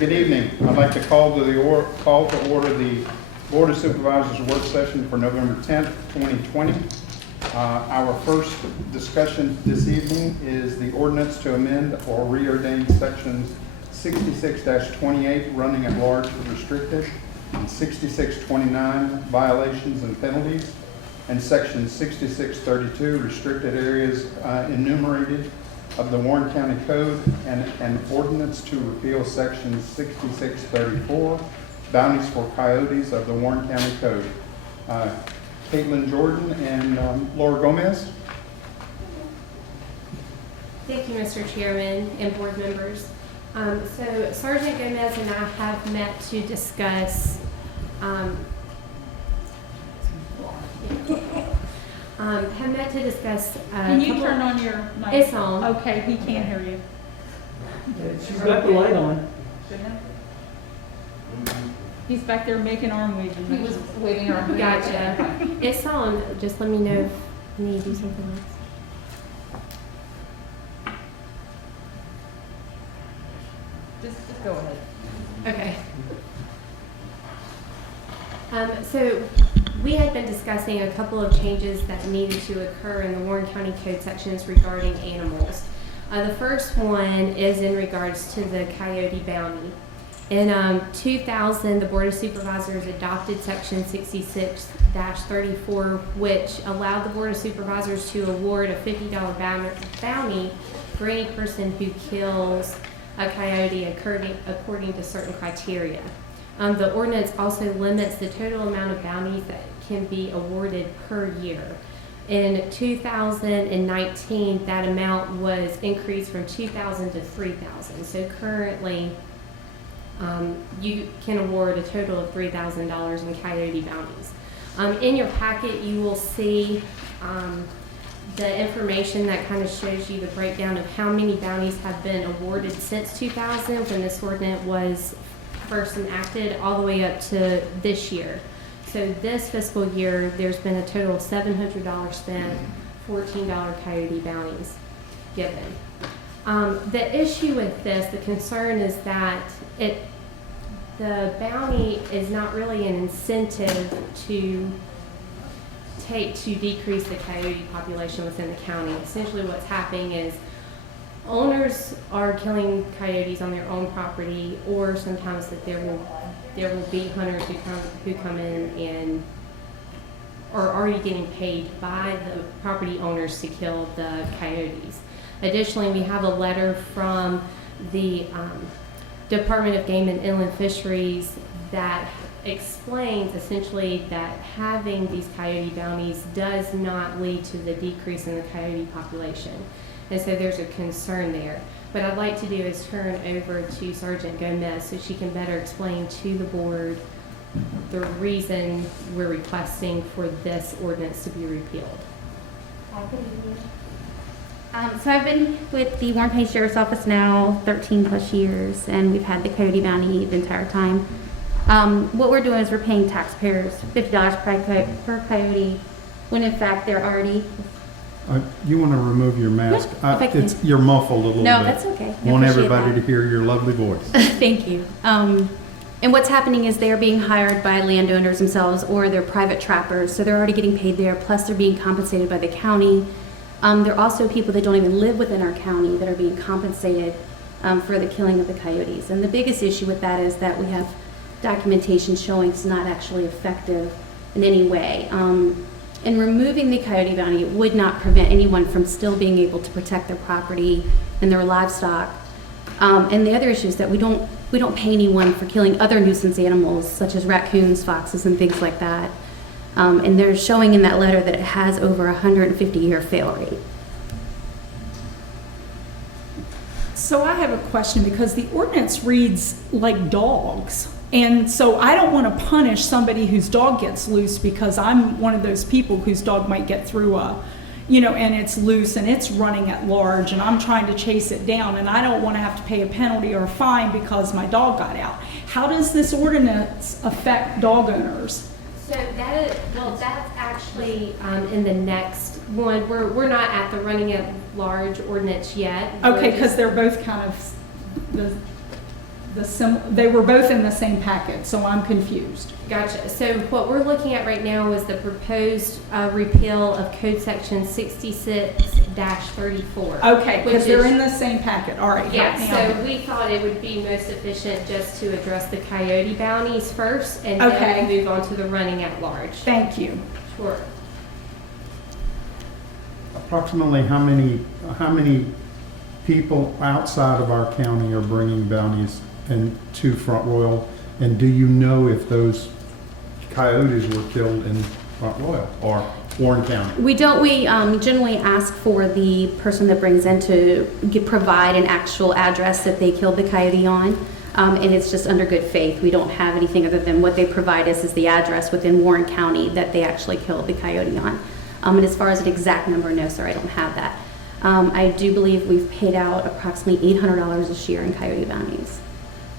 Good evening. I'd like to call to order the Board of Supervisors work session for November 10th, 2020. Our first discussion this evening is the ordinance to amend or reordain sections 66-28 running at large restricted, and 66-29 violations and penalties, and section 66-32 restricted areas enumerated of the Warren County Code, and an ordinance to repeal section 66-34 bounties for coyotes of the Warren County Code. Caitlin Jordan and Laura Gomez. Thank you, Mr. Chairman and board members. So Sergeant Gomez and I have met to discuss Can you turn on your mic? It's on. Okay, he can't hear you. She's got the light on. He's back there making arm waving. He was waving around. Gotcha. It's on. Just let me know if you need to do something else. Just go ahead. Okay. So we had been discussing a couple of changes that needed to occur in the Warren County Code sections regarding animals. The first one is in regards to the coyote bounty. In 2000, the Board of Supervisors adopted section 66-34, which allowed the Board of Supervisors to award a $50 bounty for any person who kills a coyote according to certain criteria. The ordinance also limits the total amount of bounties that can be awarded per year. In 2019, that amount was increased from $2,000 to $3,000. So currently, you can award a total of $3,000 in coyote bounties. In your packet, you will see the information that kind of shows you the breakdown of how many bounties have been awarded since 2000 when this ordinance was first enacted all the way up to this year. So this fiscal year, there's been a total of $700 spent, $14 coyote bounties given. The issue with this, the concern is that the bounty is not really an incentive to decrease the coyote population within the county. Essentially what's happening is owners are killing coyotes on their own property, or sometimes that there will be hunters who come in and are already getting paid by the property owners to kill the coyotes. Additionally, we have a letter from the Department of Game and Inland Fisheries that explains essentially that having these coyote bounties does not lead to the decrease in the coyote population. And so there's a concern there. What I'd like to do is turn over to Sergeant Gomez so she can better explain to the board the reason we're requesting for this ordinance to be repealed. So I've been with the Warren County Sheriff's Office now 13 plus years, and we've had the coyote bounty the entire time. What we're doing is we're paying taxpayers $50 per coyote, when in fact they're already... You want to remove your mask? Yeah, You're muffled a little bit. No, that's okay. I want everybody to hear your lovely voice. Thank you. And what's happening is they're being hired by landowners themselves, or they're private trappers, so they're already getting paid there, plus they're being compensated by the county. There are also people that don't even live within our county that are being compensated for the killing of the coyotes. And the biggest issue with that is that we have documentation showing it's not actually effective in any way. And removing the coyote bounty would not prevent anyone from still being able to protect their property and their livestock. And the other issue is that we don't pay anyone for killing other nuisance animals such as raccoons, foxes, and things like that. And they're showing in that letter that it has over a 150-year fail rate. So I have a question, because the ordinance reads like dogs. And so I don't want to punish somebody whose dog gets loose, because I'm one of those people whose dog might get through and it's loose and it's running at large and I'm trying to chase it down, and I don't want to have to pay a penalty or a fine because my dog got out. How does this ordinance affect dog owners? So that's actually in the next one. We're not at the running at large ordinance yet. Okay, because they're both kind of they were both in the same packet, so I'm confused. Gotcha. So what we're looking at right now is the proposed repeal of Code Section 66-34. Okay, because Which they're is- in the same packet, all right. Yeah, help me so out. we thought it would be most efficient just to address the coyote bounties first, and then Okay. we'll move on to the running at large. Thank you. Sure. Approximately how many people outside of our county are bringing bounties to Front Royal? And do you know if those coyotes were killed in Front Royal or Warren County? We don't, we generally ask for the person that brings in to provide an actual address that they killed the coyote on. And it's just under good faith. We don't have anything other than what they provide us is the address within Warren County that they actually killed the coyote on. And as far as an exact number, no, sir, I don't have that. I do believe we've paid out approximately $800 this year in coyote bounties.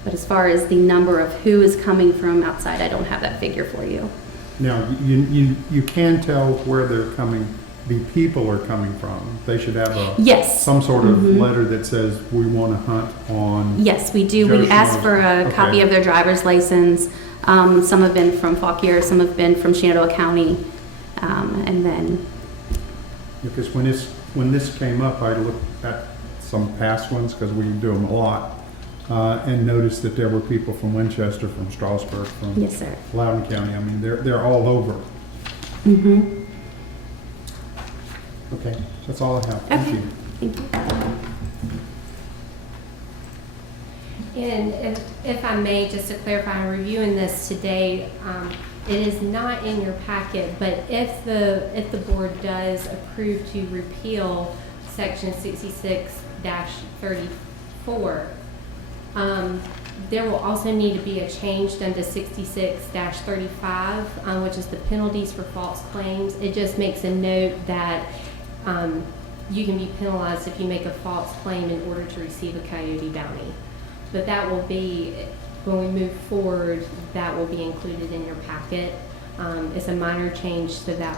But as far as the number of who is coming from outside, I don't have that figure for you. Now, you can tell where they're coming, the people are coming from. They should have Yes. some sort of letter that says, we want to hunt on. Yes, we do. We Joe ask Schmoes. for a copy Okay. of their driver's license. Some have been from Fauquier, some have been from Shenandoah County. And then, Because when this came up, I looked at some past ones, because we do them a lot, and noticed that there were people from Winchester, from Strasburg, from yes, sir. Loudoun County. I mean, they're all over. Mm-hmm. Okay, that's all I have. Thank Okay. you. Thank you. And if I may, just to clarify, I'm reviewing this today. It is not in your packet, but if the board does approve to repeal Section 66-34, there will also need to be a change done to 66-35, which is the penalties for false claims. It just makes a note that you can be penalized if you make a false claim in order to receive a coyote bounty. But that will be, when we move forward, that will be included in your packet. It's a minor change to the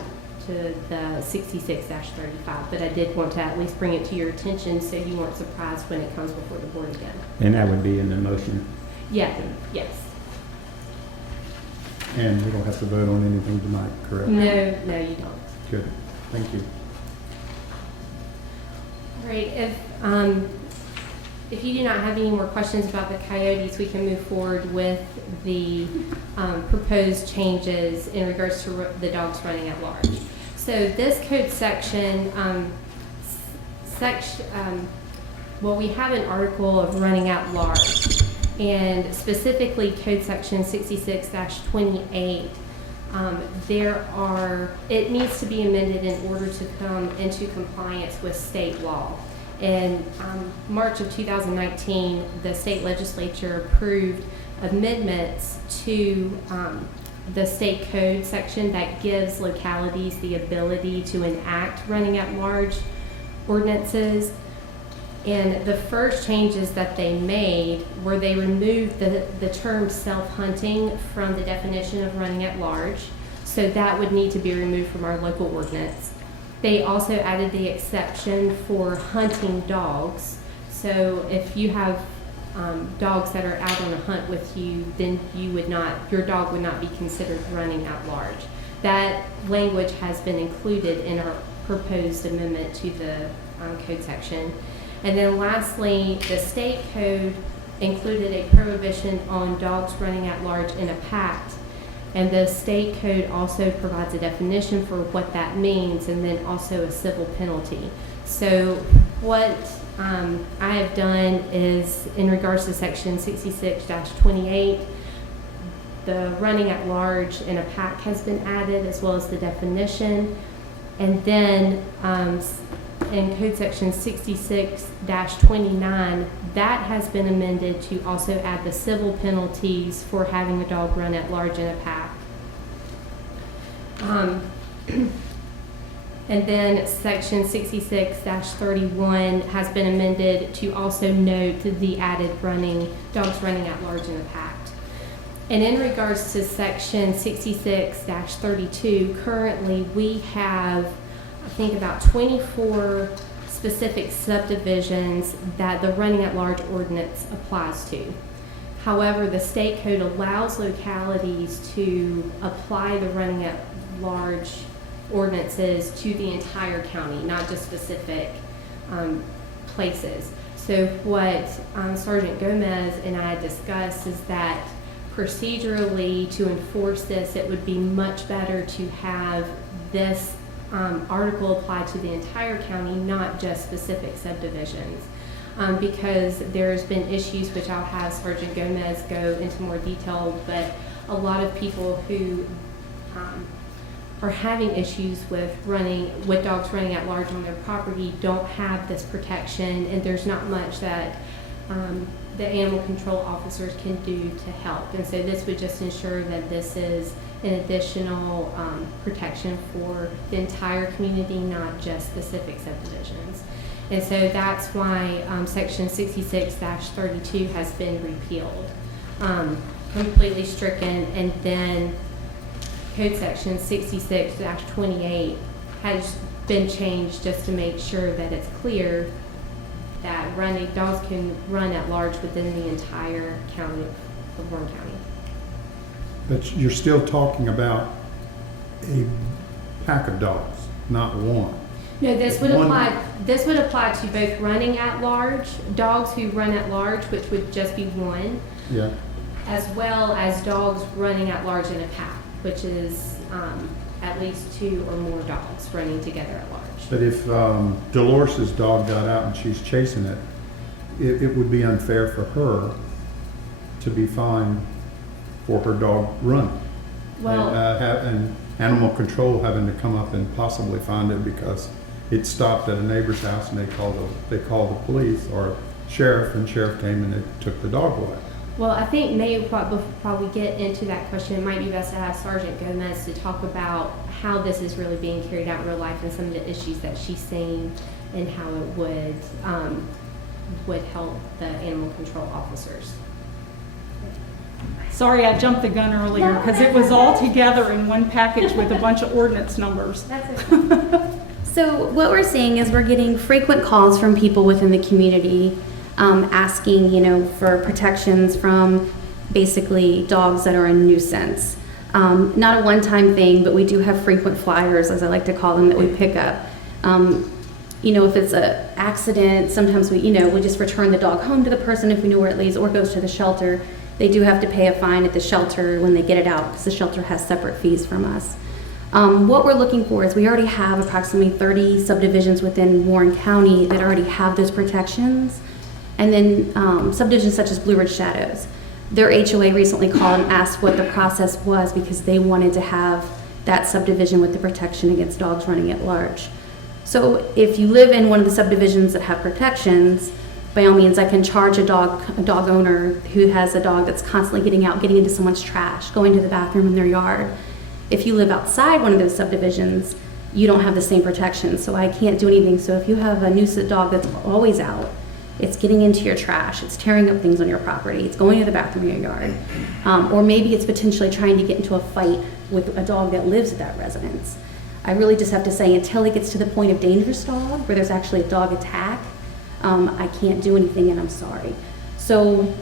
66-35, but I did want to at least bring it to your attention so you weren't surprised when it comes before the board again. And that would be in the motion. Yeah, yes. And we don't have to vote on anything tonight, correct? No, you don't. Good, thank you. All right, if you do not have any more questions about the coyotes, we can move forward with the proposed changes in regards to the dogs running at large. So this code section, well, we have an article of running at large, and specifically code section 66-28. It needs to be amended in order to come into compliance with state law. In March of 2019, the state legislature approved amendments to the state code section that gives localities the ability to enact running at large ordinances. And the first changes that they made were they removed the term self-hunting from the definition of running at large. So that would need to be removed from our local ordinance. They also added the exception for hunting dogs. So if you have dogs that are out on a hunt with you, then your dog would not be considered running at large. That language has been included in our proposed amendment to the code section. And then lastly, the state code included a prohibition on dogs running at large in a pack. And the state code also provides a definition for what that means, and then also a civil penalty. So what I have done is, in regards to section 66-28, the running at large in a pack has been added, as well as the definition. And then in code section 66-29, that has been amended to also add the civil penalties for having a dog run at large in a pack. And then section 66-31 has been amended to also note the added dogs running at large in a pack. And in regards to section 66-32, currently we have, I think, about 24 specific subdivisions that the running at large ordinance applies to. However, the state code allows localities to apply the running at large ordinances to the entire county, not just specific places. So what Sergeant Gomez and I discussed is that procedurally, to enforce this, it would be much better to have this article applied to the entire county, not just specific subdivisions. Because there's been issues, which I'll have Sergeant Gomez go into more detail, but a lot of people who are having issues with dogs running at large on their property don't have this protection, and there's not much that the animal control officers can do to help. And so this would just ensure that this is an additional protection for the entire community, not just specific subdivisions. And so that's why section 66-32 has been repealed, completely stricken, and then code section 66-28 has been changed just to make sure that it's clear that dogs can run at large within the entire county of Warren County. But you're still talking about a pack of dogs, not one. No, this would One- apply. This would apply to both running at large dogs who run at large, which would just be one, Yeah. as well as dogs running at large in a pack, which is at least 2 or more dogs running together at large. But if Dolores's dog got out and she's chasing it, it would be unfair for her to be fined for her dog running. Well, And animal control having to come up and possibly find it because it stopped at a neighbor's house and they called the police or sheriff, and sheriff came and they took the dog away. well, I think maybe while we get into that question, it might be best to have Sergeant Gomez to talk about how this is really being carried out in real life and some of the issues that she's seeing and how it would help the animal control officers. Sorry, I jumped the gun earlier because it was all together in one package with a bunch of ordinance numbers. That's okay. So what we're seeing is we're getting frequent calls from people within the community asking, for protections from basically dogs that are a nuisance. Not a one-time thing, but we do have frequent flyers, as I like to call them, that we pick up. If it's an accident, sometimes we just return the dog home to the person if we know where it lays, or goes to the shelter. They do have to pay a fine at the shelter when they get it out, because the shelter has separate fees from us. What we're looking for is we already have approximately 30 subdivisions within Warren County that already have those protections. And then subdivisions such as Blue Ridge Shadows. Their HOA recently called and asked what the process was because they wanted to have that subdivision with the protection against dogs running at large. So if you live in one of the subdivisions that have protections, by all means, I can charge a dog owner who has a dog that's constantly getting into someone's trash, going to the bathroom in their yard. If you live outside one of those subdivisions, you don't have the same protection, so I can't do anything. So if you have a nuisance dog that's always out, it's getting into your trash, it's tearing up things on your property, it's going to the bathroom in your yard, or maybe it's potentially trying to get into a fight with a dog that lives at that residence. I really just have to say, until it gets to the point of dangerous dog, where there's actually a dog attack, I can't do anything, and I'm sorry. So,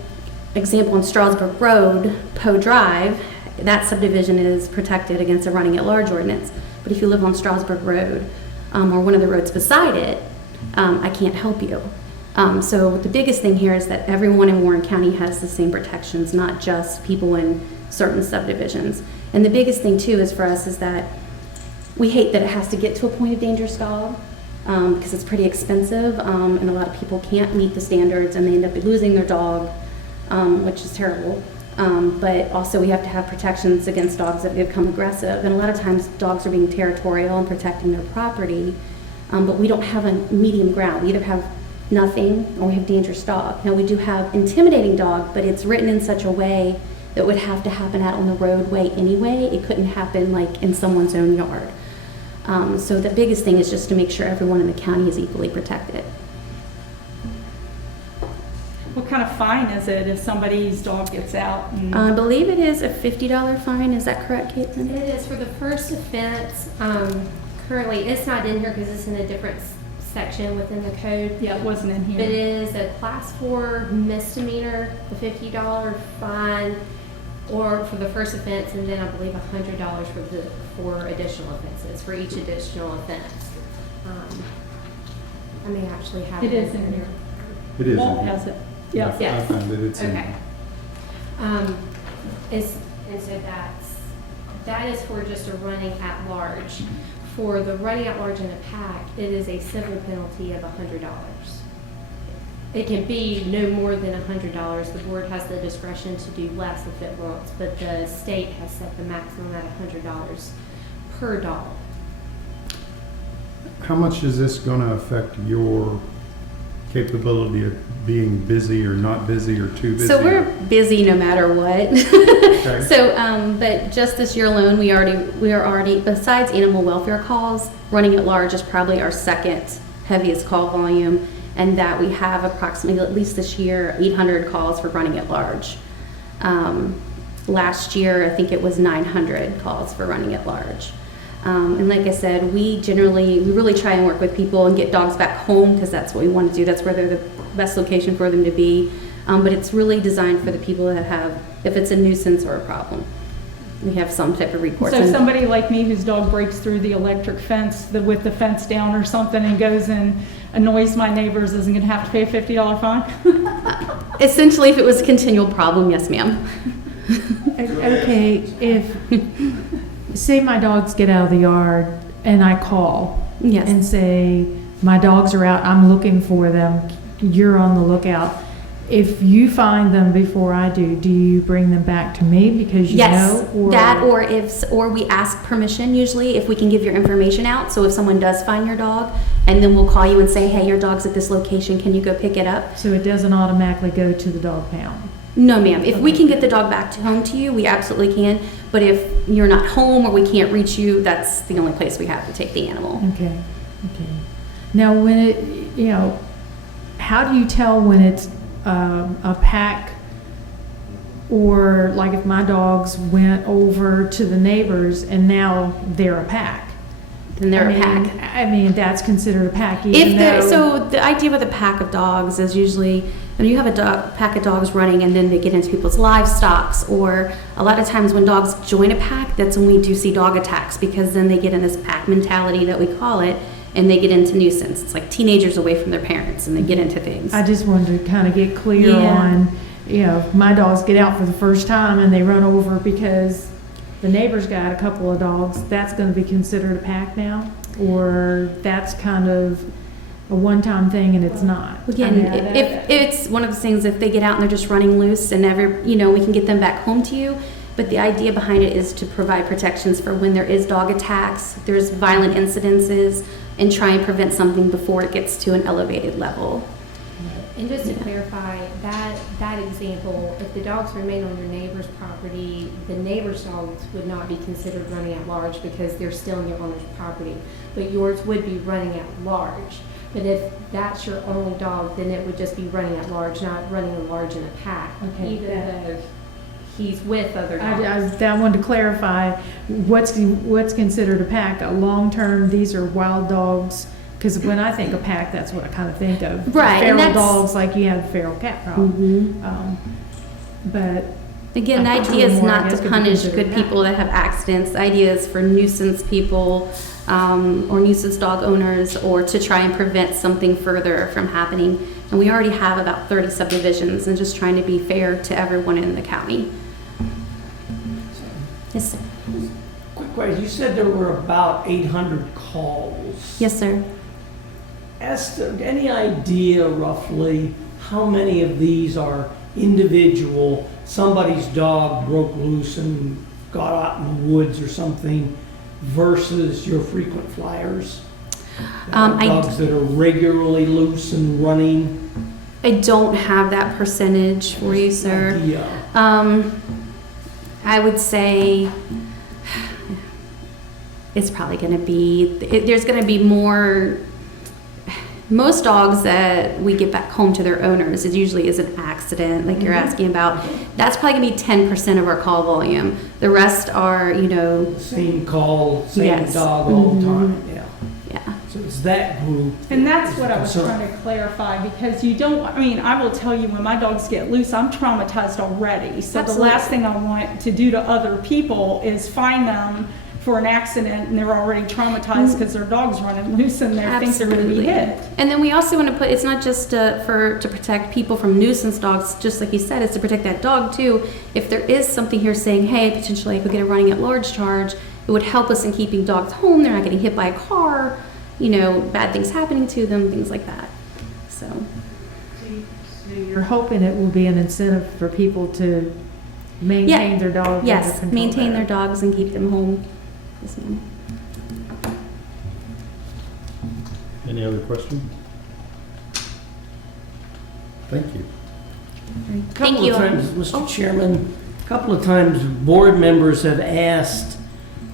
example, on Strasburg Road, Poe Drive, that subdivision is protected against a running at large ordinance. But if you live on Strasburg Road, or one of the roads beside it, I can't help you. So the biggest thing here is that everyone in Warren County has the same protections, not just people in certain subdivisions. And the biggest thing too is for us is that we hate that it has to get to a point of dangerous dog because it's pretty expensive, and a lot of people can't meet the standards and they end up losing their dog, which is terrible. But also we have to have protections against dogs that become aggressive, and a lot of times dogs are being territorial and protecting their property, but we don't have a medium ground. We either have nothing or we have dangerous dog. Now we do have intimidating dog, but it's written in such a way that would have to happen out on the roadway anyway. It couldn't happen like in someone's own yard. So the biggest thing is just to make sure everyone in the county is equally protected. What kind of fine is it if somebody's dog gets out? And I believe it is a $50 fine. Is that correct, Caitlin? It is for the first offense. Currently, it's not in here because it's in a different section within the code. Yeah, it wasn't in It here. is a class 4 misdemeanor, the $50 fine, or for the first offense, and then I believe $100 for additional offenses, for each additional offense. I may actually have It it is in here. It is. Walt has it. Yes. Yes. I found it. It's in. Okay. And so that is for just a running at large. For the running at large in a pack, it is a civil penalty of $100. It can be no more than $100. The board has the discretion to do less if it wants, but the state has set the maximum at $100 per dog. How much is this going to affect your capability of being busy or not busy or too busy? So we're busy no matter what. Okay. So, but just this year alone, we are already, besides animal welfare calls, running at large is probably our second heaviest call volume, and that we have approximately, at least this year, 800 calls for running at large. Last year, I think it was 900 calls for running at large. And like I said, we really try and work with people and get dogs back home, because that's what we want to do. That's where they're the best location for them to be. But it's really designed for the people that have, if it's a nuisance or a problem, we have some type of recourse. So And- somebody like me whose dog breaks through the electric fence with the fence down or something and goes and annoys my neighbors isn't going to have to pay a $50 fine? Essentially, if it was a continual problem, yes, ma'am. Okay, if, say my dogs get out of the yard and I call Yes. and say, my dogs are out, I'm looking for them, you're on the lookout. If you find them before I do you bring them back to me because you Yes, know? Or that or we ask permission usually if we can give your information out. So if someone does find your dog, and then we'll call you and say, hey, your dog's at this location, can you go pick it up? So it doesn't automatically go to the dog pound? No, ma'am. If we can get the dog back to home to you, we absolutely can. But if you're not home or we can't reach you, that's the only place we have to take the animal. Okay. Now, when how do you tell when it's a pack, or like if my dogs went over to the neighbors and now they're a pack? Then they're I a mean, pack. I mean, that's considered a pack, If even the, though. so the idea with a pack of dogs is usually when you have a pack of dogs running and then they get into people's livestocks, or a lot of times when dogs join a pack, that's when we do see dog attacks, because then they get in this pack mentality that we call it, and they get into nuisance. It's like teenagers away from their parents, and they get into things. I just wanted to kind of get clear Yeah. on, if my dogs get out for the first time and they run over because the neighbor's got a couple of dogs, that's going to be considered a pack now? Or that's kind of a one-time thing and it's not? Again, I mean, if it's one of those things, if they get out and they're just running loose and we can get them back home to you. But the idea behind it is to provide protections for when there is dog attacks, there's violent incidences, and try and prevent something before it gets to an elevated level. And just to clarify, that example, if the dogs remain on your neighbor's property, the neighbor's dogs would not be considered running at large because they're still on your owner's property. But yours would be running at large. But if that's your only dog, then it would just be running at large, not running at large in a pack. Okay. Even though he's with other dogs. I wanted to clarify, what's considered a pack? A long-term, these are wild dogs? Because when I think of pack, that's what I kind of think of. Right, and Feral that's- dogs, like you have the feral cat problem. But Again, the I idea is more, I not guess, to could be punish considered good people that have accidents. The idea is for nuisance people or nuisance dog owners, or to try and prevent something further from happening. And we already have about 30 subdivisions, and just trying to be fair to everyone in the county. Yes, Quick question, you said there were about 800 calls. yes, sir. Any idea roughly how many of these are individual, somebody's dog broke loose and got out in the woods or something, versus your frequent flyers? Dogs that are regularly loose and running? I don't have that percentage for you, sir. Idea. I would say it's probably going to be, there's going to be more. Most dogs that we get back home to their owners, it usually is an accident, like you're asking about. That's probably going to be 10% of our call volume. The rest are, Same call, same Yes. dog all the time, yeah. yeah. So it's that group. And that's what is I was concerned. trying to clarify, because you don't, I mean, I will tell you, when my dogs get loose, I'm traumatized already. So Absolutely. the last thing I want to do to other people is find them for an accident and they're already traumatized because their dog's running loose and they think they're going to be hit. And then we also want to put, it's not just to protect people from nuisance dogs, just like you said, it's to protect that dog too. If there is something here saying, hey, potentially I could get a running at large charge, it would help us in keeping dogs home. They're not getting hit by a car, you know, bad things happening to them, things like that. So, So you're hoping it will be an incentive for people to maintain their dog under yes, control maintain their better. dogs and keep them home. Yes, ma'am. Any other questions? Thank you. Thank Couple you. of times, Mr. Chairman, a couple of times board members have asked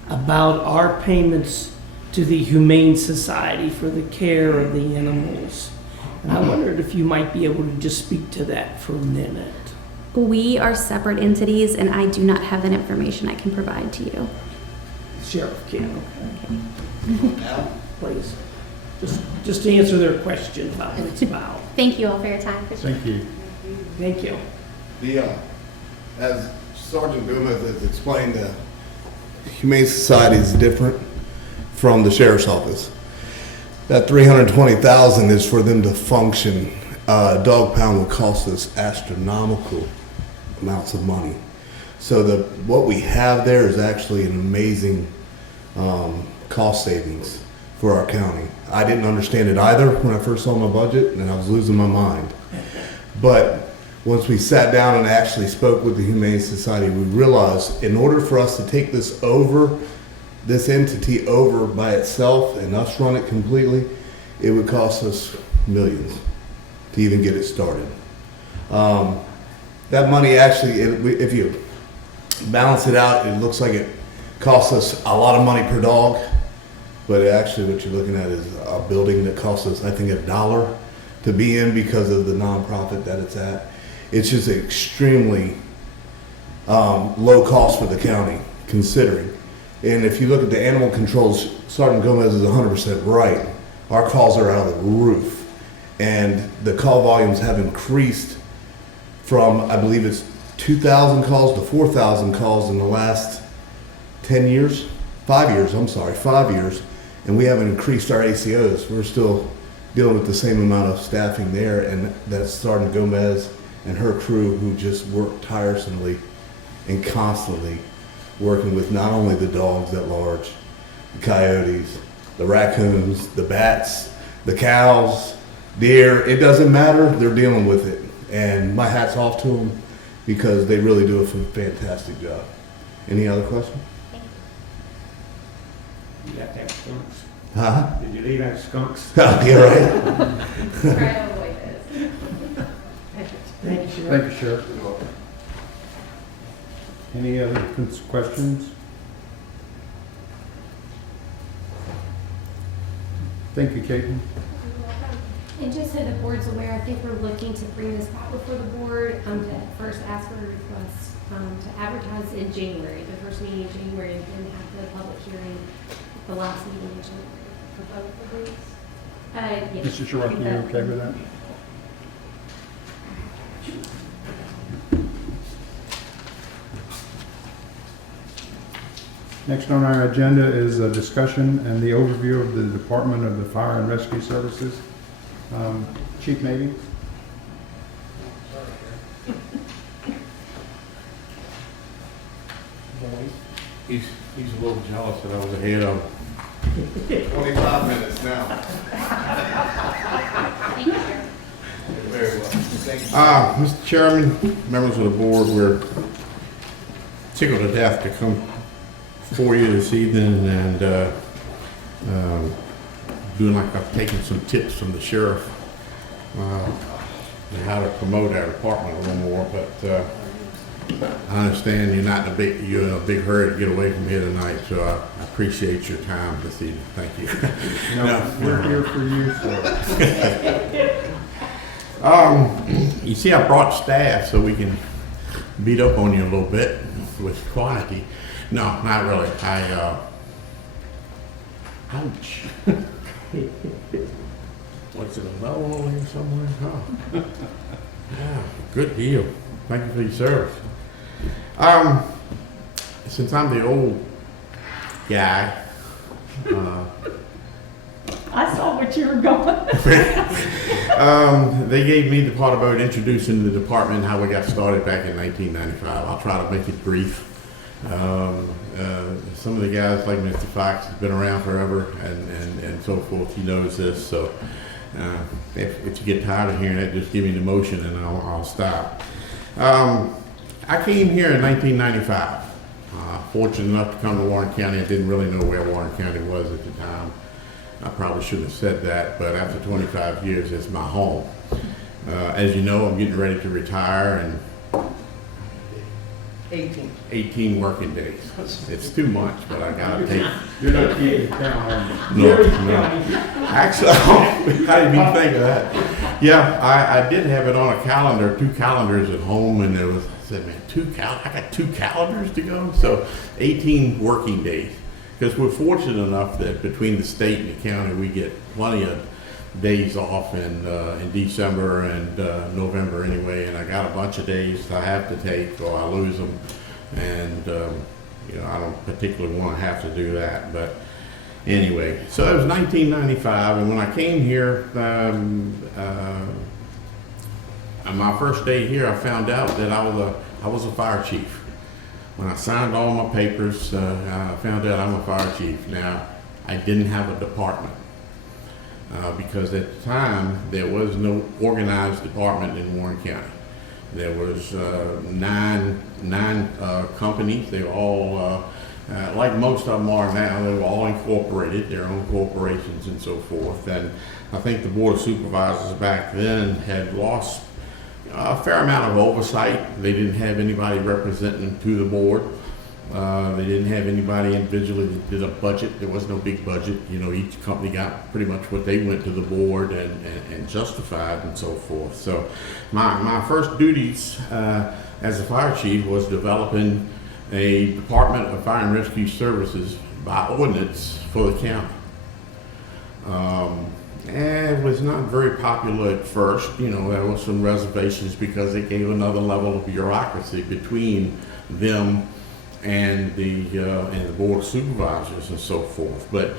about our payments to the Humane Society for the care of the animals. And I wondered if you might be able to just speak to that for a minute. We are separate entities, and I do not have that information I can provide to you. Sheriff can, okay. Please. Just to answer their question about what it's about. Thank you all for your time. Thank you. Thank you. As Sergeant Gomez has explained, the Humane Society is different from the Sheriff's Office. That $320,000 is for them to function. A dog pound would cost us astronomical amounts of money. So what we have there is actually an amazing cost savings for our county. I didn't understand it either when I first saw my budget, and I was losing my mind. But once we sat down and actually spoke with the Humane Society, we realized in order for us to take this entity over by itself and us run it completely, it would cost us millions to even get it started. That money actually, if you balance it out, it looks like it costs us a lot of money per dog, but actually what you're looking at is a building that costs us, I think, $1 to be in because of the nonprofit that it's at. It's just extremely low cost for the county, considering. And if you look at the animal controls, Sergeant Gomez is 100% right. Our calls are out of the roof. And the call volumes have increased from, I believe it's 2,000 calls to 4,000 calls in the last 5 years. And we haven't increased our ACOs. We're still dealing with the same amount of staffing there. And that's Sergeant Gomez and her crew who just work tiresomely and constantly working with not only the dogs at large, the coyotes, the raccoons, the bats, the cows, deer, it doesn't matter, they're dealing with it. And my hat's off to them because they really do a fantastic job. Any other questions? You got that skunks? Huh? Did you leave out skunks? Yeah, right. Try to avoid this. Thank you, Sheriff. Thank you, Sheriff. Any other questions? Thank you, Caitlin. And just so the board's aware, I think we're looking to bring this back before the board, to first ask for a request, to advertise in January, the first meeting in January, and then have the public hearing the last meeting in January for both of these. Yes. Mr. Shiraki, you okay with that? Next on our agenda is a discussion and the overview of the Department of the Fire and Rescue Services. Chief Navy? He's a little jealous that I was ahead of him. 25 minutes now. Very well. Thank you. Mr. Chairman, members of the board, we're tickled to death to come for you this evening and doing like I've taken some tips from the sheriff on how to promote our department a little more, but I understand you're in a big hurry to get away from here tonight, so I appreciate your time this evening. Thank you. No, we're here for you, so. You see, I brought staff so we can beat up on you a little bit with quantity. No, not really. Ouch. What's it, a level here somewhere? Huh? Yeah, good deal. Thank you for your service. Since I'm the old guy, I saw what you were going. they gave me the part about introducing the department, how we got started back in 1995. I'll try to make it brief. Some of the guys like Mr. Fox has been around forever and so forth. He knows this. So if you get tired of hearing it, just give me the motion and I'll stop. I came here in 1995. Fortunate enough to come to Warren County. I didn't really know where Warren County was at the time. I probably shouldn't have said that, but after 25 years, it's my home. As you know, I'm getting ready to retire and 18 working days. It's too much, but I gotta take. You're not getting down. No. Actually, I didn't even think of that. Yeah, I did have it on a calendar, 2 calendars at home, and there was, I said, man, I got 2 calendars to go? So 18 working days. Because we're fortunate enough that between the state and the county, we get plenty of days off in December and November anyway, and I got a bunch of days I have to take or I lose them, and I don't particularly want to have to do that, but anyway. So it was 1995, and when I came here, on my first day here, I found out that I was a fire chief. When I signed all my papers, I found out I'm a fire chief. Now, I didn't have a department because at the time there was no organized department in Warren County. There was nine companies. They were all, like most of them are now, they were all incorporated, their own corporations and so forth. And I think the Board of Supervisors back then had lost a fair amount of oversight. They didn't have anybody representing them to the board. They didn't have anybody individually that did a budget. There was no big budget. Each company got pretty much what they went to the board and justified and so forth. So my first duties as a fire chief was developing a Department of Fire and Rescue Services by ordinance for the county. And it was not very popular at first. There was some reservations because it gave another level of bureaucracy between them and the Board of Supervisors and so forth. But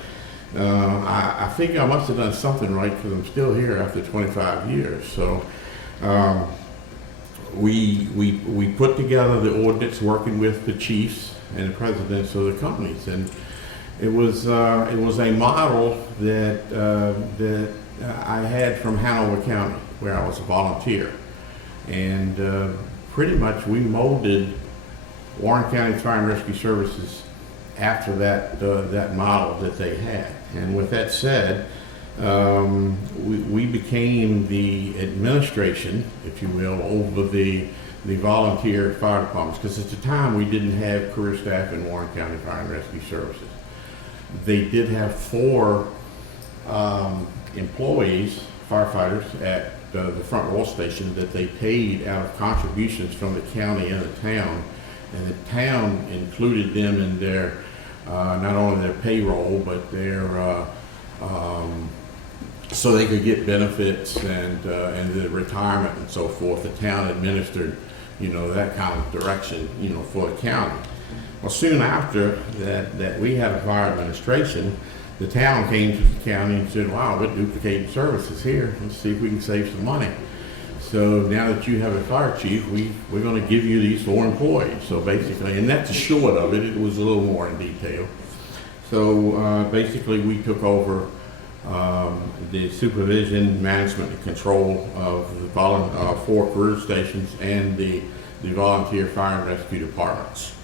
I think I must have done something right because I'm still here after 25 years. So we put together the ordinance working with the chiefs and the presidents of the companies, and it was a model that I had from Hanover County, where I was a volunteer, and pretty much we molded Warren County Fire and Rescue Services after that model that they had. And with that said, we became the administration, if you will, over the volunteer fire departments, because at the time we didn't have career staff in Warren County Fire and Rescue Services. They did have 4 employees, firefighters, at the front roll station that they paid out of contributions from the county and the town. And the town included them in their, not only their payroll, but their, so they could get benefits and the retirement and so forth. The town administered, that kind of direction, for the county. Well, soon after that we had a fire administration, the town came to the county and said, wow, we're duplicating services here. Let's see if we can save some money. So now that you have a fire chief, we're going to give you these 4 employees. So basically, and that's the short of it. It was a little more in detail. So basically, we took over the supervision, management, and control of the 4 career stations and the volunteer fire and rescue departments.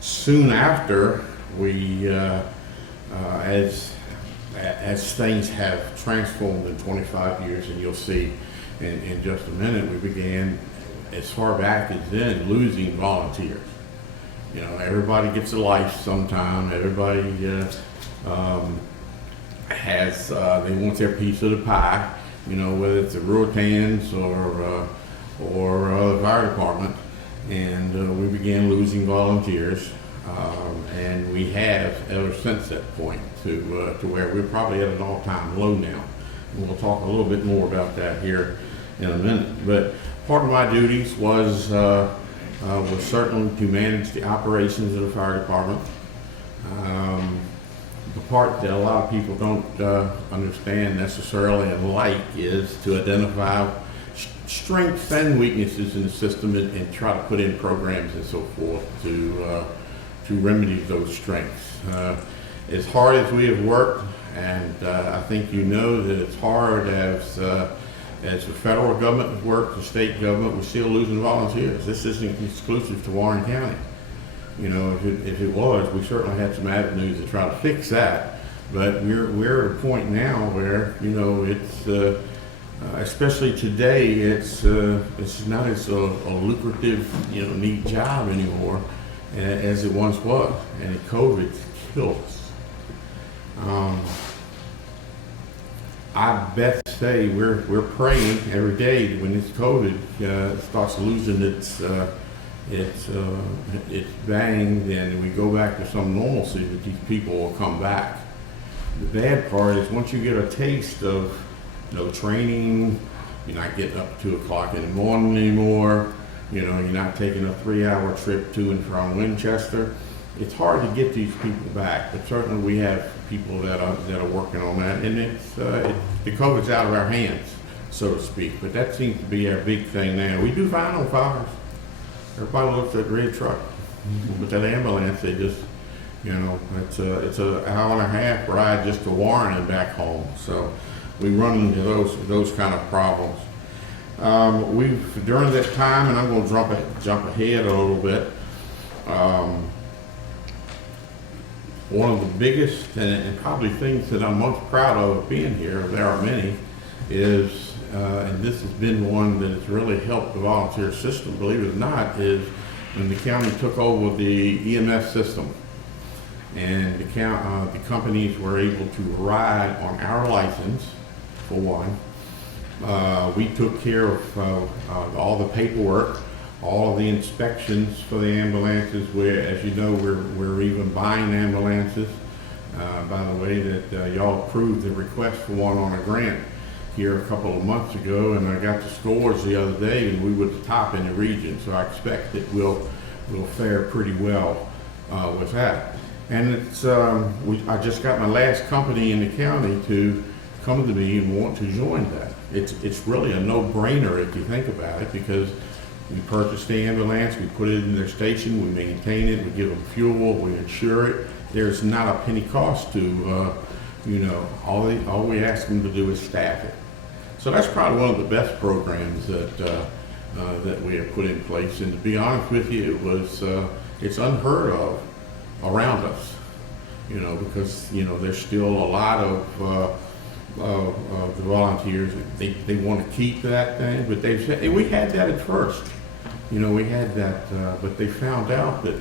Soon after, we, as things have transformed in 25 years, and you'll see in just a minute, we began, as far back as then, losing volunteers. Everybody gets a life sometime. Everybody has, they want their piece of the pie, whether it's the Rotans or the fire department. And we began losing volunteers. And we have ever since that point to where we're probably at an all-time low now. And we'll talk a little bit more about that here in a minute. But part of my duties was certainly to manage the operations of the fire department. The part that a lot of people don't understand necessarily and like is to identify strengths and weaknesses in the system and try to put in programs and so forth to remedy those strengths. As hard as we have worked, and I think you know that it's hard as the federal government has worked, the state government, we're still losing volunteers. This isn't exclusive to Warren County. You know, if it was, we certainly had some avenues to try to fix that. But we're at a point now where, you know, it's especially today, it's not as a lucrative, you know, neat job anymore as it once was, and COVID killed us. I bet to say we're praying every day when this COVID starts losing its bang, then we go back to some normalcy that these people will come back. The bad part is once you get a taste of no training, you're not getting up at 2 o'clock in the morning anymore, you know, you're not taking a 3-hour trip to and from Winchester. It's hard to get these people back, but certainly we have people that are working on that, and the COVID's out of our hands, so to speak. But that seems to be our big thing now. We do fine on fires. Everybody looks at the red truck, but that ambulance, they just, you know, it's an hour and a half ride just to Warren and back home. So we run into those kind of problems. We've during that time, and I'm going to jump ahead a little bit. One of the biggest and probably things that I'm most proud of being here, there are many, is, and this has been one that has really helped the volunteer system, believe it or not, is when the county took over the EMS system and the companies were able to ride on our license, for one. We took care of all the paperwork, all of the inspections for the ambulances, where, as you know, we're even buying ambulances. By the way, that y'all approved the request for one on a grant here a couple of months ago, and I got the scores the other day, and we were the top in the region, so I expect that we'll fare pretty well with that. And it's I just got my last company in the county to come to me and want to join that. It's really a no-brainer if you think about it, because we purchase the ambulance, we put it in their station, we maintain it, we give them fuel, we insure it. There's not a penny cost to, you know, all we ask them to do is staff it. So that's probably one of the best programs that we have put in place. And to be honest with you, it's unheard of around us, you know, because, you know, there's still a lot of the volunteers, they want to keep that thing, but they've said, we had that at first, you know, we had that, but they found out that,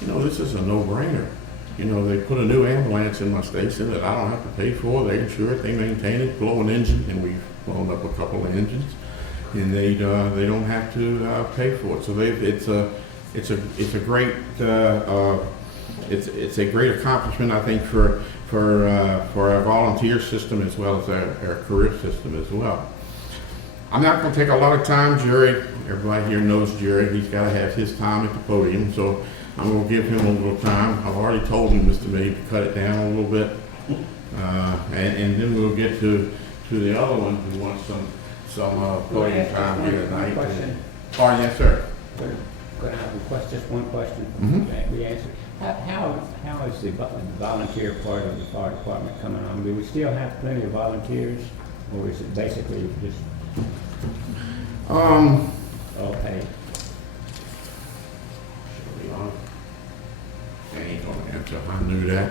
you know, this is a no-brainer. You know, they put a new ambulance in my station that I don't have to pay for, they insure it, they maintain it, blow an engine, and we've blown up a couple of engines, and they don't have to pay for it. So it's a great it's a great accomplishment, I think, for our volunteer system as well as our career system as well. I'm not going to take a lot of time. Jerry, everybody here knows Jerry. He's got to have his time at the podium, so I'm going to give him a little time. I've already told him, Mr. May, to cut it down a little bit, and then we'll get to the other one who wants some podium time here tonight. Question. Oh, yes, sir. Could I have a question, just one question Mhm. we answered? How is the volunteer part of the fire department coming on? Do we still have plenty of volunteers, or is it basically just okay? I ain't gonna answer. I knew that.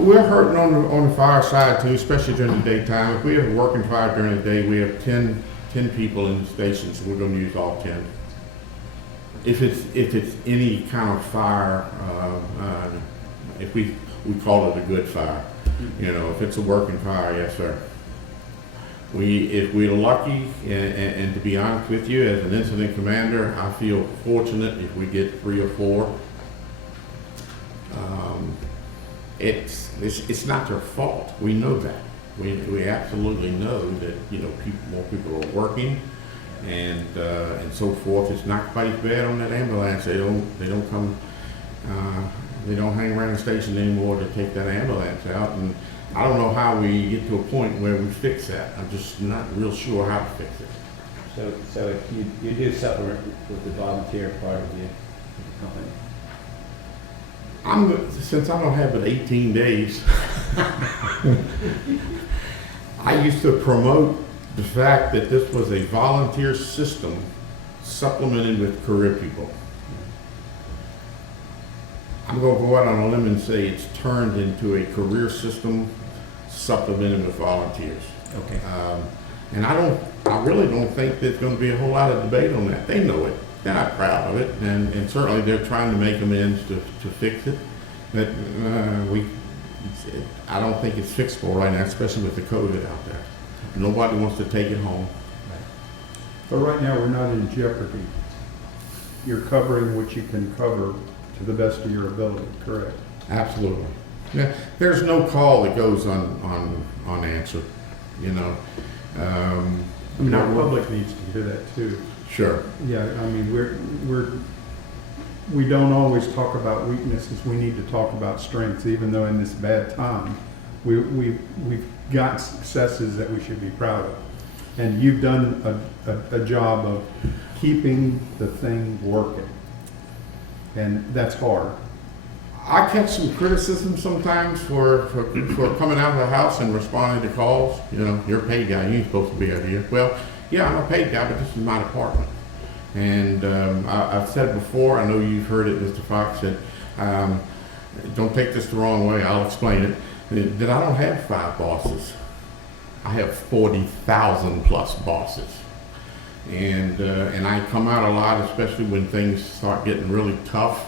We're hurting on the fire side too, especially during the daytime. If we have a working fire during the day, we have 10 people in the station, so we're going to use all 10. If it's any kind of fire, if we call it a good fire, you know, if it's a working fire, yes, sir. If we're lucky, and to be honest with you, as an incident commander, I feel fortunate if we get 3 or 4. It's not their fault. We know that. We absolutely know that, you know, more people are working and so forth. It's not quite as bad on that ambulance. They don't come, they don't hang around the station anymore to take that ambulance out. And I don't know how we get to a point where we fix that. I'm just not real sure how to fix it. So if you do supplement with the volunteer part of the company? Since I don't have but 18 days, I used to promote the fact that this was a volunteer system supplemented with career people. I'm going to go out on a limb and say it's turned into a career system supplemented with volunteers. Okay. And I really don't think there's going to be a whole lot of debate on that. They know it. They're not proud of it, and certainly they're trying to make amends to fix it. But I don't think it's fixable right now, especially with the COVID out there. Nobody wants to take it home. But right now, we're not in jeopardy. You're covering what you can cover to the best of your ability, correct? Absolutely. Yeah, there's no call that goes unanswered, you know. I mean, our public needs to hear that too. Sure. Yeah, I mean, we don't always talk about weaknesses. We need to talk about strengths, even though in this bad time, we've got successes that we should be proud of. And you've done a job of keeping the thing working. And that's hard. I catch some criticism sometimes for coming out of the house and responding to calls. You know, you're a paid guy, you ain't supposed to be out here. Well, yeah, I'm a paid guy, but this is my department. And I've said it before, I know you've heard it, Mr. Fox, that don't take this the wrong way, I'll explain it, that I don't have 5 bosses. I have 40,000 plus bosses. And I come out a lot, especially when things start getting really tough,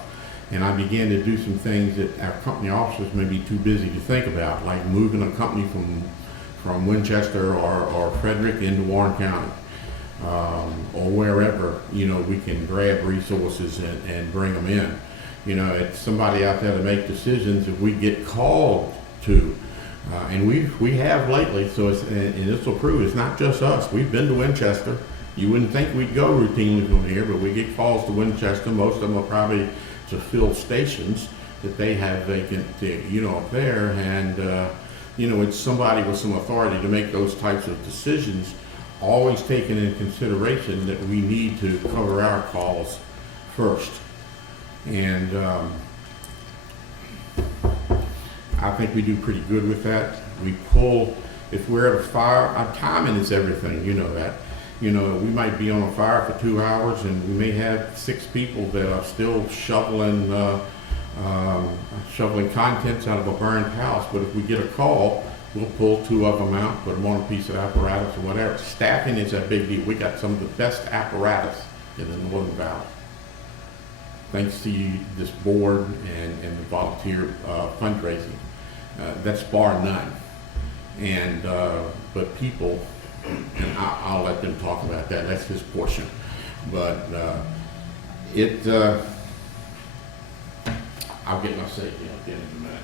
and I began to do some things that our company officers may be too busy to think about, like moving a company from Winchester or Frederick into Warren County, or wherever, you know, we can grab resources and bring them in. You know, it's somebody out there to make decisions if we get called to. And we have lately, so and this will prove it's not just us. We've been to Winchester. You wouldn't think we'd go routinely from here, but we get calls to Winchester. Most of them are probably to fill stations that they have vacant, you know, up there. And, you know, it's somebody with some authority to make those types of decisions, always taking in consideration that we need to cover our calls first. And I think we do pretty good with that. We pull, if we're at a fire, our timing is everything, you know that. You know, we might be on a fire for 2 hours and we may have 6 people that are still shoveling contents out of a burned house. But if we get a call, we'll pull 2 of them out, put them on a piece of apparatus or whatever. Staffing is a big deal. We got some of the best apparatus in the Northern Valley. Thanks to you, this board and the volunteer fundraising. That's bar none. And, but people, and I'll let them talk about that. That's his portion. But I'll get my say at the end of the minute.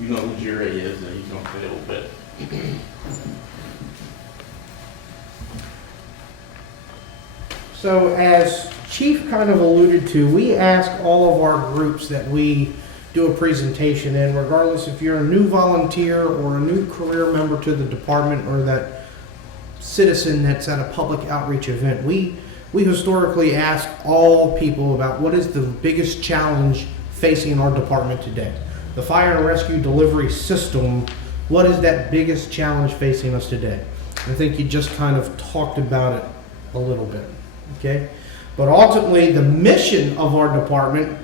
You know who Jerry is, and he's going to say a little bit. So as Chief kind of alluded to, we ask all of our groups that we do a presentation in, regardless if you're a new volunteer or a new career member to the department or that citizen that's at a public outreach event. We historically ask all people about what is the biggest challenge facing our department today. The fire and rescue delivery system, what is that biggest challenge facing us today? I think you just kind of talked about it a little bit, okay? But ultimately, the mission of our department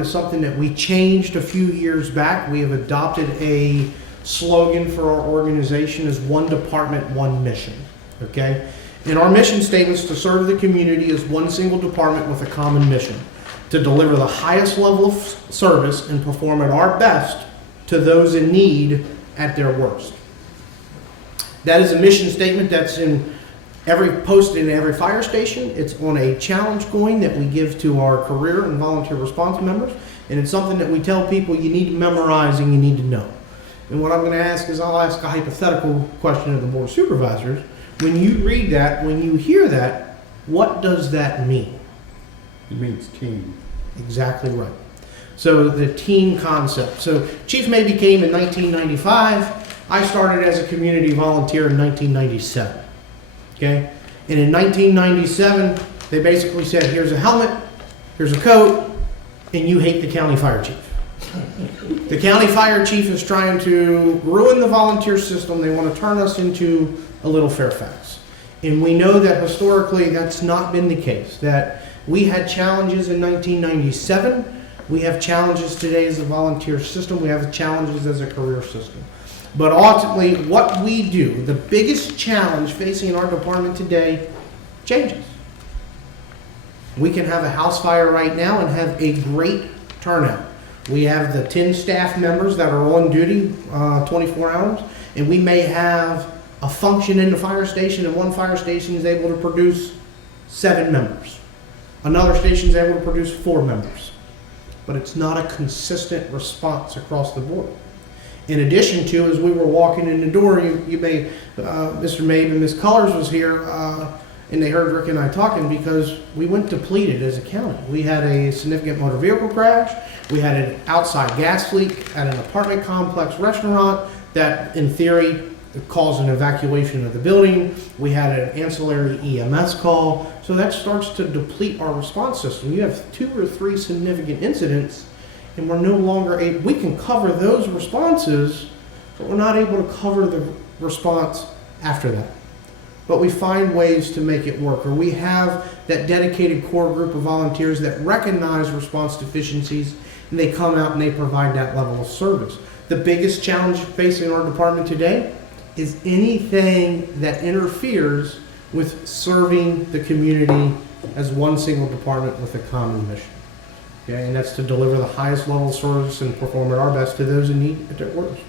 is something that we changed a few years back. We have adopted a slogan for our organization is one department, one mission, okay? And our mission statement is to serve the community as one single department with a common mission, to deliver the highest level of service and perform at our best to those in need at their worst. That is a mission statement that's in posted in every fire station. It's on a challenge coin that we give to our career and volunteer response members. And it's something that we tell people you need to memorize and you need to know. And what I'm going to ask is I'll ask a hypothetical question of the Board of Supervisors. When you read that, when you hear that, what does that mean? It means team. Exactly right. So the team concept. So Chief Mabee came in 1995. I started as a community volunteer in 1997. Okay? And in 1997, they basically said, here's a helmet, here's a coat, and you hate the county fire chief. The county fire chief is trying to ruin the volunteer system. They want to turn us into a little Fairfax. And we know that historically that's not been the case. That we had challenges in 1997. We have challenges today as a volunteer system. We have challenges as a career system. But ultimately, what we do, the biggest challenge facing our department today, changes. We can have a house fire right now and have a great turnout. We have the 10 staff members that are on duty 24 hours, and we may have a function in the fire station, and one fire station is able to produce 7 members. Another station is able to produce 4 members. But it's not a consistent response across the board. In addition to, as we were walking in the door, you may, Mr. Mabe and Ms. Cullors was here, and they heard Rick and I talking because we went depleted as a county. We had a significant motor vehicle crash. We had an outside gas leak at an apartment complex restaurant that, in theory, caused an evacuation of the building. We had an ancillary EMS call. So that starts to deplete our response system. You have 2 or 3 significant incidents, and we're no longer able, we can cover those responses, but we're not able to cover the response after that. But we find ways to make it work, or we have that dedicated core group of volunteers that recognize response deficiencies, and they come out and they provide that level of service. The biggest challenge facing our department today is anything that interferes with serving the community as one single department with a common mission. Okay, and that's to deliver the highest level of service and perform at our best to those in need at their worst.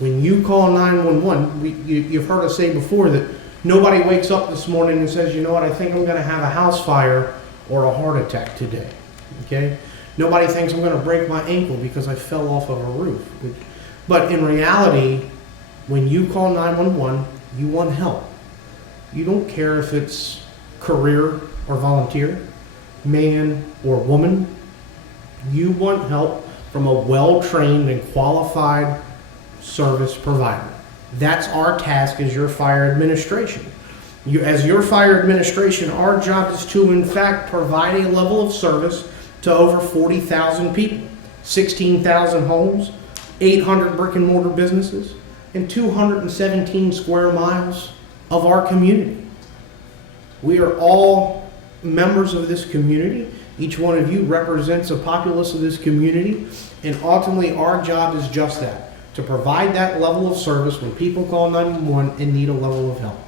When you call 911, you've heard us say before that nobody wakes up this morning and says, you know what, I think I'm going to have a house fire or a heart attack today. Okay? Nobody thinks I'm going to break my ankle because I fell off of a roof. But in reality, when you call 911, you want help. You don't care if it's career or volunteer, man or woman. You want help from a well-trained and qualified service provider. That's our task as your fire administration. As your fire administration, our job is to, in fact, provide a level of service to over 40,000 people, 16,000 homes, 800 brick and mortar businesses, and 217 square miles of our community. We are all members of this community. Each one of you represents a populace of this community, and ultimately our job is just that, to provide that level of service when people call 911 and need a level of help,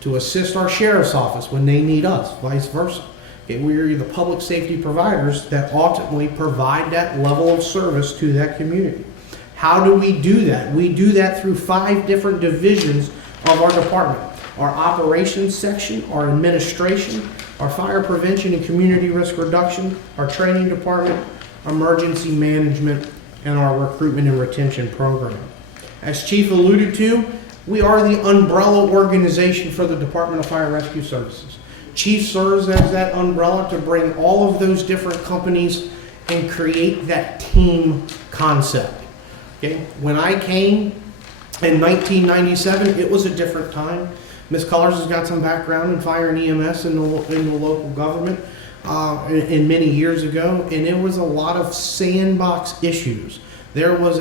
to assist our sheriff's office when they need us, vice versa. Okay, we are the public safety providers that ultimately provide that level of service to that community. How do we do that? We do that through 5 different divisions of our department. Our operations section, our administration, our fire prevention and community risk reduction, our training department, emergency management, and our recruitment and retention program. As Chief alluded to, we are the umbrella organization for the Department of Fire and Rescue Services. Chief serves as that umbrella to bring all of those different companies and create that team concept. Okay? When I came in 1997, it was a different time. Ms. Cullors has got some background in fire and EMS in the local government in many years ago, and it was a lot of sandbox issues. There was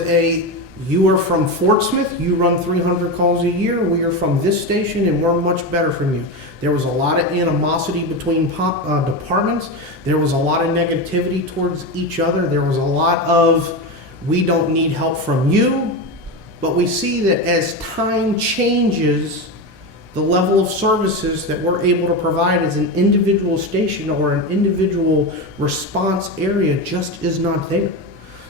you are from Fort Smith, you run 300 calls a year, we are from this station and we're much better from you. There was a lot of animosity between departments. There was a lot of negativity towards each other. There was a lot of, we don't need help from you. But we see that as time changes, the level of services that we're able to provide as an individual station or an individual response area just is not there.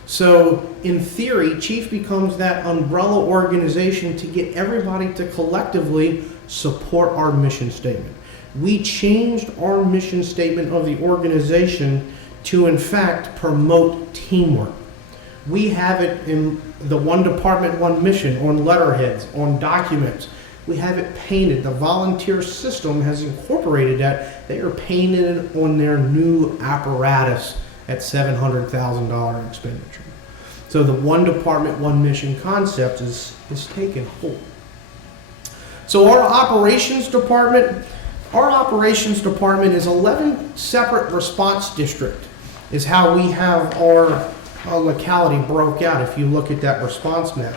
So in theory, Chief becomes that umbrella organization to get everybody to collectively support our mission statement. We changed our mission statement of the organization to, in fact, promote teamwork. We have it in the one department, one mission, on letterheads, on documents. We have it painted. The volunteer system has incorporated that. They are painted on their new apparatus at $700,000 expenditure. So the one department, one mission concept is taken hold. So our operations department is 11 separate response district is how we have our locality broke out if you look at that response map.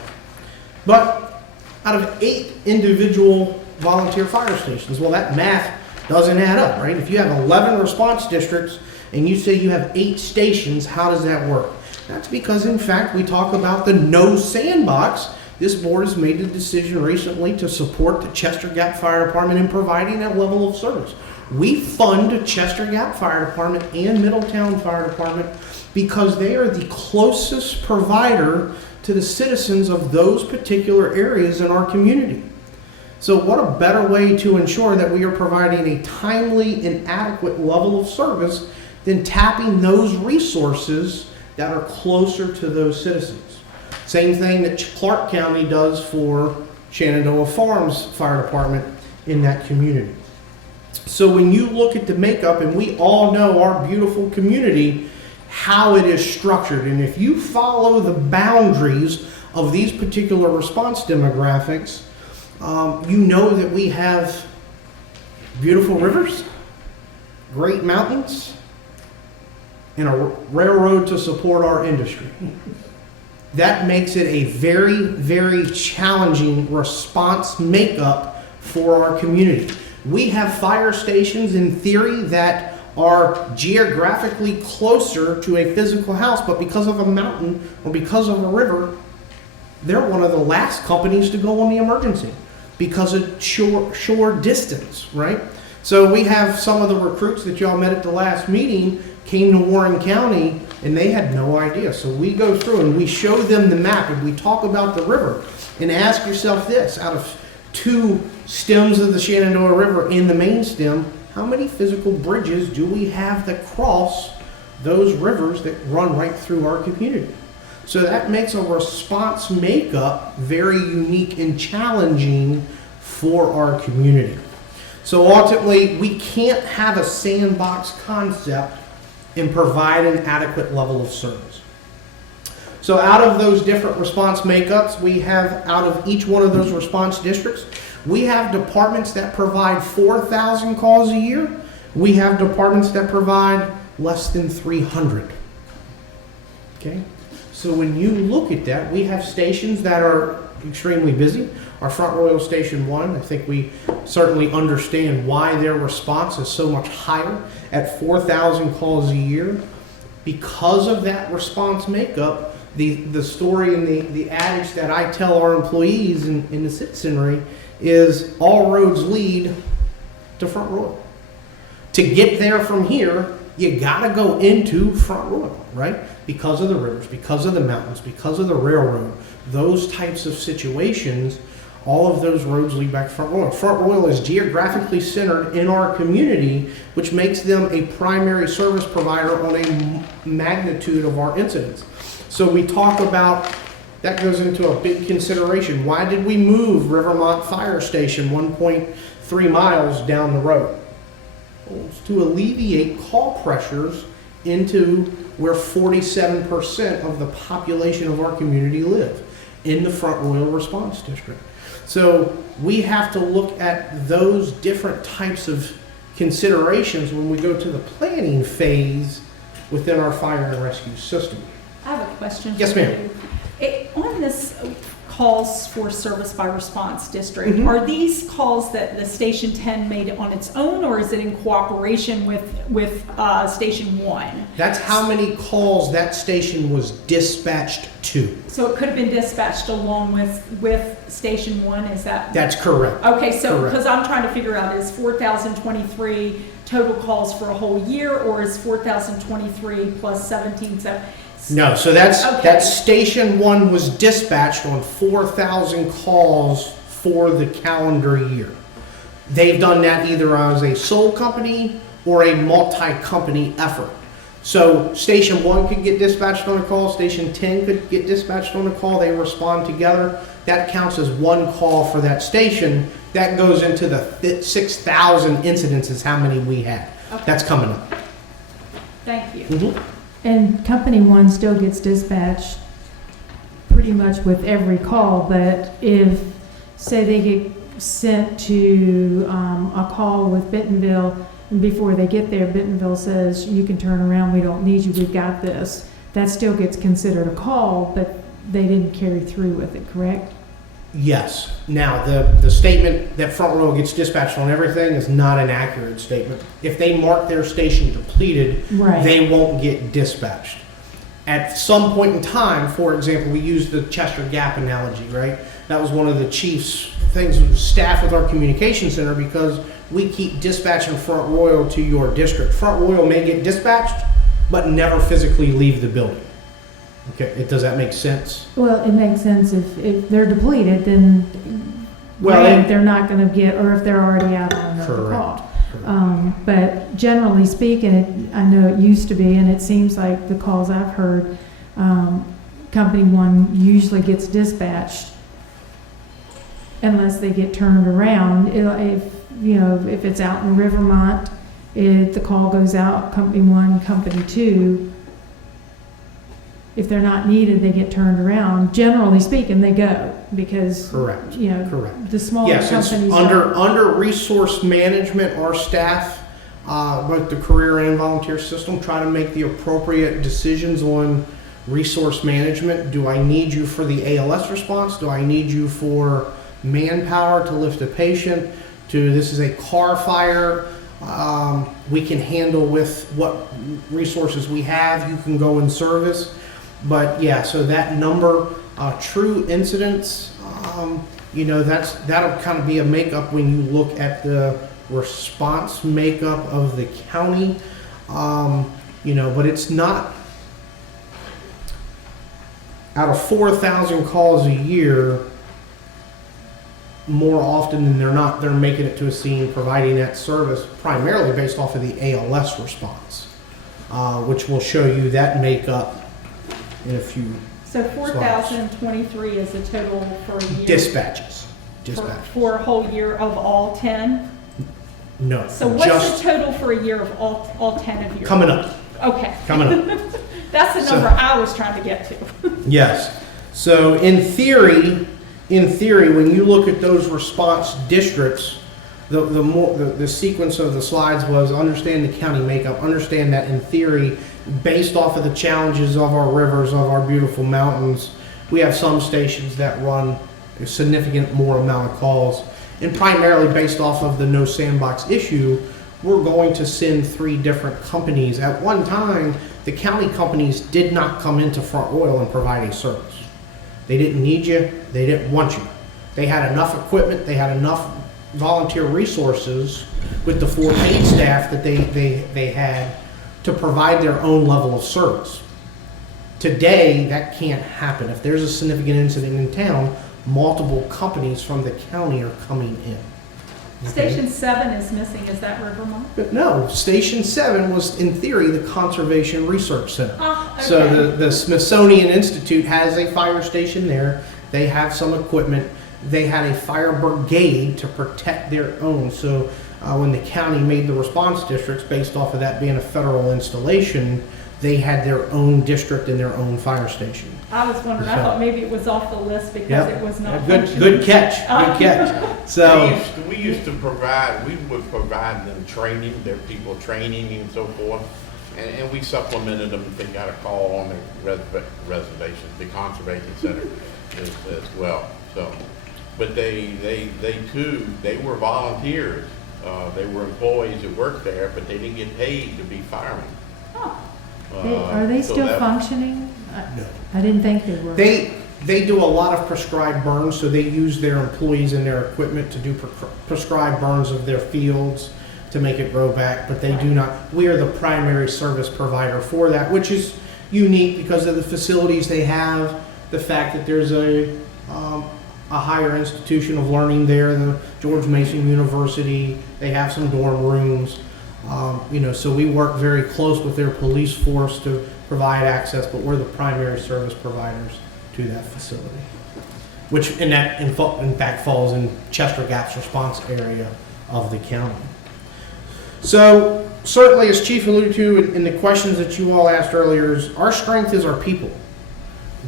But out of 8 individual volunteer fire stations, well, that math doesn't add up, right? If you have 11 response districts and you say you have 8 stations, how does that work? That's because, in fact, we talk about the no sandbox. This board has made the decision recently to support the Chester Gap Fire Department in providing that level of service. We fund Chester Gap Fire Department and Middletown Fire Department because they are the closest provider to the citizens of those particular areas in our community. So what a better way to ensure that we are providing a timely and adequate level of service than tapping those resources that are closer to those citizens. Same thing that Clark County does for Shenandoah Farms Fire Department in that community. So when you look at the makeup, and we all know our beautiful community, how it is structured, and if you follow the boundaries of these particular response demographics, you know that we have beautiful rivers, great mountains, and a railroad to support our industry. That makes it a very, very challenging response makeup for our community. We have fire stations in theory that are geographically closer to a physical house, but because of a mountain or because of a river, they're one of the last companies to go on the emergency because of shore distance, right? So we have some of the recruits that y'all met at the last meeting came to Warren County and they had no idea. So we go through and we show them the map and we talk about the river, and ask yourself this: out of 2 stems of the Shenandoah River in the main stem, how many physical bridges do we have that cross those rivers that run right through our community? So that makes a response makeup very unique and challenging for our community. So ultimately, we can't have a sandbox concept and provide an adequate level of service. So out of those different response makeups, we have, out of each one of those response districts, we have departments that provide 4,000 calls a year. We have departments that provide less than 300. Okay? So when you look at that, we have stations that are extremely busy. Our Front Royal Station 1, I think we certainly understand why their response is so much higher at 4,000 calls a year. Because of that response makeup, the story and the adage that I tell our employees in the citizenry is all roads lead to Front Royal. To get there from here, you gotta go into Front Royal, right? Because of the rivers, because of the mountains, because of the railroad, those types of situations, all of those roads lead back to Front Royal. Front Royal is geographically centered in our community, which makes them a primary service provider on a magnitude of our incidents. So we talk about, that goes into a big consideration. Why did we move Rivermont Fire Station 1.3 miles down the road? Well, it's to alleviate call pressures into where 47% of the population of our community live, in the Front Royal Response District. So we have to look at those different types of considerations when we go to the planning phase within our fire and rescue system. I have a question. Yes, for ma'am. you. On this calls for service by response district, Mhm. are these calls that the Station 10 made on its own, or is it in cooperation with Station 1? That's how many calls that station was dispatched to. So it could have been dispatched along with Station 1, is that? That's correct. Okay, so, Correct. because I'm trying to figure out, is 4,023 total calls for a whole year, or is 4,023 plus 17? No, so that's Okay. Station 1 was dispatched on 4,000 calls for the calendar year. They've done that either as a sole company or a multi-company effort. So Station 1 could get dispatched on a call, Station 10 could get dispatched on a call, they respond together. That counts as one call for that station. That goes into the 6,000 incidents is how many we had. Okay. That's coming up. Thank you. Mhm. And Company One still gets dispatched pretty much with every call, but if, say they get sent to a call with Bentonville, and before they get there, Bentonville says, you can turn around, we don't need you, we've got this, that still gets considered a call, but they didn't carry through with it, correct? Yes. Now, the statement that Front Royal gets dispatched on everything is not an accurate statement. If they mark their station depleted, Right. they won't get dispatched. At some point in time, for example, we used the Chester Gap analogy, right? That was one of the chief's things with staff with our communication center because we keep dispatching Front Royal to your district. Front Royal may get dispatched, but never physically leave the building. Okay, does that make sense? Well, it makes sense if they're depleted, then Well, right, they're not gonna get, or if they're already out on another Correct. call. But generally speaking, I know it used to be, and it seems like the calls I've heard, Company One usually gets dispatched unless they get turned around. If it's out in Rivermont, the call goes out, Company One, Company Two. If they're not needed, they get turned around. Generally speaking, they go because, Correct. Correct. the smaller Yes, it's companies. under resource management, our staff, both the career and volunteer system, try to make the appropriate decisions on resource management. Do I need you for the ALS response? Do I need you for manpower to lift a patient? This is a car fire. We can handle with what resources we have. You can go in service. But yeah, so that number, true incidents, that'll kind of be a makeup when you look at the response makeup of the county. But it's not, out of 4,000 calls a year, more often than they're making it to a scene, providing that service, primarily based off of the ALS response, which will show you that makeup in a few So 4,023 is the total for a year? dispatches. For a whole year of all 10? No, So what's just the total for a year of all 10 of your? coming up, Okay. coming up. That's the So- number I was trying to get to. Yes. So in theory, when you look at those response districts, the sequence of the slides was understand the county makeup, understand that in theory, based off of the challenges of our rivers, of our beautiful mountains, we have some stations that run a significant more amount of calls. And primarily based off of the no sandbox issue, we're going to send 3 different companies. At one time, the county companies did not come into Front Royal and provide a service. They didn't need you, they didn't want you. They had enough equipment, they had enough volunteer resources with the 4 paid staff that they had to provide their own level of service. Today, that can't happen. If there's a significant incident in town, multiple companies from the county are coming in. Okay? Station 7 is missing, is that Rivermont? But no, Station 7 was, in theory, the Conservation Research Center. Ah, okay. So the Smithsonian Institute has a fire station there. They have some equipment. They had a fire brigade to protect their own. So when the county made the response districts, based off of that being a federal installation, they had their own district and their own fire station. I was wondering, I thought maybe it was off the list because Yep. it was not Good functioning. catch. Good catch. So We used to provide, we would provide them training, their people training and so forth. And we supplemented them if they got a call on the reservation, the conservation center as well. So, but they too, they were volunteers. They were employees that worked there, but they didn't get paid to be firemen. Are they So still that- functioning? No. I didn't think they were. They do a lot of prescribed burns, so they use their employees and their equipment to do prescribed burns of their fields to make it grow back, but they do not. We are the primary service provider for that, which is, unique because of the facilities they have, the fact that there's a higher institution of learning there, the George Mason University. They have some dorm rooms. So we work very close with their police force to provide access, but we're the primary service providers to that facility, which in fact falls in Chester Gap's response area of the county. So certainly, as Chief alluded to in the questions that you all asked earlier, our strength is our people.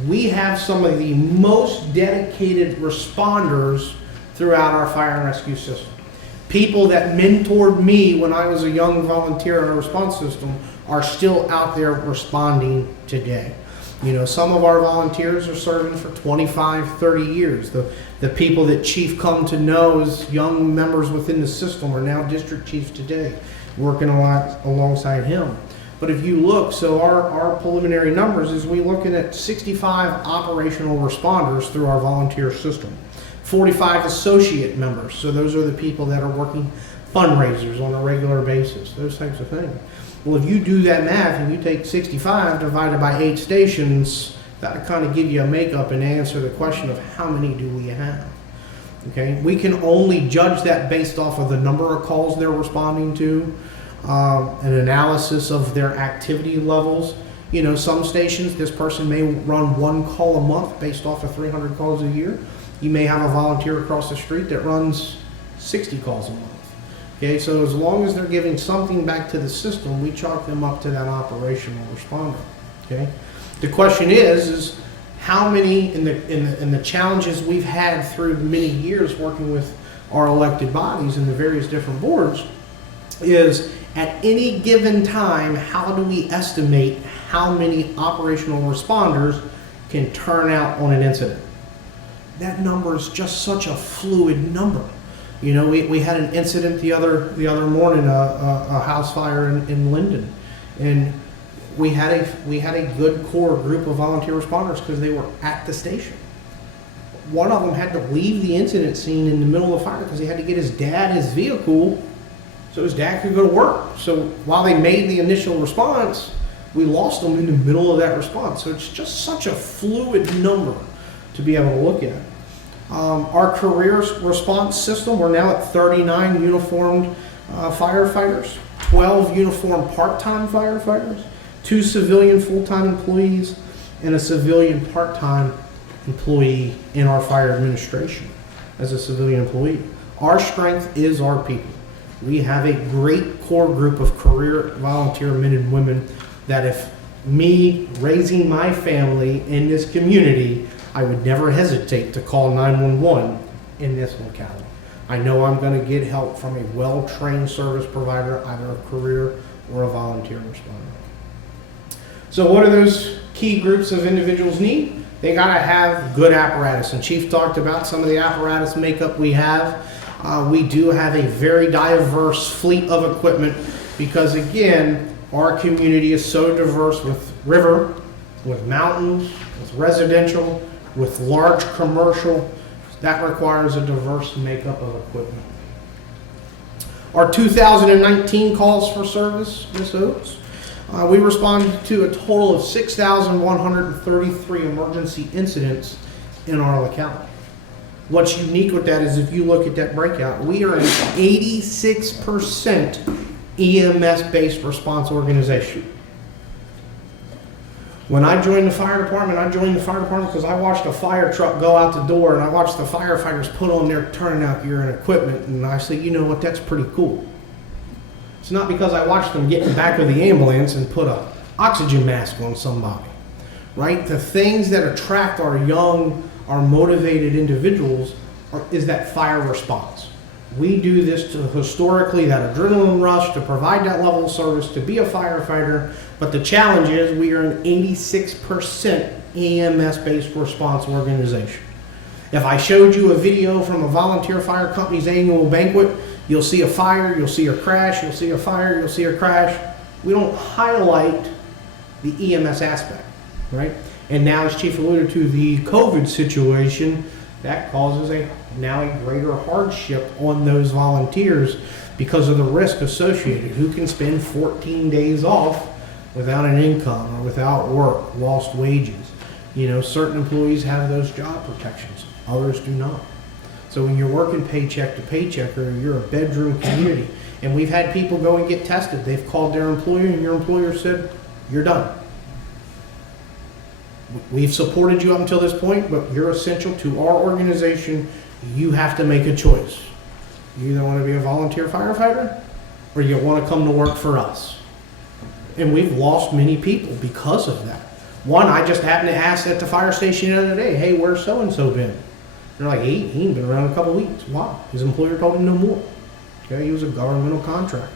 We have some of the most dedicated responders throughout our fire and rescue system. People that mentored me when I was a young volunteer in our response system are still out there responding today. Some of our volunteers are serving for 25, 30 years. The people that Chief come to know as young members within the system are now district chiefs today, working alongside him. But if you look, so our preliminary numbers is we're looking at 65 operational responders through our volunteer system, 45 associate members. So those are the people that are working fundraisers on a regular basis, those types of things. Well, if you do that math and you take 65 divided by 8 stations, that'll kind of give you a makeup and answer the question of how many do we have. Okay, we can only judge that based off of the number of calls they're responding to, an analysis of their activity levels. Some stations, this person may run 1 call a month based off of 300 calls a year. You may have a volunteer across the street that runs 60 calls a month. Okay, so as long as they're giving something back to the system, we chalk them up to that operational responder. Okay, the question is how many in the challenges we've had through many years working with our elected bodies and the various different boards is at any given time, how do we estimate how many operational responders can turn out on an incident? That number is just such a fluid number. We had an incident the other morning, a house fire in Linden, and we had a good core group of volunteer responders because they were at the station. One of them had to leave the incident scene in the middle of the fire because he had to get his dad his vehicle so his dad could go to work. So while they made the initial response, we lost them in the middle of that response. So it's just such a fluid number to be able to look at. Our career response system, we're now at 39 uniformed firefighters, 12 uniformed part-time firefighters, 2 civilian full-time employees, and a civilian part-time employee in our fire administration as a civilian employee. Our strength is our people. We have a great core group of career volunteer men and women that if me raising my family in this community, I would never hesitate to call 911 in this locality. I know I'm going to get help from a well-trained service provider, either a career or a volunteer responder. So what do those key groups of individuals need? They got to have good apparatus, and Chief talked about some of the apparatus makeup we have. We do have a very diverse fleet of equipment because, again, our community is so diverse with river, with mountains, with residential, with large commercial. That requires a diverse makeup of equipment. Our 2019 calls for service, Ms. Oates, we responded to a total of 6,133 emergency incidents in our locality. What's unique with that is if you look at that breakout, we are an 86% EMS-based response organization. When I joined the fire department because I watched a fire truck go out the door and I watched the firefighters put on their turnout gear and equipment, and I said, you know what, that's pretty cool. It's not because I watched them get in the back of the ambulance and put an oxygen mask on somebody, right? The things that attract our young, our motivated individuals is that fire response. We do this to historically that adrenaline rush to provide that level of service, to be a firefighter. But the challenge is we are an 86% EMS-based response organization. If I showed you a video from a volunteer fire company's annual banquet, you'll see a fire, you'll see a crash, you'll see a fire, you'll see a crash. We don't highlight the EMS aspect, right? And now, as Chief alluded to, the COVID situation, that causes now a greater hardship on those volunteers because of the risk associated. Who can spend 14 days off without an income or without work, lost wages. You know, certain employees have those job protections, others do not. So when you're working paycheck to paycheck, or you're a bedroom community, and we've had people go and get tested, they've called their employer and your employer said, you're done. We've supported you up until this point, but you're essential to our organization. You have to make a choice. You either want to be a volunteer firefighter or you want to come to work for us. And we've lost many people because of that. One, I just happened to ask at the fire station the other day, hey, where's so-and-so been? They're like, he ain't been around a couple of weeks. Wow. His employer told him no more. Okay, he was a governmental contractor.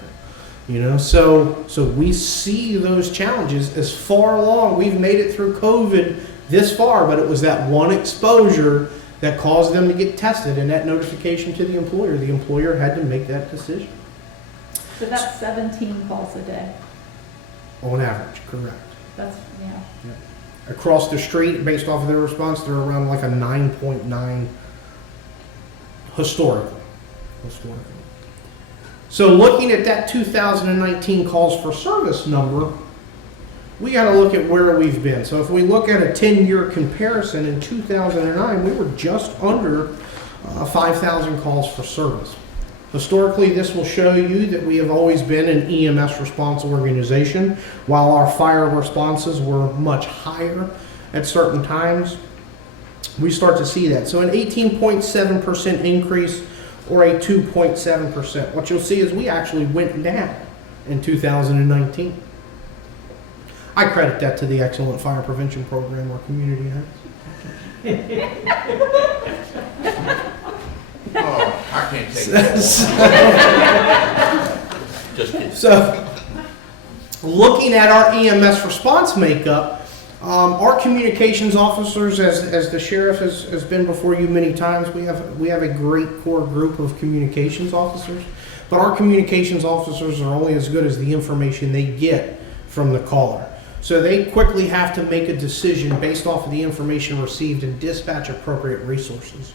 You know, so we see those challenges as far along. We've made it through COVID this far, but it was that one exposure that caused them to get tested, and that notification to the employer. The employer had to make that decision. So that's 17 calls a day. On average, correct. That's, yeah. Across the street, based off of their response, they're around like a 9.9 historically. So looking at that 2019 calls for service number, we got to look at where we've been. So if we look at a 10-year comparison, in 2009, we were just under 5,000 calls for service. Historically, this will show you that we have always been an EMS response organization. While our fire responses were much higher at certain times, we start to see that. So an 18.7% increase or a 2.7%. What you'll see is we actually went down in 2019. I credit that to the excellent fire prevention program our community has. Oh, I can't take that. Just kidding. So, looking at our EMS response makeup, our communications officers, as the sheriff has been before you many times, we have a great core group of communications officers. But our communications officers are only as good as the information they get from the caller. So they quickly have to make a decision based off of the information received and dispatch appropriate resources.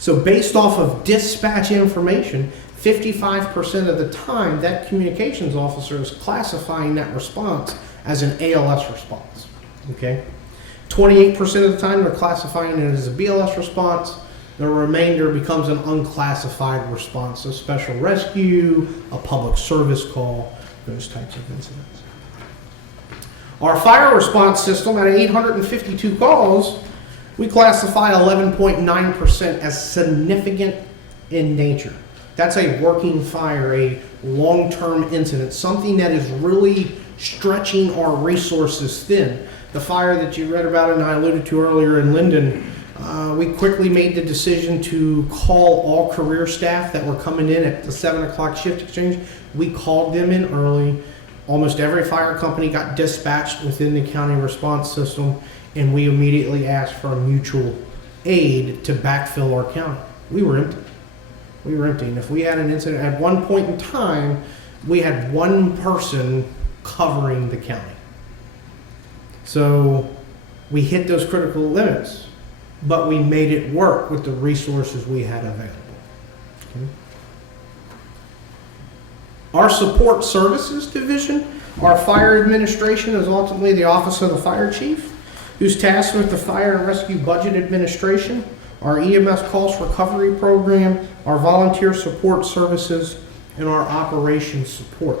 So based off of dispatch information, 55% of the time that communications officer is classifying that response as an ALS response. Okay? 28% of the time they're classifying it as a BLS response. The remainder becomes an unclassified response, a special rescue, a public service call, those types of incidents. Our fire response system, at 852 calls, we classify 11.9% as significant in nature. That's a working fire, a long-term incident, something that is really stretching our resources thin. The fire that you read about and I alluded to earlier in Linden, we quickly made the decision to call all career staff that were coming in at the 7 o'clock shift exchange. We called them in early. Almost every fire company got dispatched within the county response system, and we immediately asked for a mutual aid to backfill our county. We were empty. And if we had an incident, at one point in time, we had one person covering the county. So we hit those critical limits, but we made it work with the resources we had available. Okay. Our support services division, our fire administration, is ultimately the office of the fire chief, who's tasked with the fire and rescue budget administration, our EMS cost recovery program, our volunteer support services, and our operations support.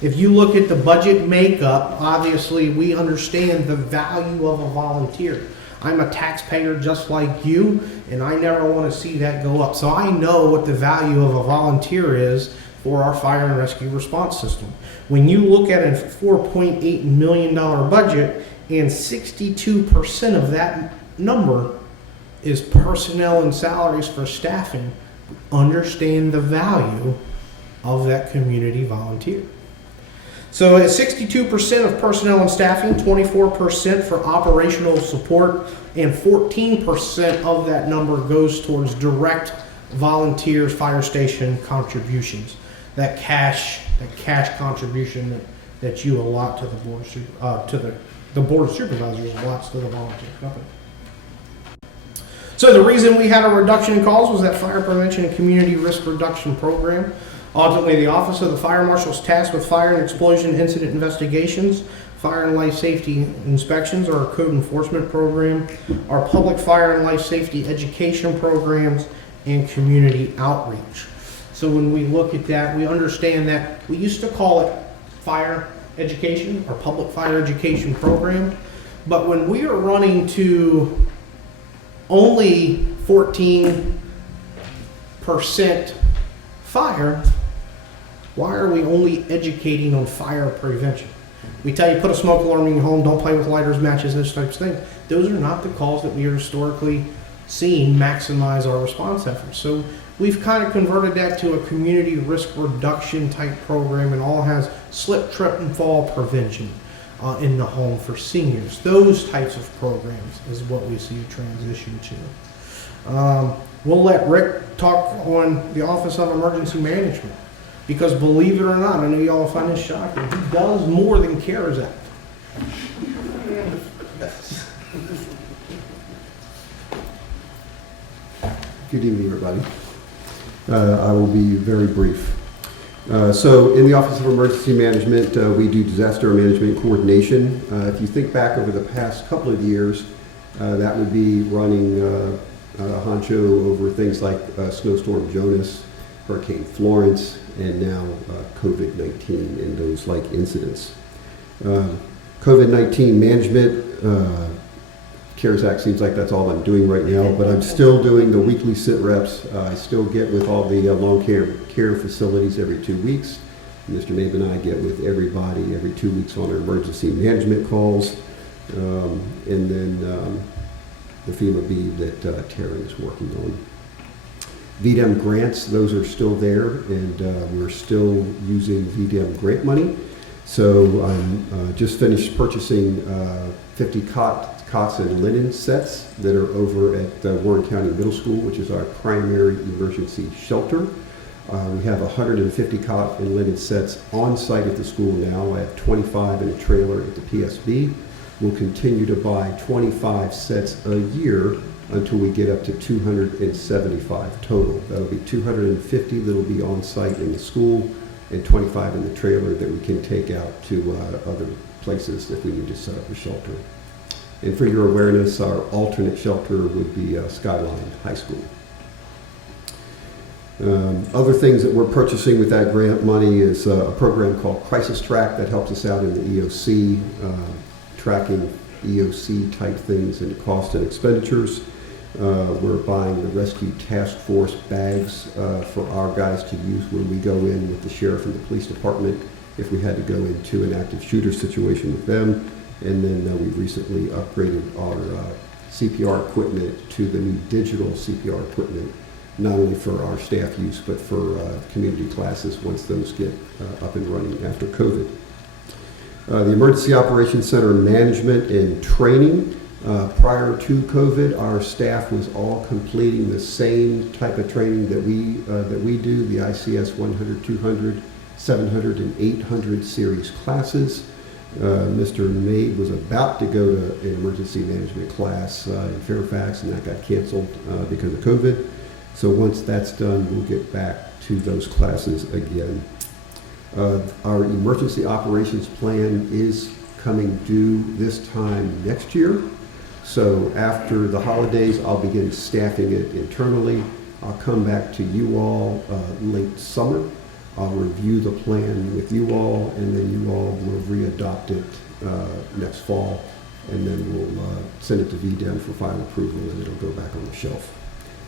If you look at the budget makeup, obviously we understand the value of a volunteer. I'm a taxpayer just like you, and I never want to see that go up. So I know what the value of a volunteer is for our fire and rescue response system. When you look at a $4.8 million budget, and 62% of that number is personnel and salaries for staffing, understand the value of that community volunteer. So at 62% of personnel and staffing, 24% for operational support, and 14% of that number goes towards direct volunteers fire station contributions. That cash contribution that you allot to the board the board of supervisors allots to the volunteer company. So the reason we had a reduction in calls was that fire prevention and community risk reduction program. Ultimately, the Office of the Fire Marshal is tasked with fire and explosion incident investigations, fire and life safety inspections, our code enforcement program, our public fire and life safety education programs, and community outreach. So when we look at that, we understand that we used to call it fire education or public fire education program, but when we are running to only 14% fire, why are we only educating on fire prevention? We tell you put a smoke alarm in your home, don't play with lighters, matches, those types of things. Those are not the calls that we are historically seeing maximize our response efforts. So we've kind of converted that to a community risk reduction type program, and all has slip, trip, and fall prevention in the home for seniors. Those types of programs is what we see a transition to. We'll let Rick talk on the Office of Emergency Management, because believe it or not, I know y'all find this shocking, he does more than CARES Act. Good evening, everybody. I will be very brief. So in the Office of Emergency Management, we do disaster management coordination. If you think back over the past couple of years, that would be running honcho over things like Snowstorm Jonas, Hurricane Florence, and now COVID-19 and those like incidents. COVID-19 management, CARES Act seems like that's all I'm doing right now, but I'm still doing the weekly sit reps. I still get with all the long care facilities every 2 weeks. Mr. Mabe and I get with everybody every 2 weeks on our emergency management calls. And then the FEMA bead that Taryn is working on. VDEM grants, those are still there, and we're still using VDEM grant money. So I'm just finished purchasing 50 cots and linen sets that are over at Warren County Middle School, which is our primary emergency shelter. We have 150 cot and linen sets on site at the school now. I have 25 in a trailer at the PSB. We'll continue to buy 25 sets a year until we get up to 275 total. That'll be 250 that'll be on site in the school and 25 in the trailer that we can take out to other places if we need to set up a shelter. And for your awareness, our alternate shelter would be Skyline High School. Other things that we're purchasing with that grant money is a program called Crisis Track that helps us out in the EOC, tracking EOC type things and cost and expenditures. We're buying the Rescue Task Force bags for our guys to use when we go in with the sheriff and the police department if we had to go into an active shooter situation with them. And then we recently upgraded our CPR equipment to the new digital CPR equipment, not only for our staff use, but for community classes once those get up and running after COVID. The Emergency Operations Center management and training. Prior to COVID, our staff was all completing the same type of training that we do, the ICS 100, 200, 700, and 800 series classes. Mr. Mabe was about to go to an emergency management class in Fairfax, and that got canceled because of COVID. So once that's done, we'll get back to those classes again. Our emergency operations plan is coming due this time next year. So after the holidays, I'll begin staffing it internally. I'll come back to you all late summer. I'll review the plan with you all, and then you all will re-adopt it next fall, and then we'll send it to VDEM for final approval, and it'll go back on the shelf.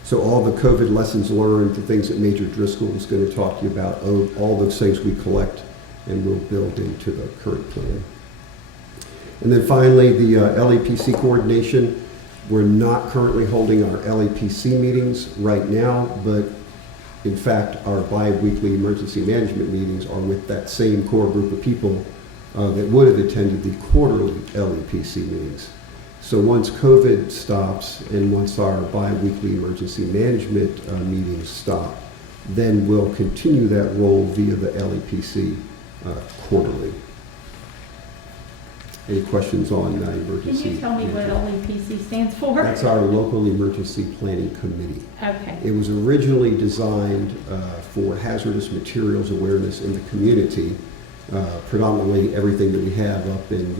So all the COVID lessons learned, the things that Major Driscoll is going to talk to you about, all those things we collect and we'll build into the current plan. And then finally, the LEPC coordination. We're not currently holding our LEPC meetings right now, but in fact, our bi-weekly emergency management meetings are with that same core group of people that would have attended the quarterly LEPC meetings. So once COVID stops and once our bi-weekly emergency management meetings stop, then we'll continue that role via the LEPC quarterly. Any questions on emergency? Can you tell me what LEPC stands for? That's our Local Emergency Planning Committee. Okay. It was originally designed for hazardous materials awareness in the community, predominantly everything that we have up in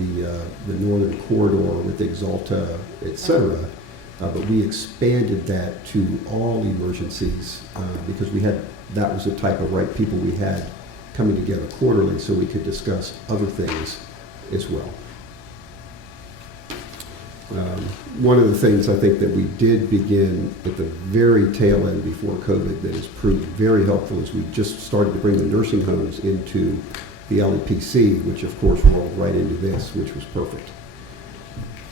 the northern corridor with Exalta, et cetera. But we expanded that to all emergencies because that was the type of people we had coming together quarterly, so we could discuss other things as well. One of the things I think that we did begin at the very tail end before COVID that has proved very helpful is we just started to bring the nursing homes into the LEPC, which of course rolled right into this, which was perfect.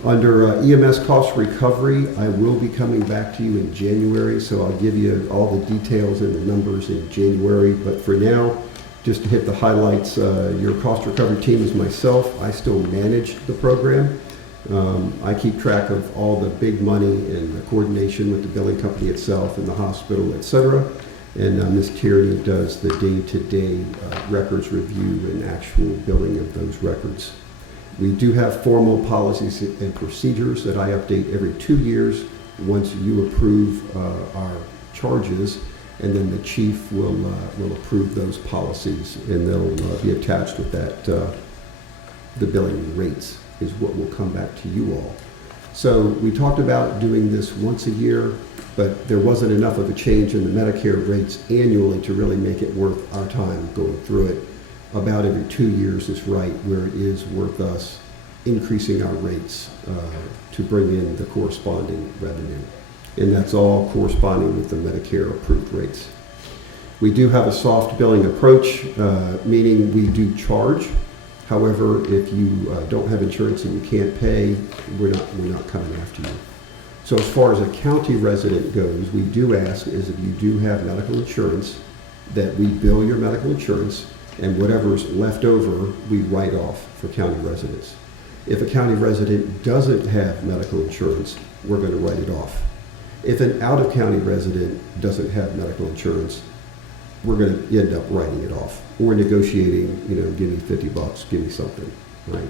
Under EMS cost recovery, I will be coming back to you in January, so I'll give you all the details and the numbers in January. But for now, just to hit the highlights, your cost recovery team is myself. I still manage the program. I keep track of all the big money and the coordination with the billing company itself and the hospital, et cetera. And Ms. Tierney does the day-to-day records review and actual billing of those records. We do have formal policies and procedures that I update every 2 years once you approve our charges, and then the chief will approve those policies, and they'll be attached with that. The billing rates is what will come back to you all. So we talked about doing this once a year, but there wasn't enough of a change in the Medicare rates annually to really make it worth our time going through it. About every 2 years is right, where it is worth us increasing our rates to bring in the corresponding revenue. And that's all corresponding with the Medicare approved rates. We do have a soft billing approach, meaning we do charge. However, if you don't have insurance and you can't pay, we're not coming after you. So as far as a county resident goes, we do ask is if you do have medical insurance, that we bill your medical insurance, and whatever's left over, we write off for county residents. If a county resident doesn't have medical insurance, we're going to write it off. If an out-of-county resident doesn't have medical insurance, we're going to end up writing it off or negotiating, give me $50, give me something, right?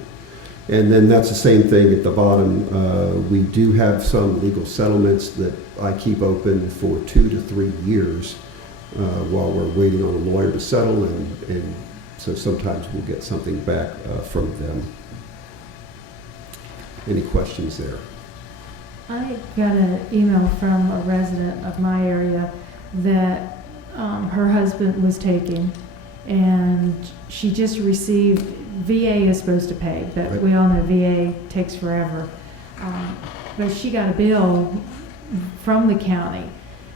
And then that's the same thing at the bottom. We do have some legal settlements that I keep open for 2 to 3 years while we're waiting on a lawyer to settle, and so sometimes we'll get something back from them. Any questions there? I got an email from a resident of my area that her husband was taking, and she just received, VA is supposed to pay, but Right. we all know VA takes forever. But she got a bill from the county,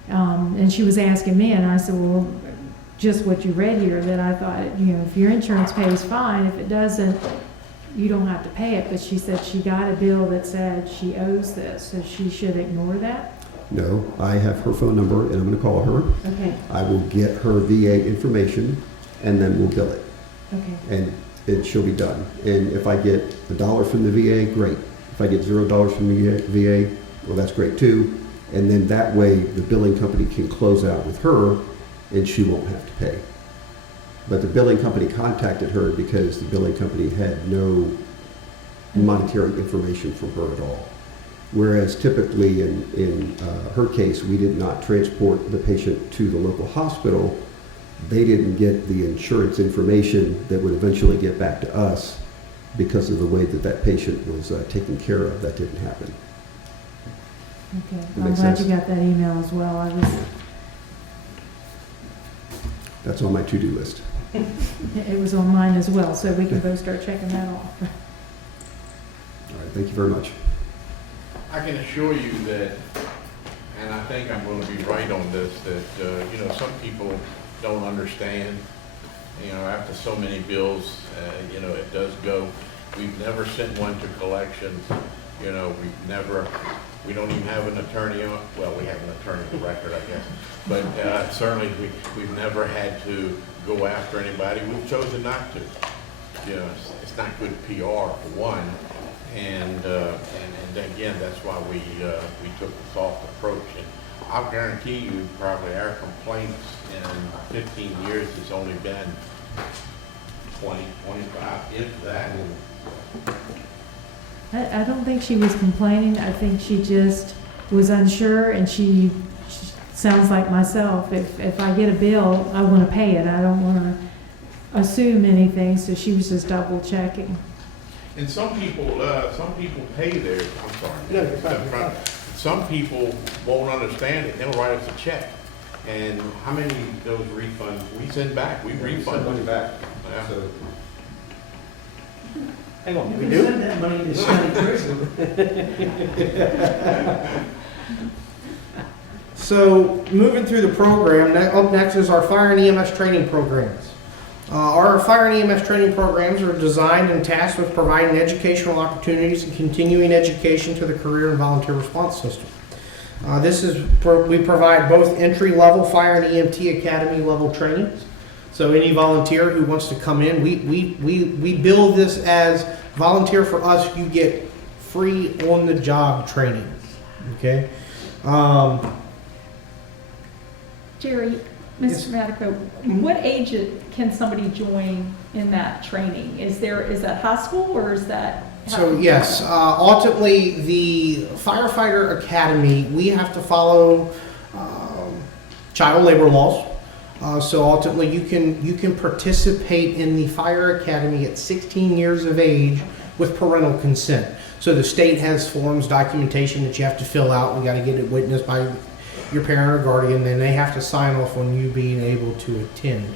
and she was asking me, and I said, well, just what you read here, that I thought, if your insurance pays, fine. If it doesn't, you don't have to pay it. But she said she got a bill that said she owes this, so she should ignore that. No, I have her phone number, and I'm going to call her. Okay, I will get her VA information, and then we'll bill it, okay, and she'll be done. And if I get $1 from the VA, great. If I get $0 from the VA, well, that's great too. And then that way, the billing company can close out with her, and she won't have to pay. But the billing company contacted her because the billing company had no monetary information from her at all. Whereas typically in her case, we did not transport the patient to the local hospital. They didn't get the insurance information that would eventually get back to us because of the way that patient was taken care of. That didn't happen. okay. That I'm makes glad sense. you got that email as well. That's on my to-do list. It was on mine as well, so we can both start checking that off. All right, thank you very much. I can assure you that, and I think I'm going to be right on this, that, some people don't understand, after so many bills, it does go. We've never sent one to collections, we don't even have an attorney on, well, we have an attorney on record, I guess. But certainly we've never had to go after anybody. We've chosen not to. It's not good PR for one. And again, that's why we took the soft approach. And I'll guarantee you, probably our complaints in 15 years has only been 20, 25, if that. I don't think she was complaining. I think she just was unsure, and she sounds like myself. If I get a bill, I want to pay it. I don't want to assume anything, so she was just double checking. And some people pay their, I'm sorry. No, you're fine, you're fine. Some people won't understand it, they'll write us a check. And how many of those refunds we send back? We refund them. back. Yeah. So Hang on, we We do? send that money to county prison. So, moving through the program, up next is our fire and EMS training programs. Our fire and EMS training programs are designed and tasked with providing educational opportunities and continuing education to the career and volunteer response system. We provide both entry-level fire and EMT academy level trainings. So any volunteer who wants to come in, we build this as volunteer for us, you get free on-the-job training. Okay? Jerry, Yes. Mr. Madico, what age can somebody join in that training? Is that high school or is that? So yes, ultimately the firefighter academy, we have to follow child labor laws. So ultimately you can participate in the fire academy at 16 years of age with parental consent. So the state has forms, documentation that you have to fill out. We got to get it witnessed by your parent or guardian, then they have to sign off on you being able to attend.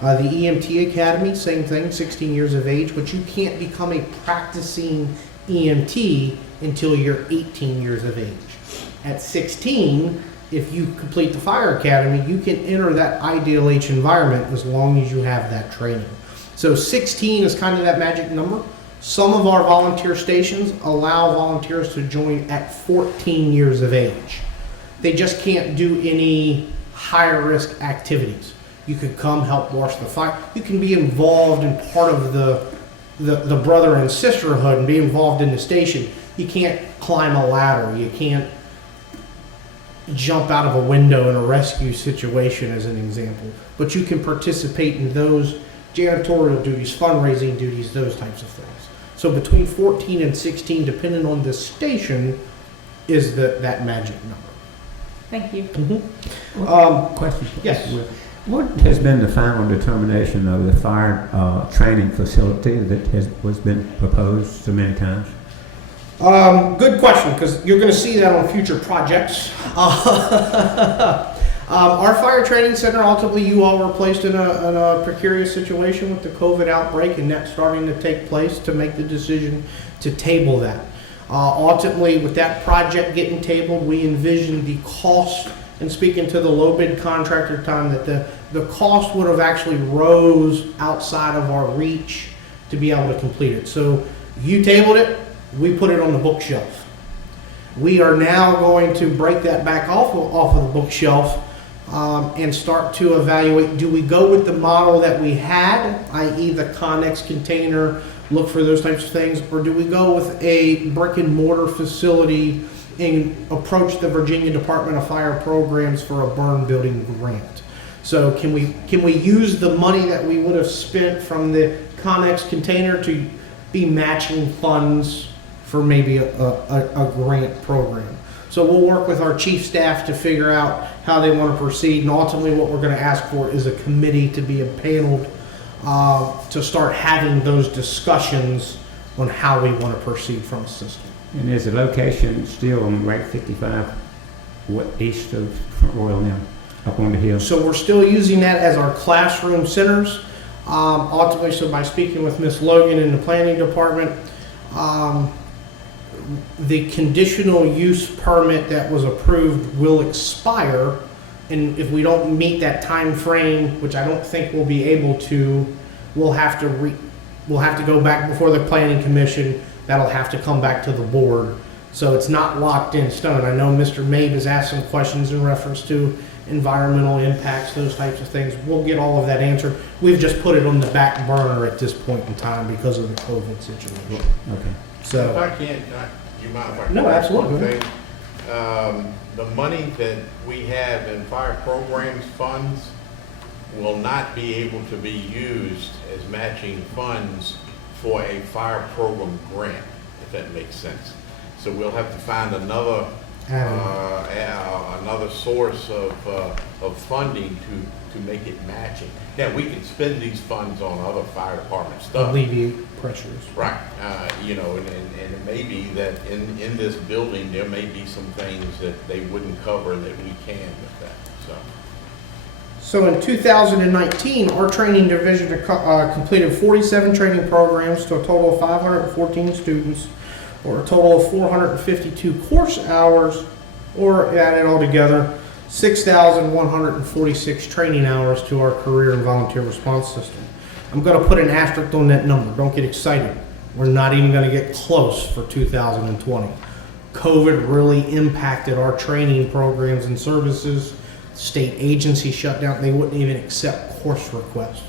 The EMT Academy, same thing, 16 years of age, but you can't become a practicing EMT until you're 18 years of age. At 16, if you complete the Fire Academy, you can enter that IDLH environment as long as you have that training. So 16 is kind of that magic number. Some of our volunteer stations allow volunteers to join at 14 years of age. They just can't do any higher risk activities. You could come help wash the fire. You can be involved in part of the brother and sisterhood and be involved in the station. You can't climb a ladder. You can't jump out of a window in a rescue situation, as an example. But you can participate in those janitorial duties, fundraising duties, those types of things. So between 14 and 16, depending on the station, is that magic number. Thank you. Question. Yes. What has been the final determination of the fire training facility that was been proposed so many times? Good question, because you're going to see that on future projects. Our fire training center, ultimately, you all were placed in a precarious situation with the COVID outbreak, and that's starting to take place to make the decision to table that. Ultimately, with that project getting tabled, we envisioned the cost, and speaking to the low bid contractor time, that the cost would have actually rose outside of our reach to be able to complete it. So you tabled it, we put it on the bookshelf. We are now going to break that back off of the bookshelf and start to evaluate, do we go with the model that we had, i.e. the Connex container, look for those types of things, or do we go with a brick and mortar facility and approach the Virginia Department of Fire Programs for a burn building grant? So can we use the money that we would have spent from the Connex container to be matching funds for maybe a grant program? So we'll work with our chief staff to figure out how they want to proceed, and ultimately what we're going to ask for is a committee to be impaneled to start having those discussions on how we want to proceed from a system. And is the location still on Route 55, east of Front Royal now, up on the hill? So we're still using that as our classroom centers. Ultimately, so by speaking with Ms. Logan in the planning department, the conditional use permit that was approved will expire, and if we don't meet that time frame, which I don't think we'll be able to, we'll have to go back before the planning commission. That'll have to come back to the board. So it's not locked in stone. I know Mr. Mabe has asked some questions in reference to environmental impacts, those types of things. We'll get all of that answered. We've just put it on the back burner at this point in time because of the COVID situation. Okay. So If I can't, do you mind if I? No, absolutely. One thing? The money that we have in fire programs funds will not be able to be used as matching funds for a fire program grant, if that makes sense. So we'll have to find another another source of funding to make it matching. Now, we can spend these funds on other fire department stuff. Alleviate pressures. Right, you know, and it may be that in this building, there may be some things that they wouldn't cover that we can with that, so. So in 2019, our training division completed 47 training programs to a total of 514 students, or a total of 452 course hours, or added all together, 6,146 training hours to our career and volunteer response system. I'm going to put an asterisk on that number. Don't get excited. We're not even going to get close for 2020. COVID really impacted our training programs and services. State agency shut down. They wouldn't even accept course requests.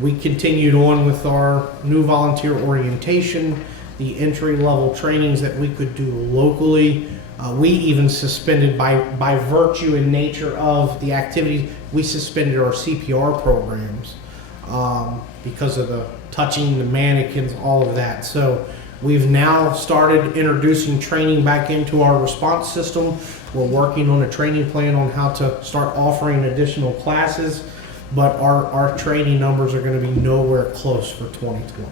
We continued on with our new volunteer orientation, the entry-level trainings that we could do locally. We even suspended, by virtue and nature of the activities, we suspended our CPR programs because of the touching the mannequins, all of that. So we've now started introducing training back into our response system. We're working on a training plan on how to start offering additional classes, but our training numbers are going to be nowhere close for 2020.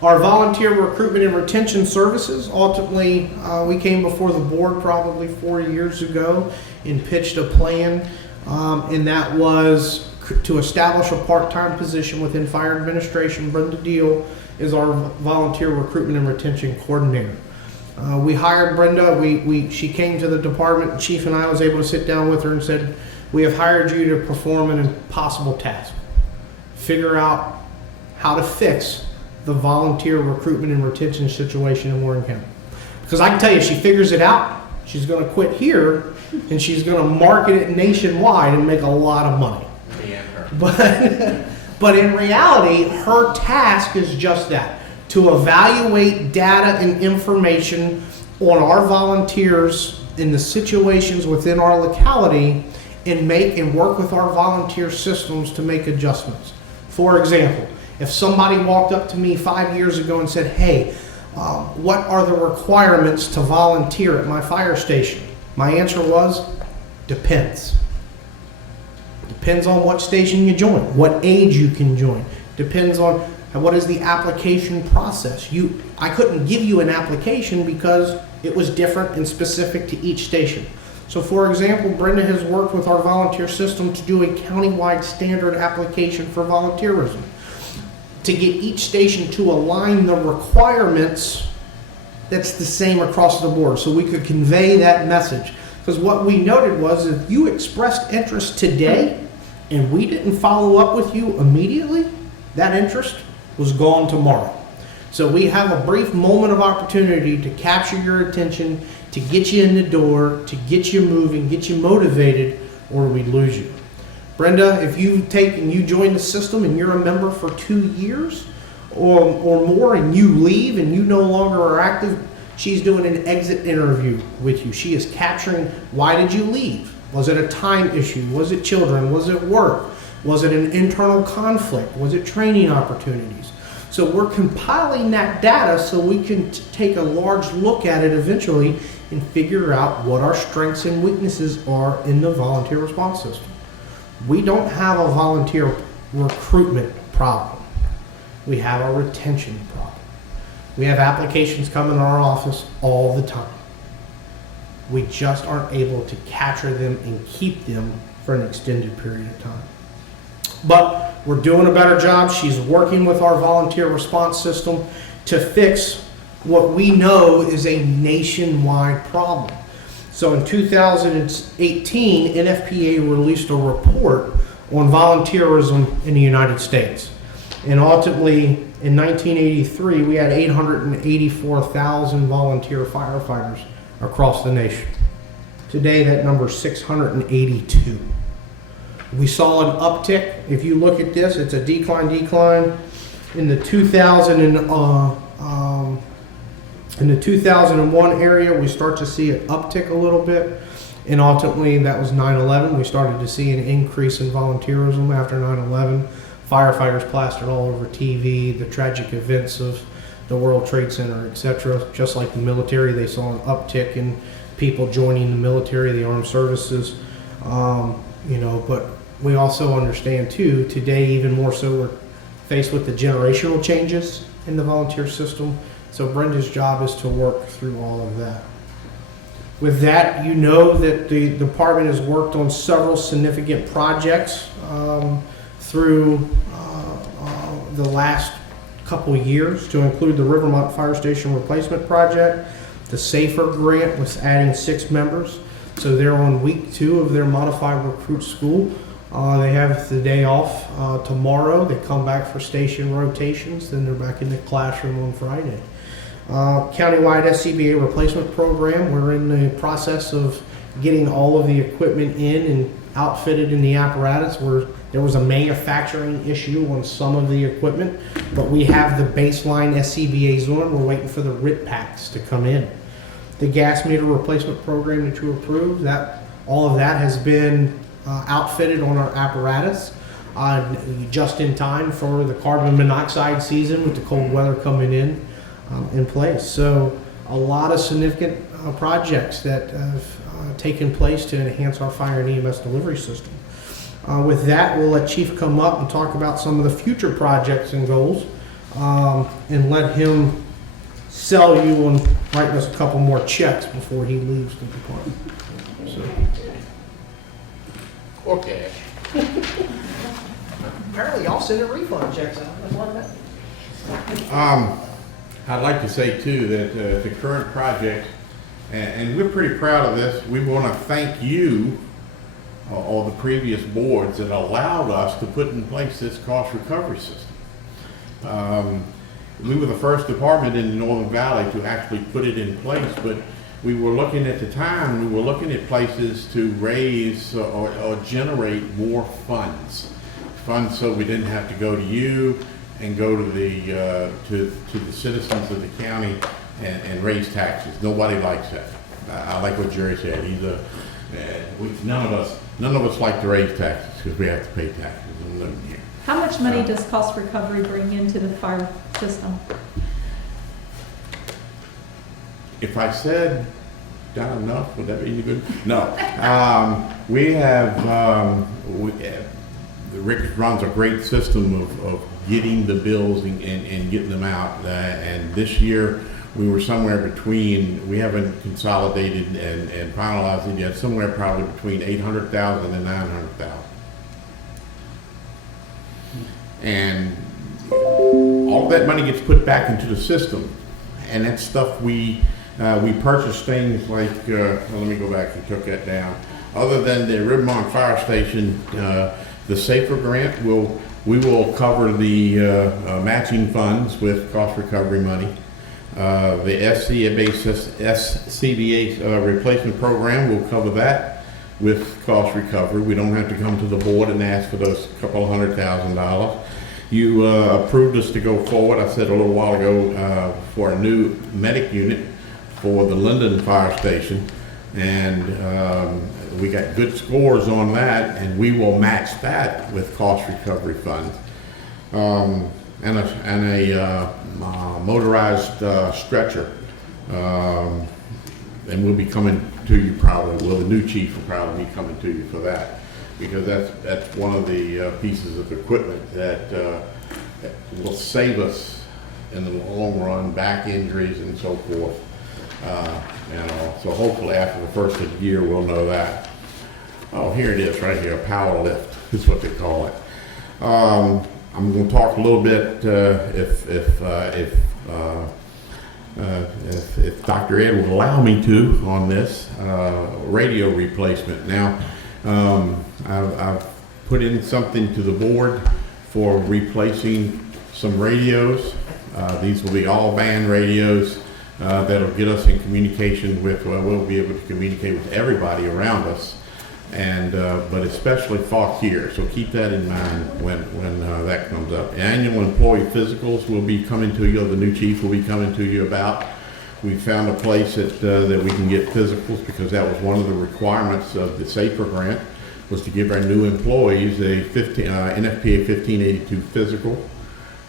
Our volunteer recruitment and retention services, ultimately, we came before the board probably 4 years ago and pitched a plan, and that was to establish a part-time position within fire administration. Brenda Deal is our volunteer recruitment and retention coordinator. We hired Brenda. She came to the department. The chief and I was able to sit down with her and said, we have hired you to perform an impossible task. Figure out how to fix the volunteer recruitment and retention situation in Warren County. Because I can tell you, if she figures it out, she's going to quit here and she's going to market it nationwide and make a lot of money. Me and her. But in reality, her task is just that, to evaluate data and information on our volunteers in the situations within our locality and work with our volunteer systems to make adjustments. For example, if somebody walked up to me 5 years ago and said, hey, what are the requirements to volunteer at my fire station? My answer was, depends. Depends on what station you join, what age you can join. Depends on what is the application process. I couldn't give you an application because it was different and specific to each station. So for example, Brenda has worked with our volunteer system to do a countywide standard application for volunteerism, to get each station to align the requirements that's the same across the board, so we could convey that message. Because what we noted was, if you expressed interest today and we didn't follow up with you immediately, that interest was gone tomorrow. So we have a brief moment of opportunity to capture your attention, to get you in the door, to get you moving, get you motivated, or we lose you. Brenda, if you join the system and you're a member for 2 years or more and you leave and you no longer are active, she's doing an exit interview with you. She is capturing, why did you leave? Was it a time issue? Was it children? Was it work? Was it an internal conflict? Was it training opportunities? So we're compiling that data so we can take a large look at it eventually and figure out what our strengths and weaknesses are in the volunteer response system. We don't have a volunteer recruitment problem. We have a retention problem. We have applications coming in our office all the time. We just aren't able to capture them and keep them for an extended period of time. But we're doing a better job. She's working with our volunteer response system to fix what we know is a nationwide problem. So in 2018, NFPA released a report on volunteerism in the United States. And ultimately, in 1983, we had 884,000 volunteer firefighters across the nation. Today, that number is 682. We saw an uptick. If you look at this, it's a decline. In the 2001 area, we start to see it uptick a little bit. And ultimately, that was 9/11. We started to see an increase in volunteerism after 9/11. Firefighters plastered all over TV, the tragic events of the World Trade Center, etc. Just like the military, they saw an uptick in people joining the military, the armed services. But we also understand too, today even more so, we're faced with the generational changes in the volunteer system. So Brenda's job is to work through all of that. With that, you know that the department has worked on several significant projects through the last couple of years, to include the Rivermont Fire Station Replacement Project, the SAFER grant with adding 6 members. So they're on week 2 of their modified recruit school. They have the day off tomorrow. They come back for station rotations, then they're back in the classroom on Friday. Countywide SCBA replacement program, we're in the process of getting all of the equipment in and outfitted in the apparatus, where there was a manufacturing issue on some of the equipment, but we have the baseline SCBA's on. We're waiting for the RIT packs to come in. The gas meter replacement program that you approved, all of that has been outfitted on our apparatus just in time for the carbon monoxide season, with the cold weather coming in place. So a lot of significant projects that have taken place to enhance our fire and EMS delivery system. With that, we'll let Chief come up and talk about some of the future projects and goals, and let him sell you on writing us a couple more checks before he leaves the department. So. Okay. Apparently, y'all sending refund checks out. I'd like to say too that the current project, and we're pretty proud of this, we want to thank you or the previous boards that allowed us to put in place this cost recovery system. We were the first department in the Northern Valley to actually put it in place, but we were looking at the time, we were looking at places to raise or generate more funds so we didn't have to go to you and go to the citizens of the county and raise taxes. Nobody likes that. I like what Jerry said. None of us like to raise taxes because we have to pay taxes and live here. How much money does cost recovery bring into the fire system? If I said not enough, would that be any good? No. We have, Rick runs a great system of getting the bills and getting them out. And this year, we were somewhere between, we haven't consolidated and finalized it yet, somewhere probably between 800,000 and 900,000. And all of that money gets put back into the system. And that's stuff we purchase things like, let me go back and took that down. Other than the Rivermont Fire Station, the SAFER grant, we will cover the matching funds with cost recovery money. The SCBA replacement program will cover that with cost recovery. We don't have to come to the board and ask for those couple of $100,000. You approved us to go forward, I said a little while ago, for a new medic unit for the Linden Fire Station. And we got good scores on that, and we will match that with cost recovery funds. And a motorized stretcher. And we'll be coming to you probably, well, the new chief will probably be coming to you for that, because that's one of the pieces of equipment that will save us in the long run, back injuries and so forth. So hopefully after the first of the year, we'll know that. Oh, here it is right here, a power lift is what they call it. I'm going to talk a little bit if Dr. Ed will allow me to on this radio replacement. Now, I've put in something to the board for replacing some radios. These will be all band radios that'll get us in communication with, well, we'll be able to communicate with everybody around us, and but especially Fauquier. So keep that in mind when that comes up. Annual employee physicals will be coming to you, the new chief will be coming to you about. We found a place that we can get physicals, because that was one of the requirements of the SAFER grant, was to give our new employees a NFPA 1582 physical.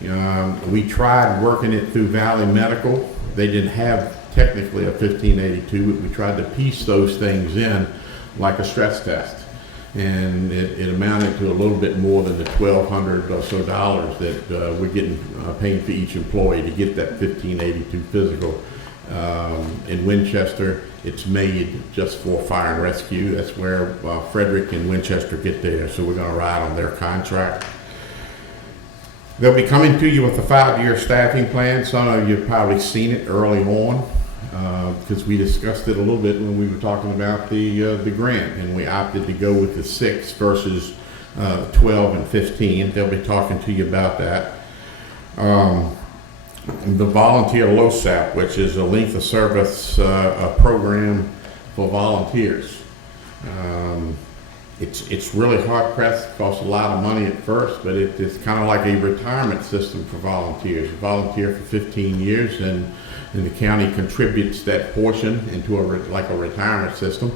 We tried working it through Valley Medical. They didn't have technically a 1582, but we tried to piece those things in like a stress test. And it amounted to a little bit more than the $1,200 or so that we're getting paying for each employee to get that 1582 physical. In Winchester, it's made just for fire and rescue. That's where Frederick and Winchester get theirs, so we're going to ride on their contract. They'll be coming to you with a 5-year staffing plan. Some of you have probably seen it early on because we discussed it a little bit when we were talking about the grant, and we opted to go with the 6 versus 12 and 15. They'll be talking to you about that. The volunteer LoSAP, which is a length of service program for volunteers. It's really hard pressed. It costs a lot of money at first, but it's kind of like a retirement system for volunteers. You volunteer for 15 years, and the county contributes that portion into like a retirement system,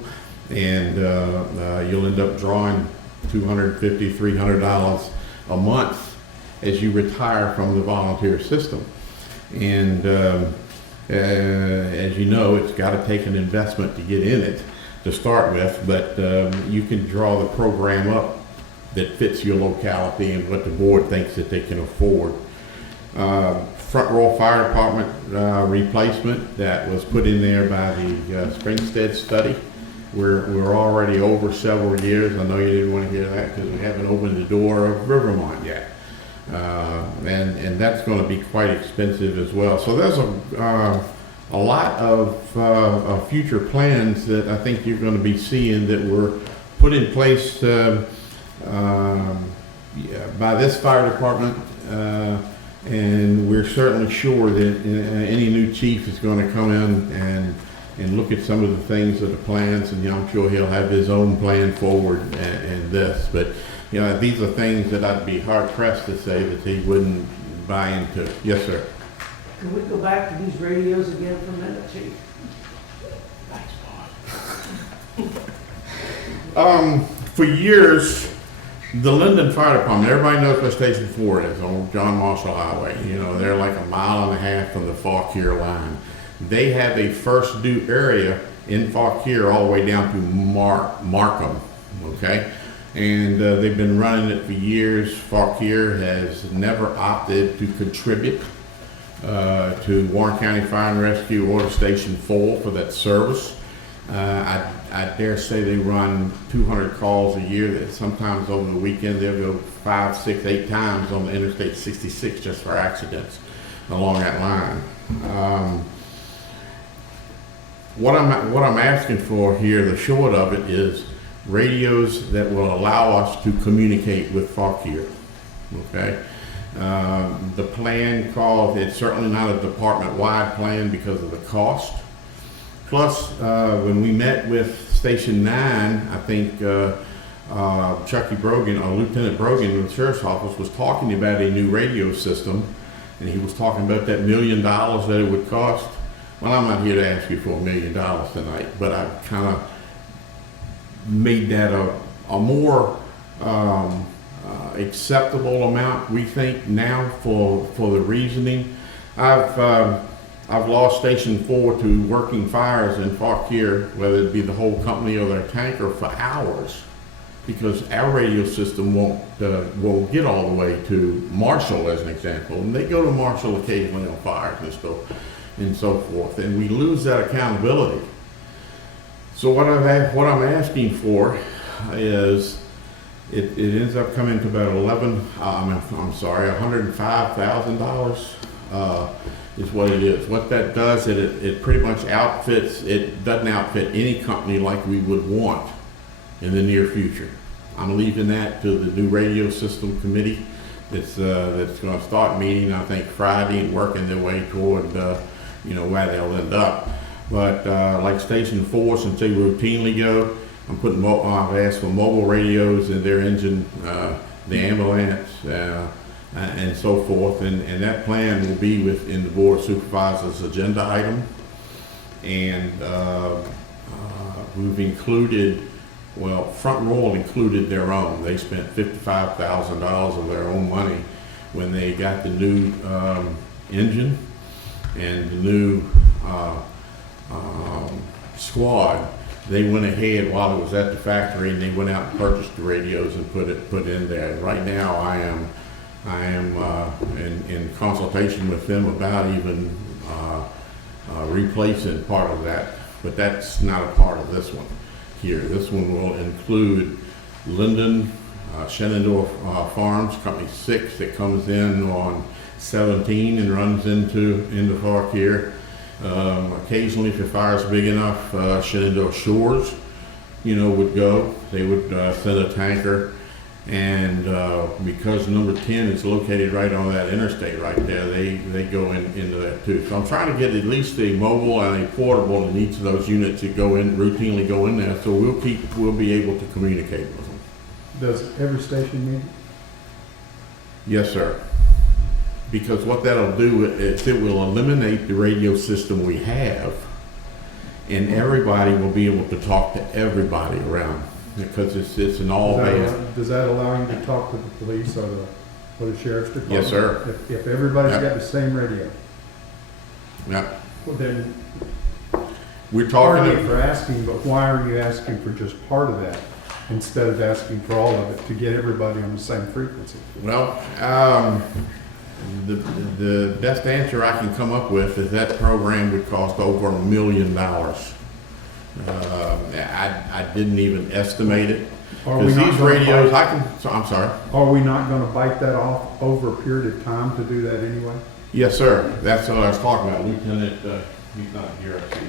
and you'll end up drawing $250, $300 a month as you retire from the volunteer system. And as you know, it's got to take an investment to get in it to start with, but you can draw the program up that fits your locality and what the board thinks that they can afford. Front Row Fire Department replacement that was put in there by the Springstead study. We're already over several years. I know you didn't want to hear that because we haven't opened the door of Rivermont yet. And that's going to be quite expensive as well. So there's a lot of future plans that I think you're going to be seeing that were put in place by this fire department, and we're certainly sure that any new chief is going to come in and look at some of the things of the plans, and I'm sure he'll have his own plan forward and this. But these are things that I'd be hard pressed to say that he wouldn't buy into. Yes, sir. Can we go back to these radios again for a minute, Chief? Thanks, boss. For years, the Linden Fire Department, everybody knows where Station 4 is on John Marshall Highway. They're like a mile and a half from the Fauquier line. They have a first due area in Fauquier all the way down to Markham, okay? And they've been running it for years. Fauquier has never opted to contribute to Warren County Fire and Rescue or to Station 4 for that service. I dare say they run 200 calls a year. That sometimes over the weekend they'll go 5, 6, 8 times on the Interstate 66 just for accidents along that line. What I'm asking for here, the short of it, is radios that will allow us to communicate with Fauquier. Okay. The plan calls, it's certainly not a department-wide plan because of the cost. Plus, when we met with Station 9, I think Chucky Brogan, or Lieutenant Brogan in the Sheriff's Office, was talking about a new radio system, and he was talking about that $1 million that it would cost. Well, I'm not here to ask you for $1 million tonight, but I kind of made that a more acceptable amount, we think, now for the reasoning. I've lost Station 4 to working fires in Fauquier, whether it be the whole company or their tanker, for hours, because our radio system won't get all the way to Marshall, as an example, and they go to Marshall occasionally on fires and so forth, and we lose that accountability. So what I'm asking for is it ends up coming to about $105,000 is what it is. What that does, it pretty much outfits. It doesn't outfit any company like we would want in the near future. I'm leaving that to the new radio system committee that's going to start meeting, I think, Friday, and working their way toward where they'll end up. But like Station 4, since they routinely go, I've asked for mobile radios in their engine, the ambulance, and so forth, and that plan will be within the Board of Supervisors agenda item. And we've included, Front Royal included their own. They spent $55,000 of their own money when they got the new engine and the new squad, they went ahead while it was at the factory and they went out and purchased the radios and put in there. Right now, I am in consultation with them about even replacing part of that, but that's not a part of this one here. This one will include Linden, Shenandoah Farms, Company 6 that comes in on 17 and runs into Fauquier. Occasionally, if the fire's big enough, Shenandoah Shores, would go. They would send a tanker, and because number 10 is located right on that interstate right there, they go into that too. So I'm trying to get at least a mobile and a portable in each of those units that routinely go in there. So we'll be able to communicate with them. Does every station need it? Yes, sir. Because what that'll do is it will eliminate the radio system we have, and everybody will be able to talk to everybody around, because it's an all band. Does that allow you to talk to the police or the sheriff's department? Yes, sir. If everybody's Yep. got the same radio, Yeah, well, then, we're pardon me talking. for asking, but why are you asking for just part of that instead of asking for all of it to get everybody on the same frequency? Well, the best answer I can come up with is that program would cost over $1 million. I didn't even estimate it. Are we Because not these gonna radios, bite- I'm sorry. Are we not gonna bite that off over a period of time to do that anyway? Yes, sir. That's what I was talking about. Lieutenant, he's not here, I see.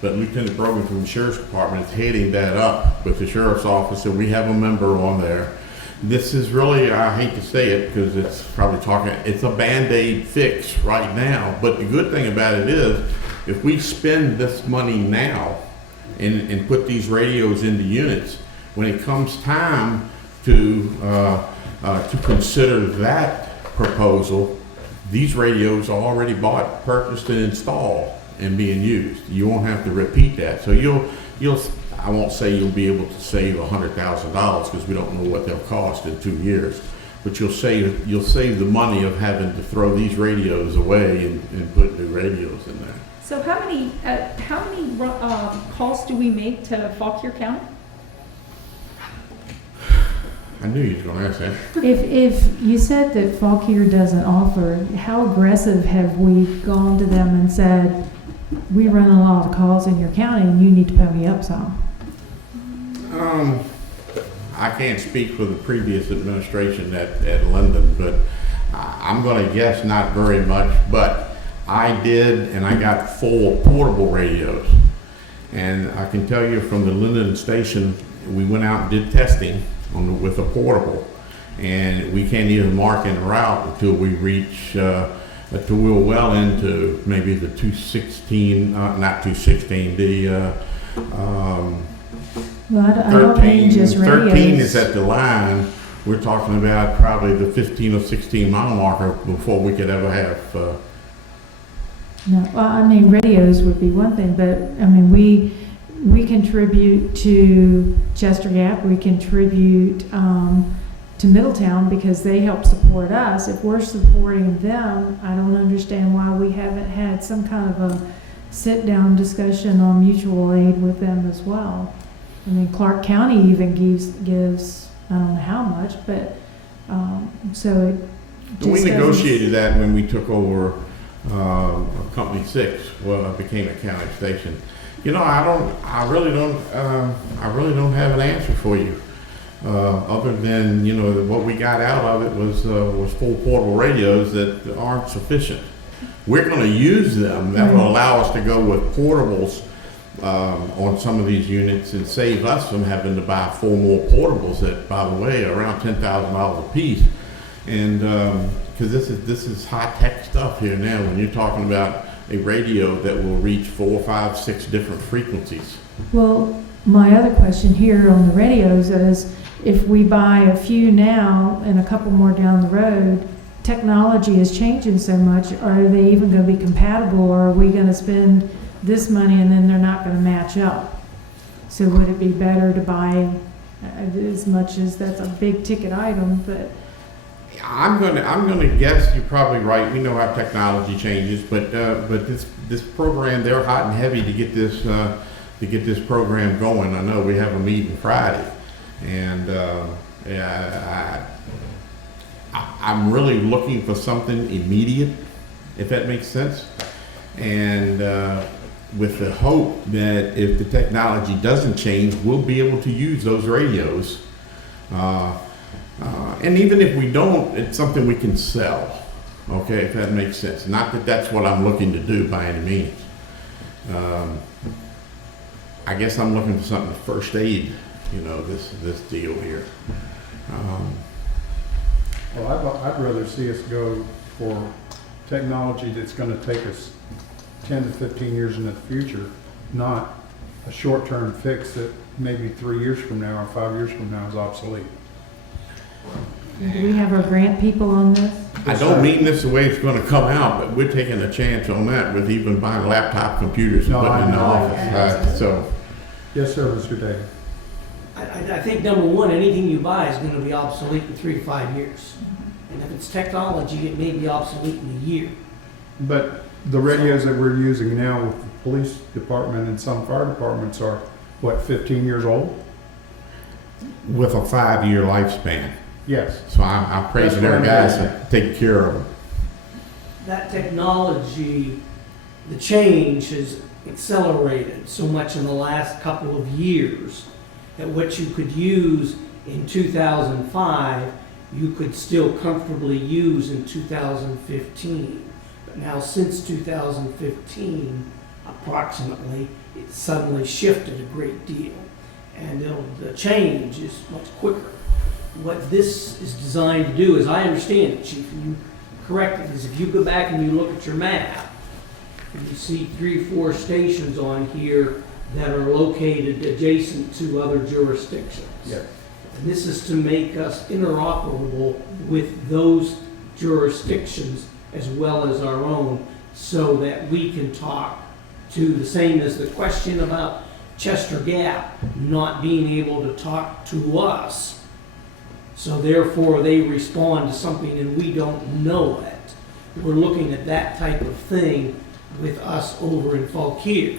But Lieutenant Brogan from the Sheriff's Department is heading that up with the Sheriff's Office, and we have a member on there. This is really, I hate to say it because it's probably it's a Band-Aid fix right now. But the good thing about it is, if we spend this money now and put these radios into units, when it comes time to consider that proposal, these radios are already bought, purchased, and installed and being used. You won't have to repeat that. So I won't say you'll be able to save $100,000 because we don't know what they'll cost in 2 years, but you'll save the money of having to throw these radios away and put new radios in there. So how many calls do we make to Fauquier County? I knew you was going to ask that. If you said that Fauquier doesn't offer, how aggressive have we gone to them and said, we run a lot of calls in your county and you need to pay me up some? I can't speak for the previous administration at Linden, but I'm going to guess not very much. But I did, and I got full portable radios. And I can tell you from the Linden station, we went out and did testing with a portable, and we can't even mark in route until we reach until we're well into maybe the 216, not 216, the Well, I don't mean just radios. 13 is at the line. We're talking about probably the 15 or 16 mile marker before we could ever have. No, well, I mean, radios would be one thing, but I mean, we contribute to Chester Gap, we contribute to Middletown because they help support us. If we're supporting them, I don't understand why we haven't had some kind of a sit-down discussion on mutual aid with them as well. I mean, Clark County even gives I don't know how much, but so it just We doesn't- negotiated that when we took over Company 6. Well, it became a county station. I really don't have an answer for you. Other than, what we got out of it was full portable radios that aren't sufficient. We're going to use them. That will allow us to go with portables on some of these units and save us from having to buy 4 more portables that, by the way, are around $10,000 a piece. And because this is high-tech stuff here now when you're talking about a radio that will reach 4, 5, 6 different frequencies. Well, my other question here on the radios is, if we buy a few now and a couple more down the road, technology is changing so much. Are they even going to be compatible, or are we going to spend this money and then they're not going to match up? So would it be better to buy as much as that's a big ticket item, but I'm gonna guess you're probably right. We know how technology changes, but this program, they're hot and heavy to get this program going. I know we have a meeting Friday, and I'm really looking for something immediate, if that makes sense, and with the hope that if the technology doesn't change, we'll be able to use those radios. And even if we don't, it's something we can sell, okay, if that makes sense. Not that that's what I'm looking to do by any means. I guess I'm looking for something to first aid, this deal here. Well, I'd rather see us go for technology that's gonna take us 10 to 15 years into the future, not a short-term fix that maybe 3 years from now or 5 years from now is obsolete. Do we have our grant people on this? I don't mean this the way it's gonna come out, but we're taking a chance on that with even buying laptop computers and No, putting in the I know. office. So, Yes, sir, Mr. Davis. I think number one, anything you buy is gonna be obsolete in 3 to 5 years. And if it's technology, it may be obsolete in a year. But the radios that we're using now with the police department and some fire departments are, what, 15 years old? with a 5-year lifespan. Yes. So I'm praising their guys that take care of them. That technology, the change has accelerated so much in the last couple of years that what you could use in 2005, you could still comfortably use in 2015. But now since 2015, approximately, it suddenly shifted a great deal. And the change is much quicker. What this is designed to do, as I understand it, Chief, and you correct it, is if you go back and you look at your map, and you see 3 or 4 stations on here that are located adjacent to other jurisdictions. Yes. And this is to make us interoperable with those jurisdictions as well as our own, so that we can talk to the same as the question about Chester Gap not being able to talk to us. So therefore, they respond to something and we don't know it. We're looking at that type of thing with us over in Fauquier,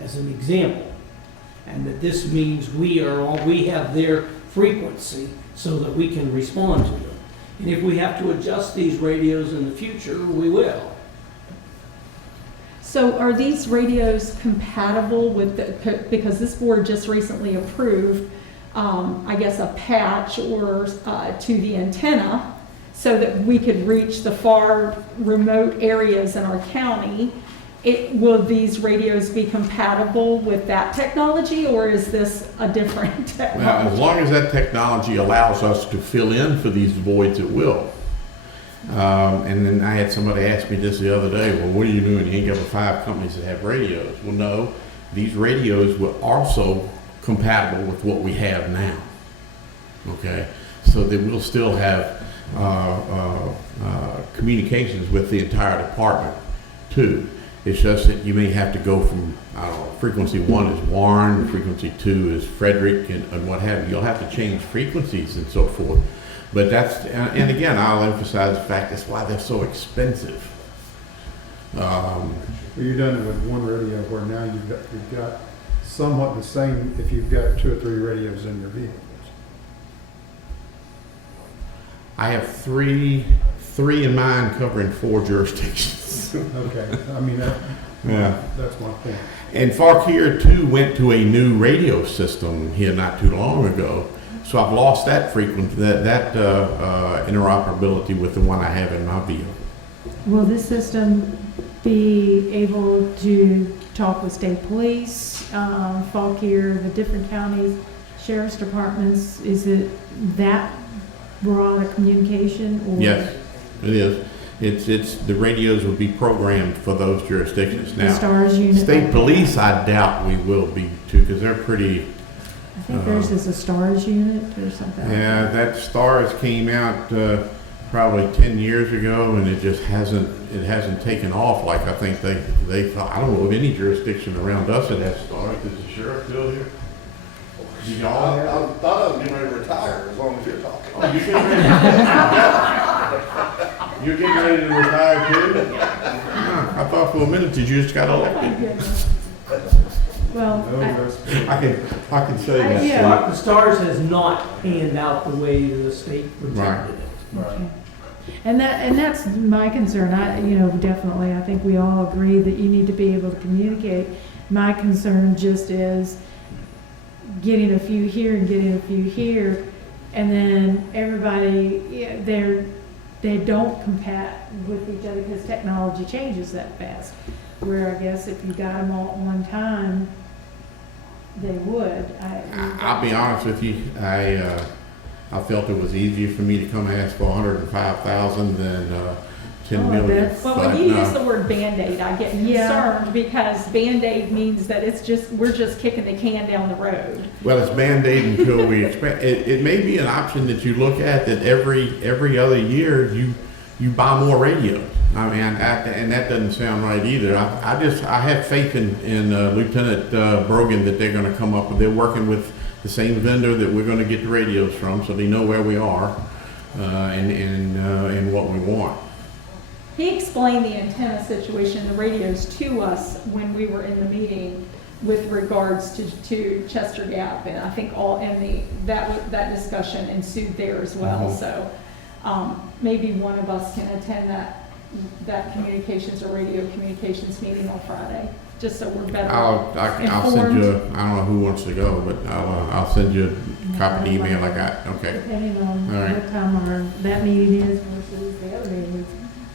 as an example. And that this means we have their frequency so that we can respond to them. And if we have to adjust these radios in the future, we will. So are these radios compatible with because this board just recently approved, I guess, a patch or to the antenna so that we could reach the far remote areas in our county. Will these radios be compatible with that technology, or is this a different technology? Now, as long as that technology allows us to fill in for these voids, it will. And then I had somebody ask me this the other day, well, what are you doing? You ain't got 5 companies that have radios. Well, no, these radios were also compatible with what we have now. Okay, so they will still have communications with the entire department too. It's just that you may have to go from, I don't know, frequency 1 is Warren, frequency 2 is Frederick, and what have you. You'll have to change frequencies and so forth. But that's, and again, I'll emphasize the fact that's why they're so expensive. Well, you've done it with one radio where now you've got somewhat the same if you've got 2 or 3 radios in your vehicles. I have three in mine covering 4 jurisdictions. Okay, I mean, that's my point. And Fauquier too went to a new radio system here not too long ago. So I've lost that interoperability with the one I have in my vehicle. Will this system be able to talk with state police, Fauquier, the different counties, sheriff's departments? Is it that broad a communication? Or? Yes, it is. It's the radios will be programmed for those jurisdictions. The Now, STARS unit? state police, I doubt we will be too, because they're pretty. I think theirs is a STARS unit or something. Yeah, that STARS came out probably 10 years ago, and it just hasn't taken off like I think they thought. I don't know of any jurisdiction around us that has STARS. Is the sheriff still here? Do y'all have? I thought I was getting ready to retire as long as you're talking. You're getting ready to retire too? Huh, I thought for a minute you just got elected. Well, I can say that. Yeah. Like the Stars has not panned out the way the state projected it. okay. And that's my concern. Definitely, I think we all agree that you need to be able to communicate. My concern just is getting a few here and getting a few here, and then everybody, they don't compat with each other because technology changes that fast. Where I guess if you got them all at one time, they would. I'll be honest with you, I felt it was easier for me to come ask for 105,000 than 10 million. that's- Well, But, when you no. use the word Band-Aid, I get Yeah. concerned because Band-Aid means that we're just kicking the can down the road. Well, it's Band-Aid until we expect, it may be an option that you look at that every other year you buy more radios. I mean, and that doesn't sound right either. I have faith in Lieutenant Brogan that they're gonna come up with, they're working with the same vendor that we're gonna get the radios from, so they know where we are, and what we want. He explained the antenna situation, the radios, to us when we were in the meeting with regards to Chester Gap, and I think that discussion ensued there as well. Mhm. So maybe one of us can attend that communications or radio communications meeting on Friday, just so we're better I'll send you, I don't know who wants to go, but I'll send you a copy of the email I got, okay. Depending on All right. what time that meeting is versus the other meeting.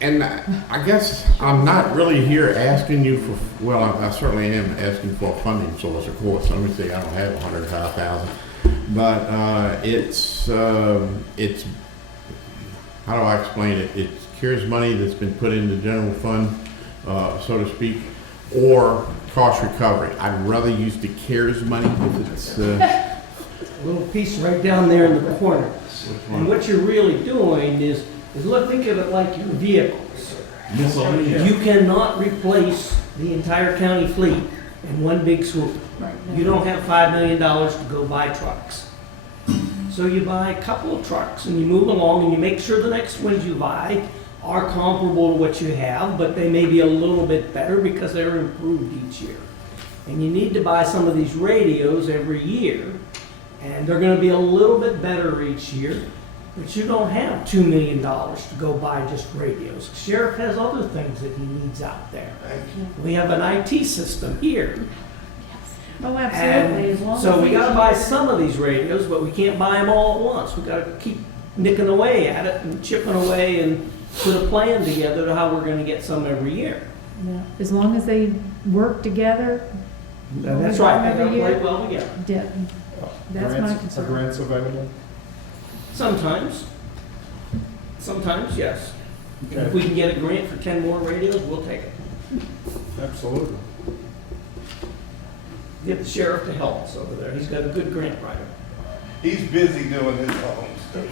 And I guess I'm not really here asking you for, well, I certainly am asking for a funding source, of course. Let me say I don't have 105,000, but it's how do I explain it? It's CARES money that's been put in the general fund, so to speak, or cost recovery. I'd rather use the CARES money if it's. A little piece right down there in the corner. And what you're really doing is think of it like your vehicles. You cannot replace the entire county fleet in one big swoop. You don't have $5 million to go buy trucks. So you buy a couple of trucks and you move along and you make sure the next ones you buy are comparable to what you have, but they may be a little bit better because they're improved each year. And you need to buy some of these radios every year, and they're gonna be a little bit better each year. But you don't have $2 million to go buy just radios. Sheriff has other things that he needs out there. We have an IT system here. Oh, absolutely, as long And as. so we each gotta buy year- some of these radios, but we can't buy them all at once. We gotta keep nicking away at it and chipping away and put a plan together to how we're gonna get some every year. Yeah, as long as they work together. And that's right, they Every don't year. play well together. Yeah, that's my Are concern. grants available? Sometimes. Sometimes, yes. If Okay, we can get a grant for 10 more radios, we'll take it. absolutely. Get the sheriff to help us over there. He's got a good grant writer. He's busy doing his own stuff.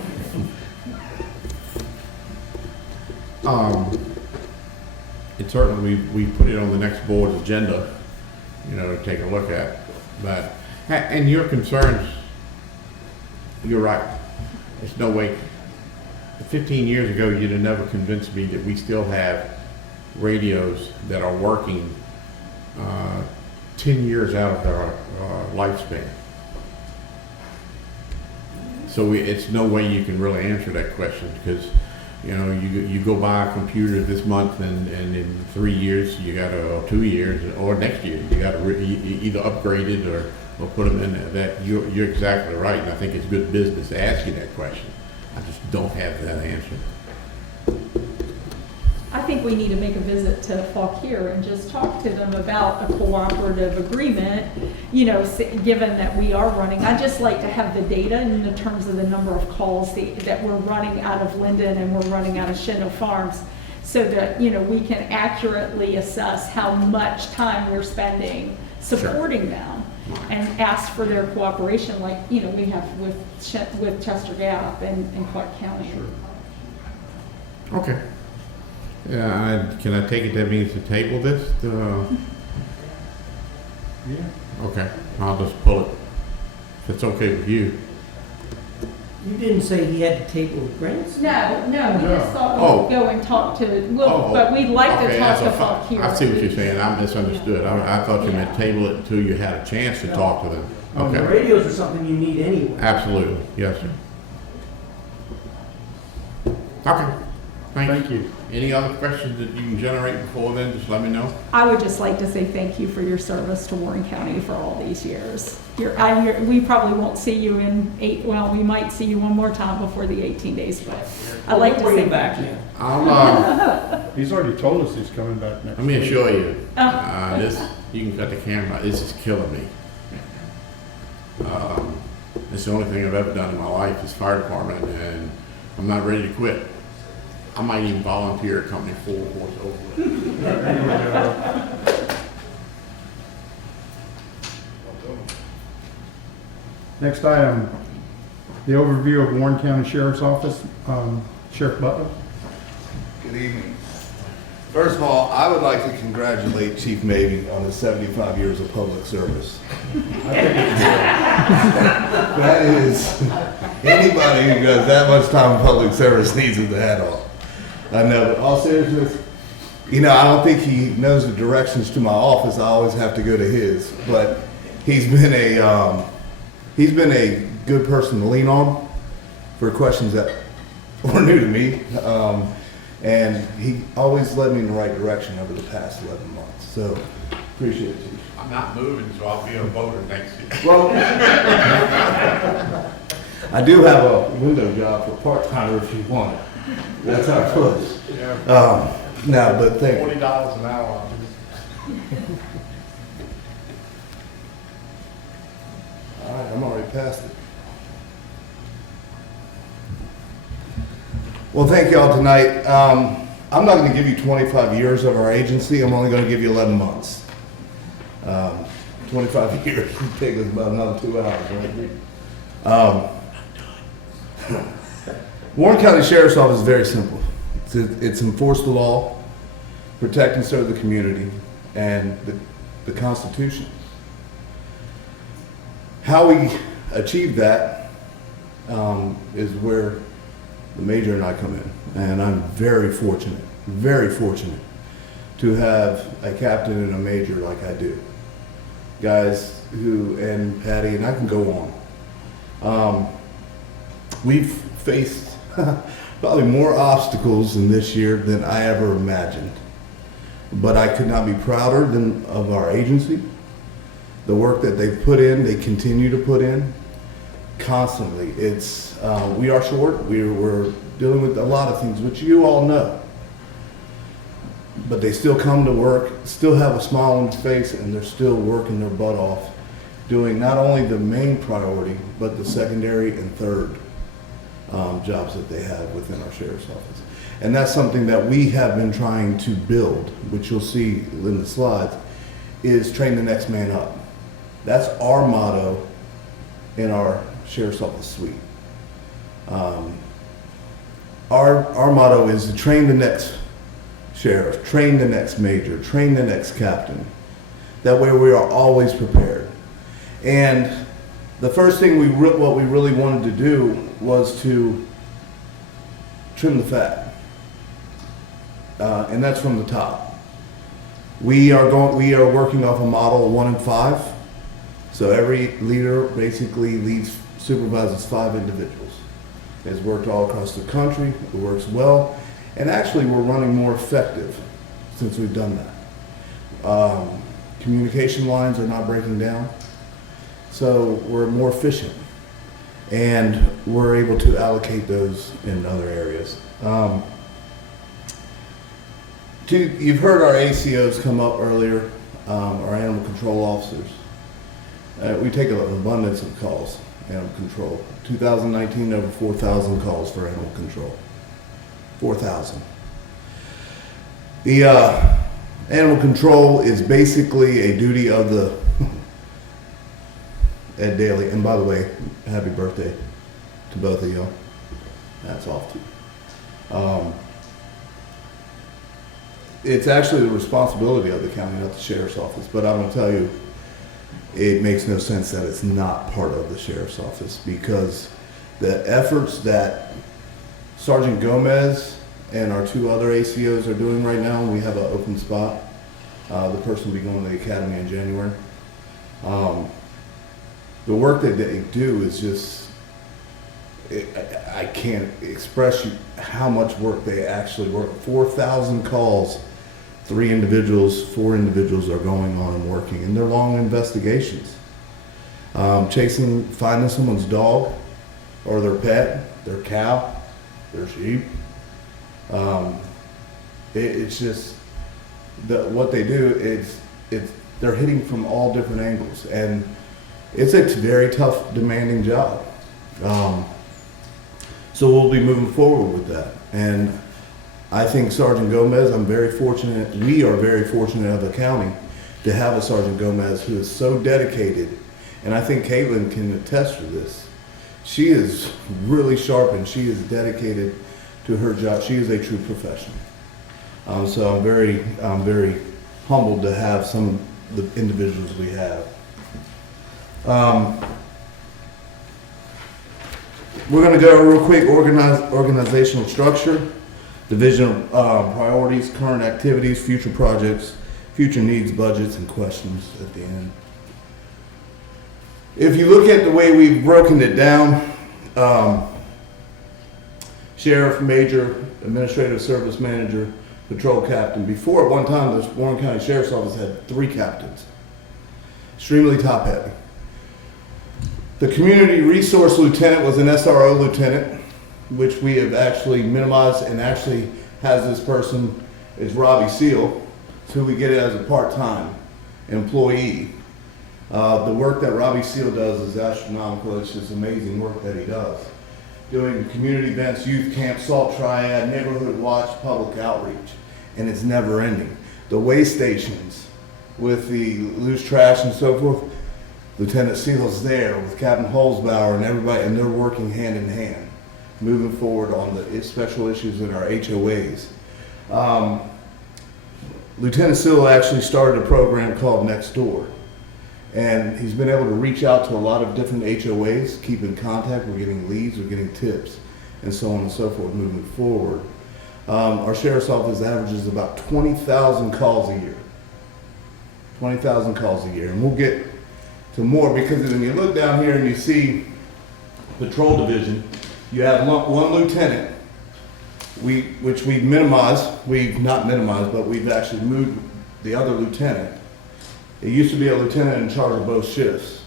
And certainly we put it on the next board's agenda, to take a look at. But, and your concerns, you're right. There's no way. 15 years ago, you'd have never convinced me that we still have radios that are working 10 years out of their lifespan. So it's no way you can really answer that question because, you go buy a computer this month and in 3 years, you got to, or 2 years, or next year, you got to either upgrade it or put them in there. You're exactly right, and I think it's good business to ask you that question. I just don't have that answer. I think we need to make a visit to Fauquier and just talk to them about a cooperative agreement, given that we are running. I'd just like to have the data in the terms of the number of calls that we're running out of Linden and we're running out of Shingle Farms so that, we can accurately assess how much time we're spending supporting them and ask for their cooperation like, we have with Chester Gap and Clark County. Okay. Yeah, can I take it that means to table this? Yeah. Okay, I'll just pull it. If it's okay with you. You didn't say he had to table the grants? No, we just thought Oh. we'd go and talk to, Oh, but we'd like to okay, talk that's a to Falk here. I see what you're saying, I misunderstood. I thought you meant table it until you had a chance to talk to them. Well, the Okay, radios are something you need anyway. absolutely, yes, sir. Okay, thank you. Any other questions that you can generate before then, just let me know. I would just like to say thank you for your service to Warren County for all these years. We probably won't see you we might see you one more time before the 18 days, but I'd like to Bring say it back thank you. now. He's already told us he's coming back next Let me week. assure you, Oh. you can cut the camera, this is killing me. It's the only thing I've ever done in my life is fire department, and I'm not ready to quit. I might even volunteer at company 4 before it's over with. Next item, the overview of Warren County Sheriff's Office. Sheriff Butler. Good evening. First of all, I would like to congratulate Chief Mabee on his 75 years of public service. That is, anybody who does that much time in public service needs his hat off. I know, but all seriousness, I don't think he knows the directions to my office. I always have to go to his. But he's been a good person to lean on for questions that were new to me. And he always led me in the right direction over the past 11 months. So, appreciate it, Chief. I'm not moving, so I'll be a voter next year. Well, I do have a window job for part-timer if you want it. That's our push. No, but thank you. $40 an hour. All right, I'm already past it. Well, thank you all tonight. I'm not going to give you 25 years of our agency. I'm only going to give you 11 months. 25 years would take us about another 2 hours, right? Warren County Sheriff's Office is very simple. It's enforce the law, protect and serve the community, and the Constitution. How we achieve that is where the Major and I come in. And I'm very fortunate to have a captain and a major like I do. Guys and Patty, and I can go on. We've faced probably more obstacles in this year than I ever imagined. But I could not be prouder of our agency. The work that they've put in, they continue to put in constantly. We are short. We're dealing with a lot of things, which you all know. But they still come to work, still have a smile on their face, and they're still working their butt off, doing not only the main priority, but the secondary and third jobs that they have within our sheriff's office. And that's something that we have been trying to build, which you'll see in the slides, is train the next man up. That's our motto in our sheriff's office suite. Our motto is to train the next sheriff, train the next major, train the next captain. That way we are always prepared. And the first thing what we really wanted to do was to trim the fat. And that's from the top. We are working off a model of 1 in 5. So every leader basically supervises 5 individuals. It's worked all across the country. It works well. And actually, we're running more effective since we've done that. Communication lines are not breaking down. So we're more efficient. And we're able to allocate those in other areas. You've heard our ACOs come up earlier, our animal control officers. We take an abundance of calls, animal control. 2019, over 4,000 calls for animal control. 4,000. The animal control is basically a duty of the Ed Daly. And by the way, happy birthday to both of y'all. That's off to you. It's actually the responsibility of the county, not the sheriff's office. But I'm going to tell you, it makes no sense that it's not part of the sheriff's office, because the efforts that Sergeant Gomez and our 2 other ACOs are doing right now. We have an open spot. The person will be going to the academy in January. The work that they do is just, I can't express you how much work they actually work. 4,000 calls, 4 individuals are going on and working, and they're long investigations. Finding someone's dog or their pet, their cow, their sheep. It's just what they do. They're hitting from all different angles, and it's a very tough, demanding job. So we'll be moving forward with that, and I think Sergeant Gomez. I'm very fortunate. We are very fortunate of the county to have a Sergeant Gomez who is so dedicated, and I think Caitlin can attest to this. She is really sharp and she is dedicated to her job. She is a true professional. So I'm very humbled to have some of the individuals we have. We're going to go real quick. Organizational structure, division priorities, current activities, future projects, future needs, budgets, and questions at the end. If you look at the way we've broken it down, sheriff, major, administrative service manager, patrol captain. Before, at one time, the Warren County Sheriff's Office had 3 captains. Extremely top heavy. The community resource lieutenant was an SRO lieutenant, which we have actually minimized, and actually has this person is Robbie Seal, so we get it as a part-time employee. The work that Robbie Seal does is astronomical. It's just amazing work that he does. Doing community events, youth camp, salt triad, neighborhood watch, public outreach, and it's never ending. The way stations with the loose trash and so forth, Lieutenant Seal's there with Captain Holzbauer and everybody, and they're working hand in hand, moving forward on the special issues in our HOAs. Lieutenant Seal actually started a program called Next Door. And he's been able to reach out to a lot of different HOAs, keep in contact. We're getting leads, we're getting tips, and so on and so forth moving forward. Our sheriff's office averages about 20,000 calls a year. 20,000 calls a year. And we'll get to more, because when you look down here and you see patrol division, you have one lieutenant, which we've minimized. We've not minimized, but we've actually moved the other lieutenant. It used to be a lieutenant in charge of both shifts.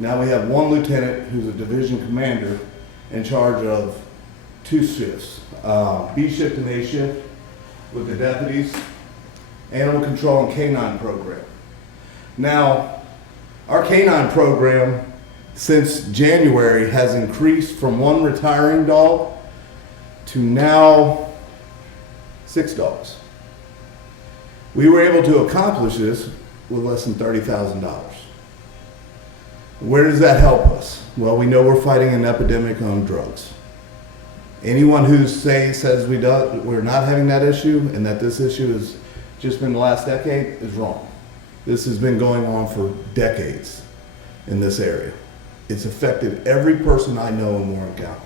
Now we have one lieutenant who's a division commander in charge of 2 shifts, B shift and A shift, with the deputies, animal control and canine program. Now, our canine program since January has increased from 1 retiring dog to now 6 dogs. We were able to accomplish this with less than $30,000. Where does that help us? Well, we know we're fighting an epidemic on drugs. Anyone who says we're not having that issue and that this issue has just been the last decade is wrong. This has been going on for decades in this area. It's affected every person I know in Warren County.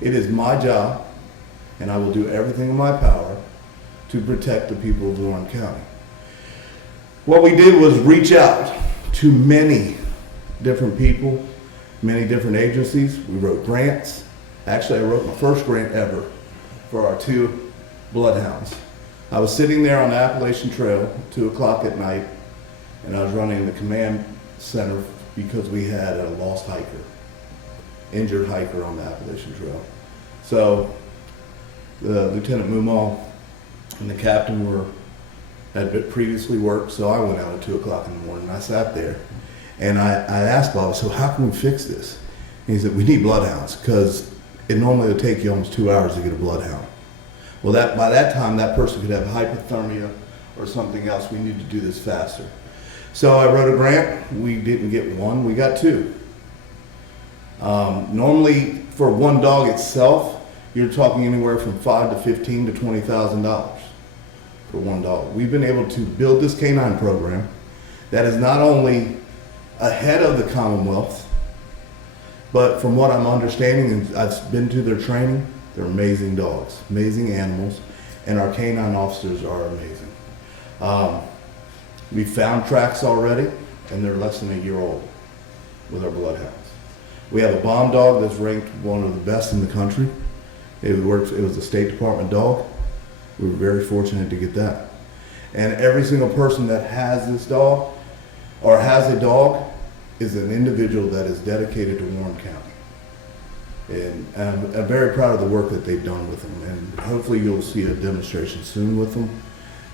It is my job, and I will do everything in my power to protect the people of Warren County. What we did was reach out to many different people, many different agencies. We wrote grants. Actually, I wrote my first grant ever for our 2 bloodhounds. I was sitting there on the Appalachian Trail, 2 o'clock at night, and I was running the command center because we had a lost hiker, injured hiker on the Appalachian Trail. So the Lieutenant Mumal and the captain had previously worked, so I went out at 2 o'clock in the morning. I sat there, and I asked Bob, so how can we fix this? And he said, we need bloodhounds, because it normally would take you almost 2 hours to get a bloodhound. Well, by that time, that person could have hypothermia or something else. We need to do this faster. So I wrote a grant. We didn't get 1, we got 2. Normally, for 1 dog itself, you're talking anywhere from $5,000 to $15,000 to $20,000 for 1 dog. We've been able to build this canine program that is not only ahead of the Commonwealth, But from what I'm understanding, and I've been to their training, they're amazing dogs, amazing animals, and our canine officers are amazing. We found tracks already, and they're less than a year old with our bloodhounds. We have a bomb dog that's ranked one of the best in the country. It was a State Department dog. We were very fortunate to get that. And every single person that has this dog or has a dog is an individual that is dedicated to Warren County. And I'm very proud of the work that they've done with them. And hopefully you'll see a demonstration soon with them.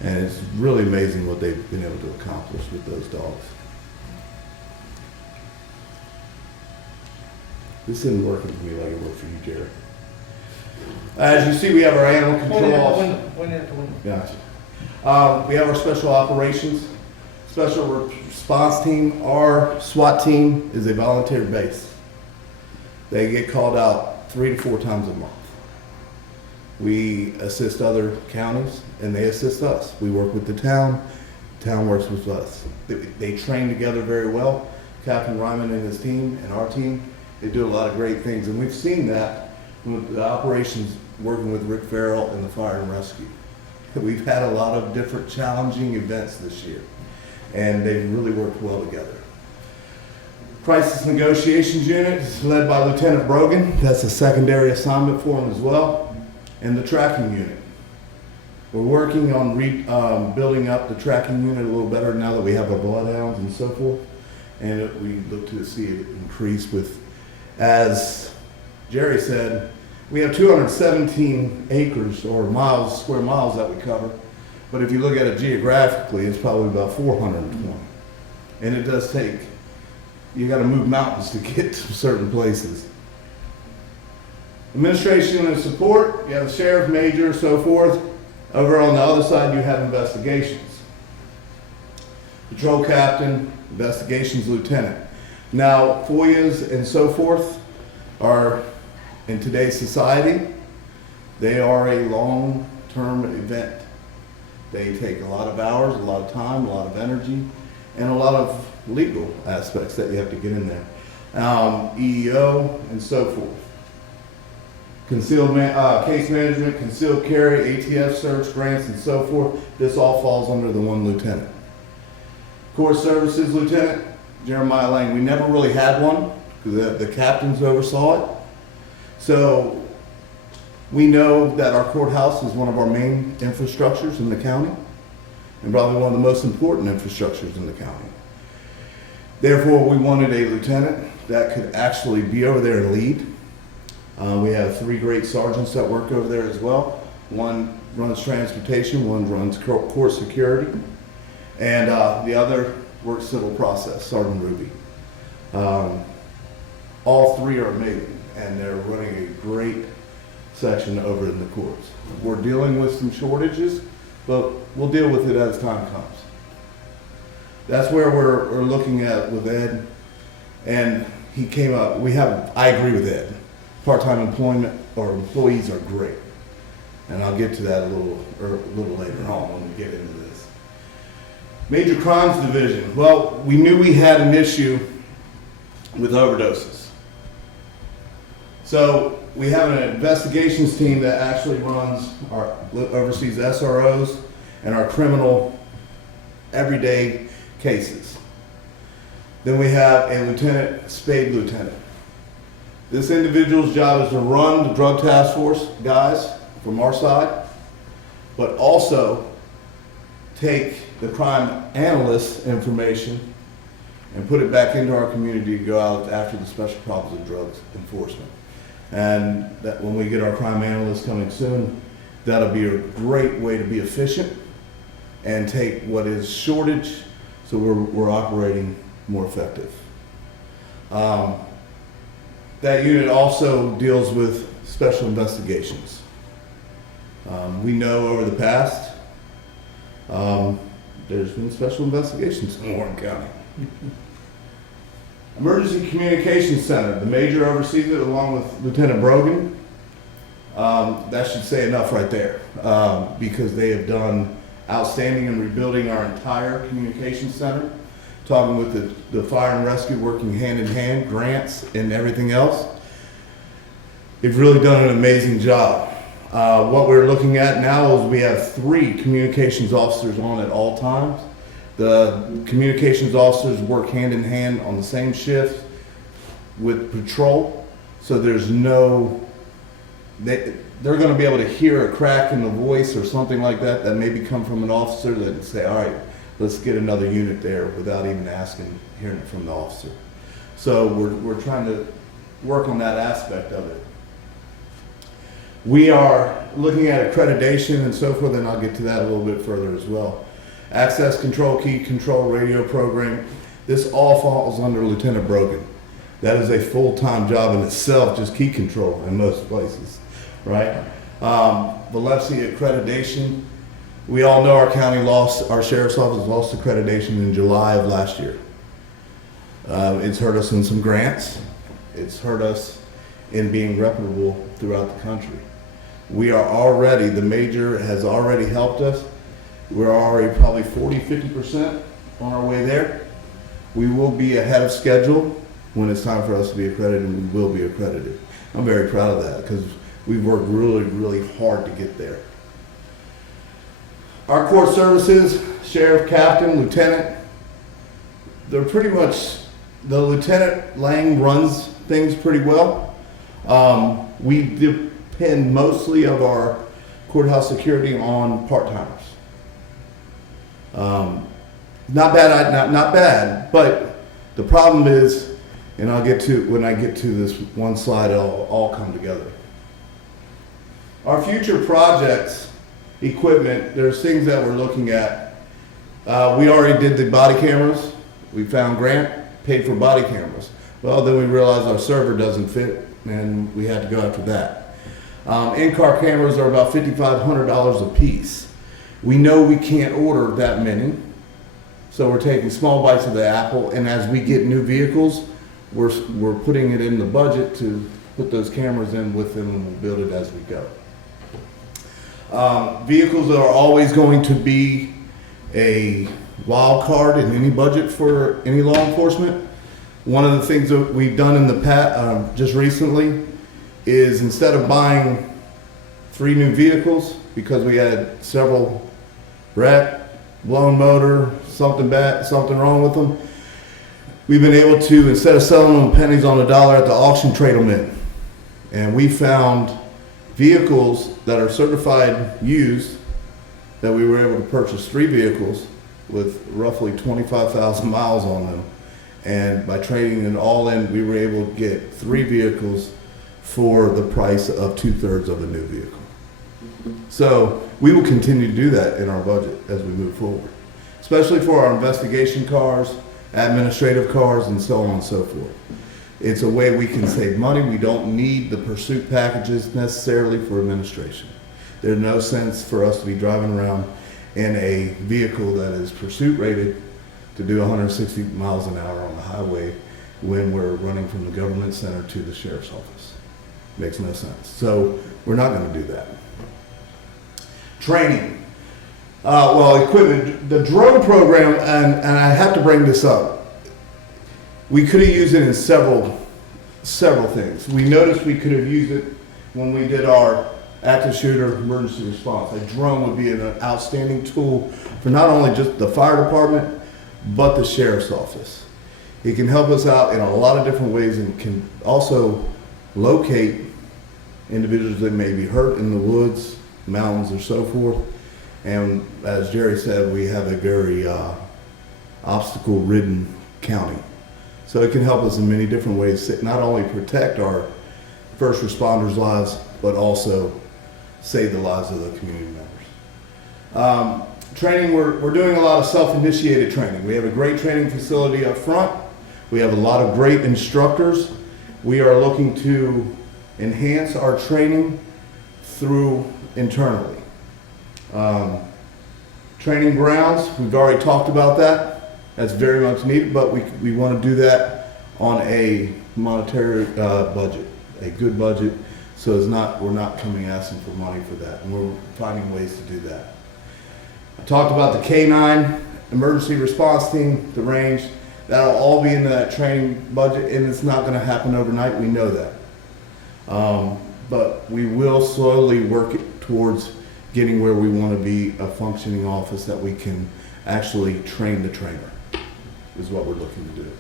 And it's really amazing what they've been able to accomplish with those dogs. This isn't working for me like it worked for you, Jerry. As you see, we have our animal control officer. Gotcha. We have our special operations, special response team. Our SWAT team is a volunteer base. They get called out 3 to 4 times a month. We assist other counties and they assist us. We work with the town works with us. They train together very well. Captain Ryman and his team and our team, they do a lot of great things. And we've seen that with the operations working with Rick Farrell and the fire and rescue. We've had a lot of different challenging events this year, and they've really worked well together. Crisis Negotiations Unit is led by Lieutenant Brogan. That's a secondary assignment for him as well. And the Tracking Unit. We're working on building up the Tracking Unit a little better now that we have our bloodhounds and so forth. And we look to see it increase with, as Jerry said, we have 217 acres or miles, square miles that we cover. But if you look at it geographically, it's probably about 420. And it does take, you got to move mountains to get to certain places. Administration and support, you have the sheriff, major, so forth. Over on the other side, you have investigations. Patrol captain, investigations lieutenant. Now, FOIAs and so forth are, in today's society, they are a long-term event. They take a lot of hours, a lot of time, a lot of energy, and a lot of legal aspects that you have to get in there. EEO and so forth. Concealed case management, concealed carry, ATF search, grants, and so forth. This all falls under the one lieutenant. Court services lieutenant, Jeremiah Lang. We never really had one because the captains oversaw it. So we know that our courthouse is one of our main infrastructures in the county and probably one of the most important infrastructures in the county. Therefore, we wanted a lieutenant that could actually be over there and lead. We have 3 great sergeants that work over there as well. One runs transportation, one runs court security, and the other works civil process, Sergeant Ruby. All 3 are amazing, and they're running a great section over in the courts. We're dealing with some shortages, but we'll deal with it as time comes. That's where we're looking at with Ed, and he came up, I agree with Ed. Part-time employment or employees are great. And I'll get to that a little later on when we get into this. Major Crimes Division. Well, we knew we had an issue with overdoses. So we have an investigations team that actually oversees SROs and our criminal everyday cases. Then we have a spade lieutenant. This individual's job is to run the drug task force guys from our side, but also take the crime analyst's information and put it back into our community to go out after the special problems of drugs enforcement. And that when we get our crime analysts coming soon, that'll be a great way to be efficient and take what is shortage so we're operating more effective. That unit also deals with special investigations. We know over the past, there's been special investigations in Warren County. Emergency Communications Center, the major oversees it along with Lieutenant Brogan. That should say enough right there because they have done outstanding in rebuilding our entire communications center. talking with the fire and rescue, working hand in hand, grants and everything else. They've really done an amazing job. What we're looking at now is we have 3 communications officers on at all times. The communications officers work hand in hand on the same shift with patrol, so there's no, they're going to be able to hear a crack in the voice or something like that that maybe come from an officer that say, all right, let's get another unit there without even hearing it from the officer. So we're trying to work on that aspect of it. We are looking at accreditation and so forth, and I'll get to that a little bit further as well. Access control, key control, radio program. This all falls under Lieutenant Brogan. That is a full-time job in itself, just key control in most places, right? Vallepsi accreditation. We all know our county lost, our sheriff's office lost accreditation in July of last year. It's hurt us in some grants. It's hurt us in being reputable throughout the country. We are already, the major has already helped us. We're already probably 40-50% on our way there. We will be ahead of schedule when it's time for us to be accredited, and we will be accredited. I'm very proud of that because we've worked really, really hard to get there. Our court services, sheriff, captain, lieutenant, they're pretty much, the Lieutenant Lang runs things pretty well. We depend mostly of our courthouse security on part-timers. Not bad, but the problem is, and I'll get to, when I get to this one slide, it'll all come together. Our future projects, equipment, there's things that we're looking at. We already did the body cameras. We found grant, paid for body cameras. Well, then we realized our server doesn't fit, and we had to go after that. In-car cameras are about $5,500 a piece. We know we can't order that many, so we're taking small bites of the apple, and as we get new vehicles, we're putting it in the budget to put those cameras in with them, and we'll build it as we go. Vehicles are always going to be a wild card in any budget for any law enforcement. One of the things that we've done in the past, just recently, is instead of buying 3 new vehicles because we had several wrecked, blown motor, something wrong with them, we've been able to, instead of selling them pennies on the dollar at the auction, trade them in. And we found vehicles that are certified used that we were able to purchase 3 vehicles with roughly 25,000 miles on them. And by trading it all in, we were able to get 3 vehicles for the price of 2/3 of a new vehicle. So we will continue to do that in our budget as we move forward, especially for our investigation cars, administrative cars, and so on and so forth. It's a way we can save money. We don't need the pursuit packages necessarily for administration. There's no sense for us to be driving around in a vehicle that is pursuit rated to do 160 miles an hour on the highway when we're running from the government center to the sheriff's office. Makes no sense. So we're not going to do that. Training. Well, equipment. The drone program, and I have to bring this up. We could have used it in several things. We noticed we could have used it when we did our active shooter emergency response. A drone would be an outstanding tool for not only just the fire department, but the sheriff's office. It can help us out in a lot of different ways and can also locate individuals that may be hurt in the woods, mountains, or so forth. And as Jerry said, we have a very obstacle-ridden county. So it can help us in many different ways, not only protect our first responders' lives, but also save the lives of the community members. Training, we're doing a lot of self-initiated training. We have a great training facility up front. We have a lot of great instructors. We are looking to enhance our training through internally. Training grounds, we've already talked about that. That's very much needed, but we want to do that on a monetary budget, a good budget, so we're not coming asking for money for that, and we're finding ways to do that. I talked about the K-9 emergency response team, the range, that'll all be in that training budget, and it's not gonna happen overnight, we know that. But we will slowly work it towards getting where we wanna be, a functioning office that we can actually train the trainer, is what we're looking to do.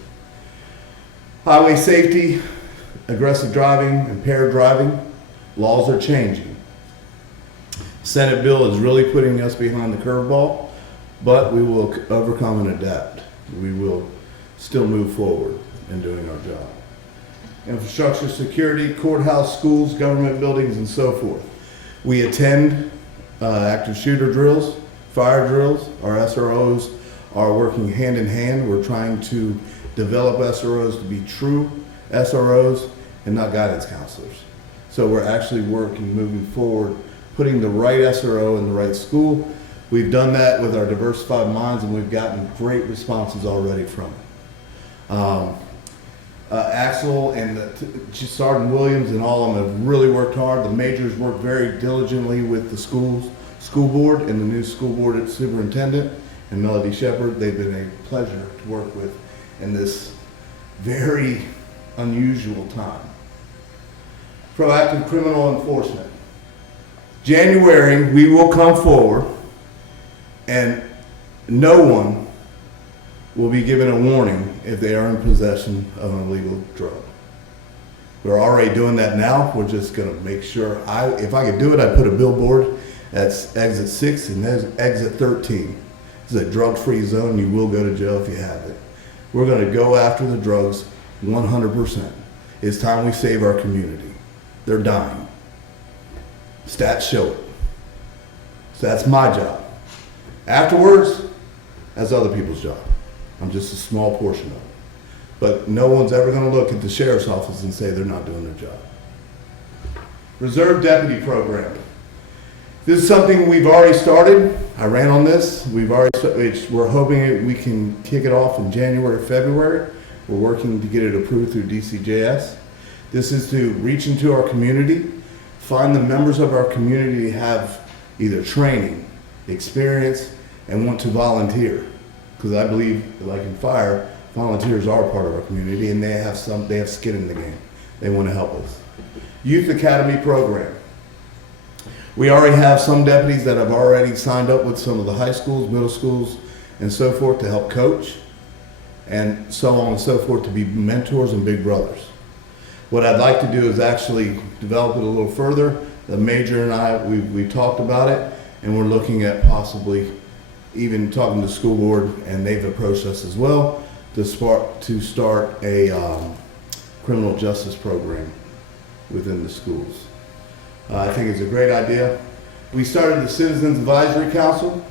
Highway safety, aggressive driving, impaired driving, laws are changing. Senate bill is really putting us behind the curveball, but we will overcome and adapt. We will still move forward in doing our job. Infrastructure, security, courthouse, schools, government buildings, and so forth. We attend active shooter drills, fire drills. Our SROs are working hand in hand. We're trying to develop SROs to be true SROs and not guidance counselors. So we're actually working, moving forward, putting the right SRO in the right school. We've done that with our diversified minds, and we've gotten great responses already from it. Axel and Sergeant Williams and all of them have really worked hard. The majors worked very diligently with the school board and the new school board superintendent and Melody Shepard. They've been a pleasure to work with in this very unusual time. Proactive criminal enforcement. January, we will come forward and no one will be given a warning if they are in possession of an illegal drug. We're already doing that now. We're just gonna make sure, if I could do it, I'd put a billboard at exit 6 and exit 13. This is a drug-free zone. You will go to jail if you have it. We're gonna go after the drugs 100%. It's time we save our community. They're dying. Stats show it. So that's my job. Afterwards, that's other people's job. I'm just a small portion of it. But no one's ever going to look at the sheriff's office and say they're not doing their job. Reserve deputy program. This is something we've already started. I ran on this. We're hoping we can kick it off in January, February. We're working to get it approved through DCJS. This is to reach into our community, find the members of our community who have either training, experience, and want to volunteer. Because I believe, like in fire, volunteers are part of our community, and they have skin in the game. They want to help us. Youth Academy program. We already have some deputies that have already signed up with some of the high schools, middle schools, and so forth to help coach, and so on and so forth, to be mentors and big brothers. What I'd like to do is actually develop it a little further. The major and I, we've talked about it, and we're looking at possibly even talking to the school board, and they've approached us as well to start a criminal justice program within the schools. I think it's a great idea. We started the Citizens Advisory Council.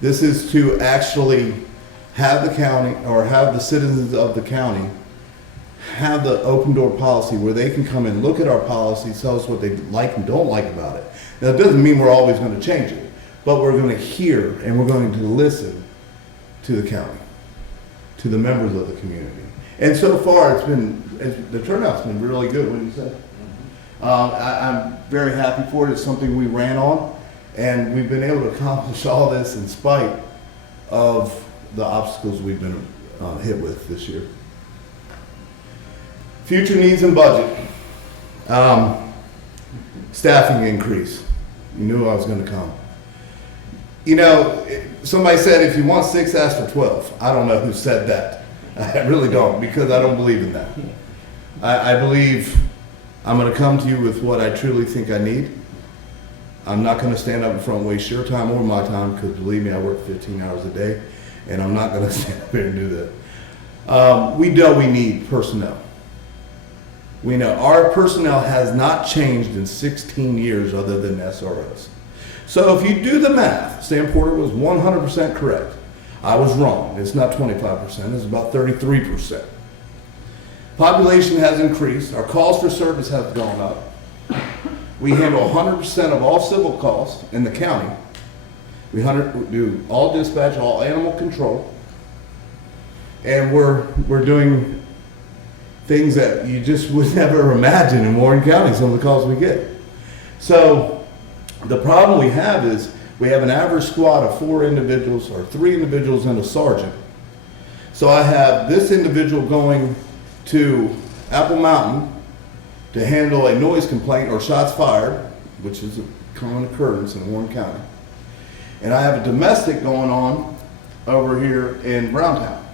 This is to actually have the county, or have the citizens of the county, have the open door policy where they can come and look at our policy, tell us what they like and don't like about it. Now, it doesn't mean we're always going to change it, but we're going to hear and we're going to listen to the county, to the members of the community. And so far, the turnout's been really good, wouldn't you say? I'm very happy for it. It's something we ran on, and we've been able to accomplish all this in spite of the obstacles we've been hit with this year. Future needs and budget. Staffing increase. You knew I was going to come. You know, somebody said if you want 6, ask for 12. I don't know who said that. I really don't, because I don't believe in that. I believe I'm going to come to you with what I truly think I need. I'm not going to stand up in front and waste your time or my time, because believe me, I work 15 hours a day, and I'm not going to stand up here and do that. We know we need personnel. We know our personnel has not changed in 16 years other than SROs. So if you do the math, Stan Porter was 100% correct. I was wrong. It's not 25%, it's about 33%. Population has increased. Our calls for service have gone up. We handle 100% of all civil calls in the county. We do all dispatch, all animal control. And we're doing things that you just would never imagine in Warren County, some of the calls we get. So the problem we have is We have an average squad of 4 individuals, or 3 individuals and a sergeant. So I have this individual going to Apple Mountain to handle a noise complaint or shots fired, which is a common occurrence in Warren County. And I have a domestic going on over here in Browntown.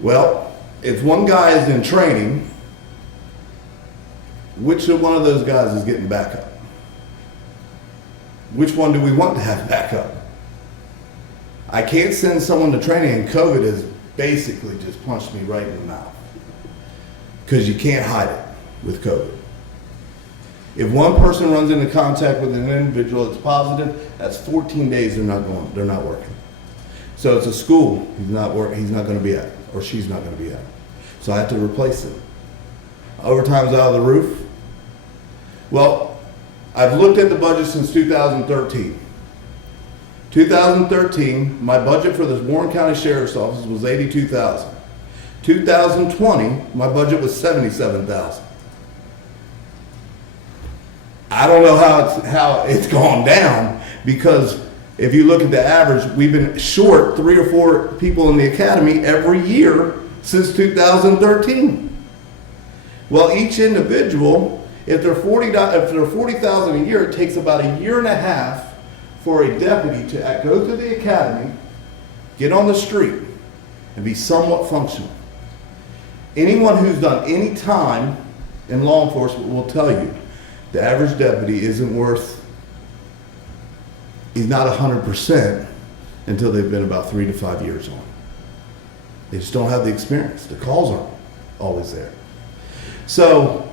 Well, if one guy is in training, which one of those guys is getting backup? Which one do we want to have backup? I can't send someone to training, and COVID has basically just punched me right in the mouth. Because you can't hide it with COVID. If one person runs into contact with an individual that's positive, that's 14 days they're not working. So it's a school he's not going to be at, or she's not going to be at. So I have to replace them. Overtime's out of the roof. Well, I've looked at the budget since 2013. 2013, my budget for the Warren County Sheriff's Office was $82,000. 2020, my budget was $77,000. I don't know how it's gone down, because if you look at the average, we've been short 3 or 4 people in the academy every year since 2013. Well, each individual, if they're $40,000 a year, it takes about a year and a half for a deputy to go through the academy, get on the street, and be somewhat functional. Anyone who's done any time in law enforcement will tell you the average deputy isn't worth, he's not 100% until they've been about 3 to 5 years on. They just don't have the experience. The calls aren't always there. So,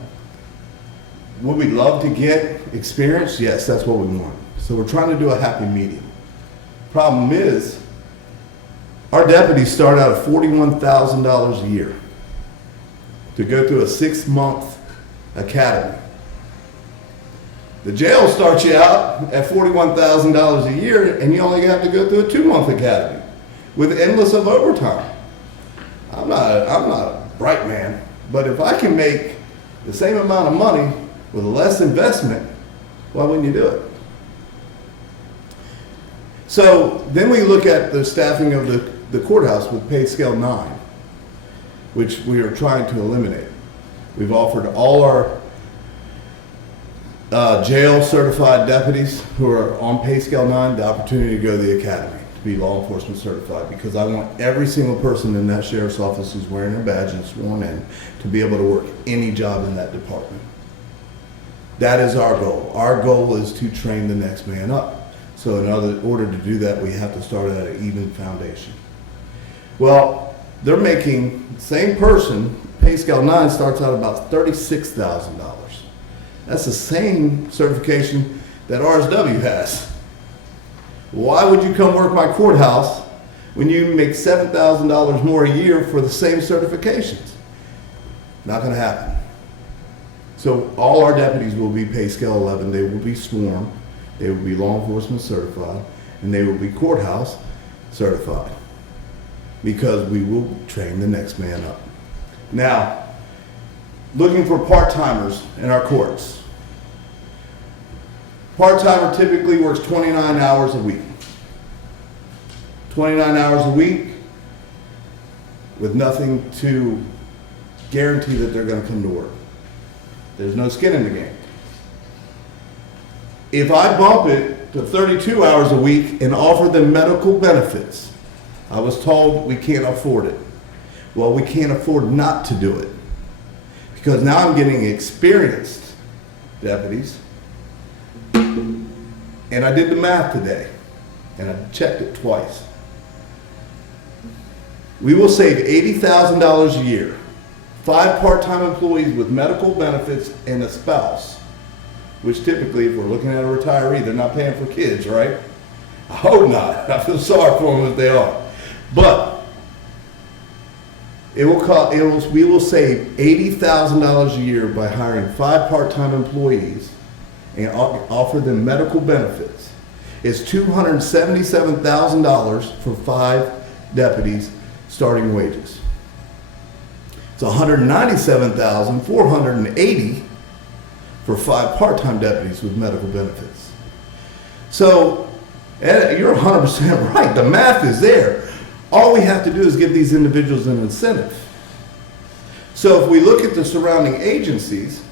would we love to get experience? Yes, that's what we want. So we're trying to do a happy medium. Problem is, our deputies start out at $41,000 a year to go through a 6-month academy. The jail starts you out at $41,000 a year, and you only have to go through a 2-month academy with endless of overtime. I'm not a bright man, but if I can make the same amount of money with less investment, why wouldn't you do it? So then we look at the staffing of the courthouse with pay scale 9, which we are trying to eliminate. We've offered all our jail certified deputies who are on pay scale 9 the opportunity to go to the academy to be law enforcement certified, because I want every single person in that sheriff's office who's wearing a badge and sworn in to be able to work any job in that department. That is our goal. Our goal is to train the next man up. So in order to do that, we have to start at an even foundation. Well, they're making, same person, pay scale 9 starts out about $36,000. That's the same certification that RSW has. Why would you come work my courthouse when you make $7,000 more a year for the same certifications? Not going to happen. So all our deputies will be pay scale 11. They will be sworn. They will be law enforcement certified, and they will be courthouse certified, because we will train the next man up. Now, looking for part-timers in our courts. Part-timer typically works 29 hours a week. 29 hours a week with nothing to guarantee that they're going to come to work. There's no skin in the game. If I bump it to 32 hours a week and offer them medical benefits, I was told we can't afford it. Well, we can't afford not to do it, because now I'm getting experienced deputies, and I did the math today, and I checked it twice. We will save $80,000 a year. 5 part-time employees with medical benefits and a spouse, which typically, if we're looking at a retiree, they're not paying for kids, right? I hope not. I feel sorry for them if they are. But we will save $80,000 a year by hiring 5 part-time employees and offer them medical benefits. It's $277,000 for 5 deputies starting wages. It's $197,480 for 5 part-time deputies with medical benefits. So, Ed, you're 100% right. The math is there. All we have to do is give these individuals an incentive. So if we look at the surrounding agencies,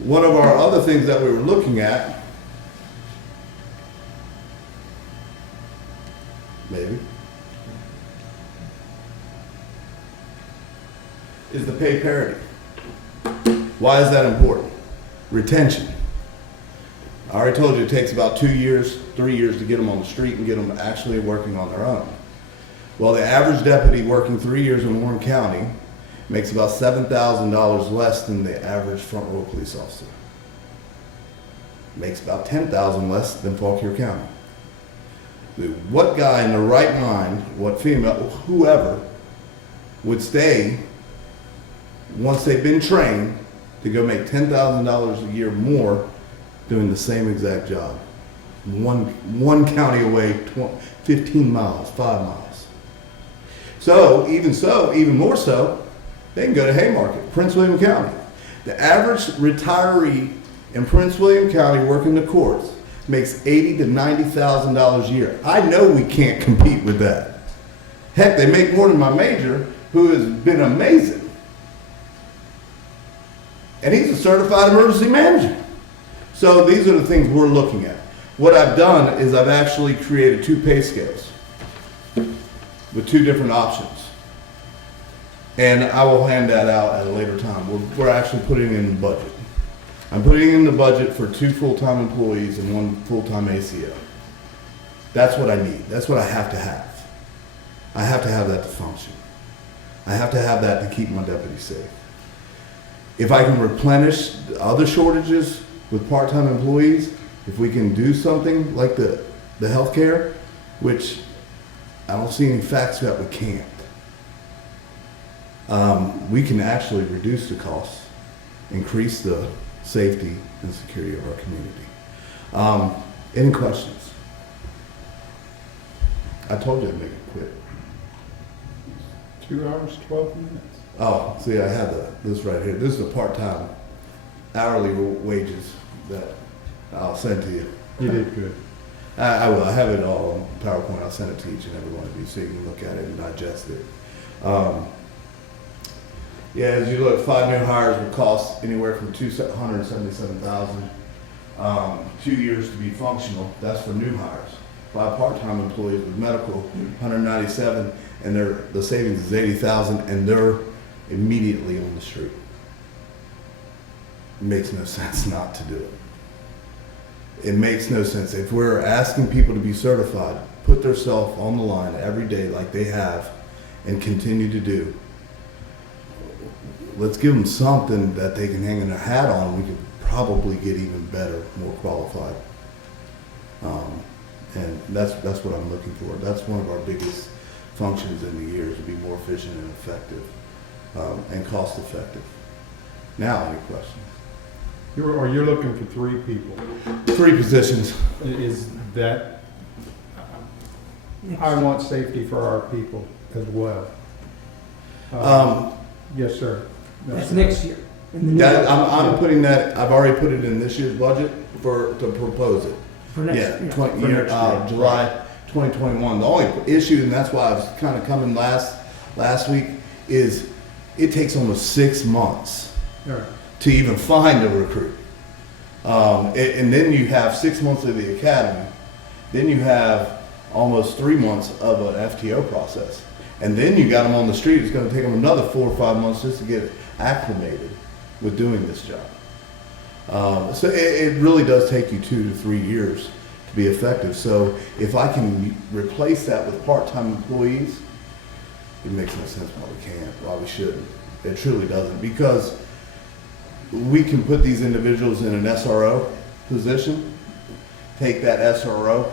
one of our other things that we were looking at, maybe, is the pay parity. Why is that important? Retention. I already told you it takes about 2 years, 3 years to get them on the street and get them actually working on their own. Well, the average deputy working 3 years in Warren County makes about $7,000 less than the average front row police officer. Makes about $10,000 less than Fauquier County. What guy in their right mind, what female, whoever, would stay once they've been trained to go make $10,000 a year more doing the same exact job? One county away, 15 miles, 5 miles. So, even more so, they can go to Haymarket, Prince William County. The average retiree in Prince William County working the courts makes $80,000 to $90,000 a year. I know we can't compete with that. Heck, they make more than my major, who has been amazing. And he's a certified emergency manager. So these are the things we're looking at. What I've done is I've actually created 2 pay scales with 2 different options. And I will hand that out at a later time. We're actually putting in the budget. I'm putting in the budget for 2 full-time employees and 1 full-time ACO. That's what I need. That's what I have to have. I have to have that to function. I have to have that to keep my deputies safe. If I can replenish the other shortages with part-time employees, if we can do something like the healthcare, which I don't see any facts that we can't, we can actually reduce the costs, increase the safety and security of our community. Any questions? I told you I'd make it quick. 2 hours, 12 minutes. Oh, see, I have this right here. This is a part-time hourly wages that I'll send to you. You did good. I will. I have it all on PowerPoint. I'll send it to each and every one of you so you can look at it and digest it. Yeah, as you look, 5 new hires would cost anywhere from $277,000. 2 years to be functional. That's for new hires. 5 part-time employees with medical, $197,000, and the savings is $80,000, and they're immediately on the street. It makes no sense not to do it. It makes no sense. If we're asking people to be certified, put themselves on the line every day like they have and continue to do, let's give them something that they can hang their hat on. We could probably get even better, more qualified. And that's what I'm looking for. That's one of our biggest functions in the year, is to be more efficient and effective and cost effective. Now, any questions? You're looking for 3 people. 3 positions. Is that, I want safety for our people as well. Yes, sir. That's next year. In the new Yeah, budget. I'm putting that, I've already put it in this year's budget to propose it. For next Yeah, year. 20 For year, next year. July 2021. The only issue, and that's why I was kind of coming last week, is it takes almost 6 months All right. to even find a recruit. And then you have 6 months of the academy. Then you have almost 3 months of an FTO process. And then you got them on the street. It's going to take them another 4 or 5 months just to get acclimated with doing this job. So it really does take you 2 to 3 years to be effective. So if I can replace that with part-time employees, it makes no sense why we can't, why we shouldn't. It truly doesn't, because we can put these individuals in an SRO position, take that SRO,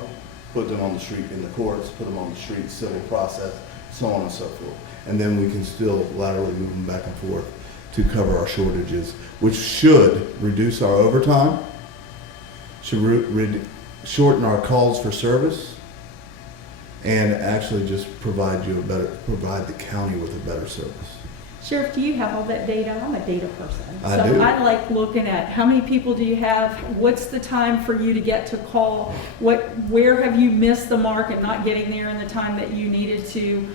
put them on the street in the courts, put them on the street, civil process, so on and so forth. And then we can still laterally move them back and forth to cover our shortages, which should reduce our overtime, should shorten our calls for service, and actually just provide the county with a better service. Sheriff, do you have all that data? I'm a data person. I So do. I like looking at how many people do you have? What's the time for you to get to call? Where have you missed the mark and not getting there in the time that you needed to?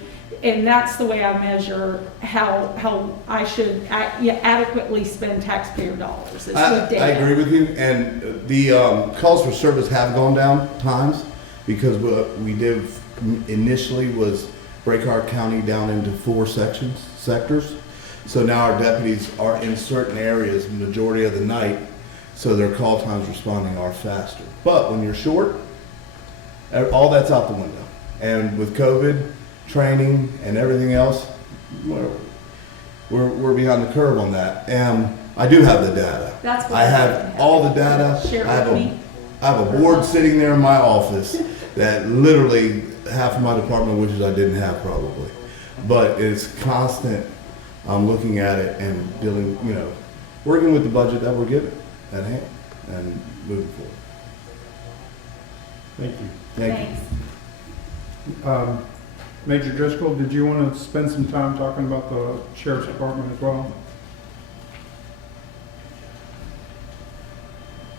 And that's the way I measure how I should adequately spend taxpayer dollars. Is with data. I agree with you, and the calls for service have gone down times because what we did initially was break our county down into 4 sectors. So now our deputies are in certain areas the majority of the night, so their call times responding are faster. But when you're short, all that's out the window. And with COVID, training, and everything else, we're behind the curve on that. And I do have the data. That's what I have all the data. Share it I have with me. I have a board sitting there in my office that literally half of my department wishes I didn't have probably. But it's constant, looking at it and dealing, working with the budget that we're given at hand and moving forward. Thank you. Thank you. Major Driscoll, did you want to spend some time talking about the sheriff's department as well?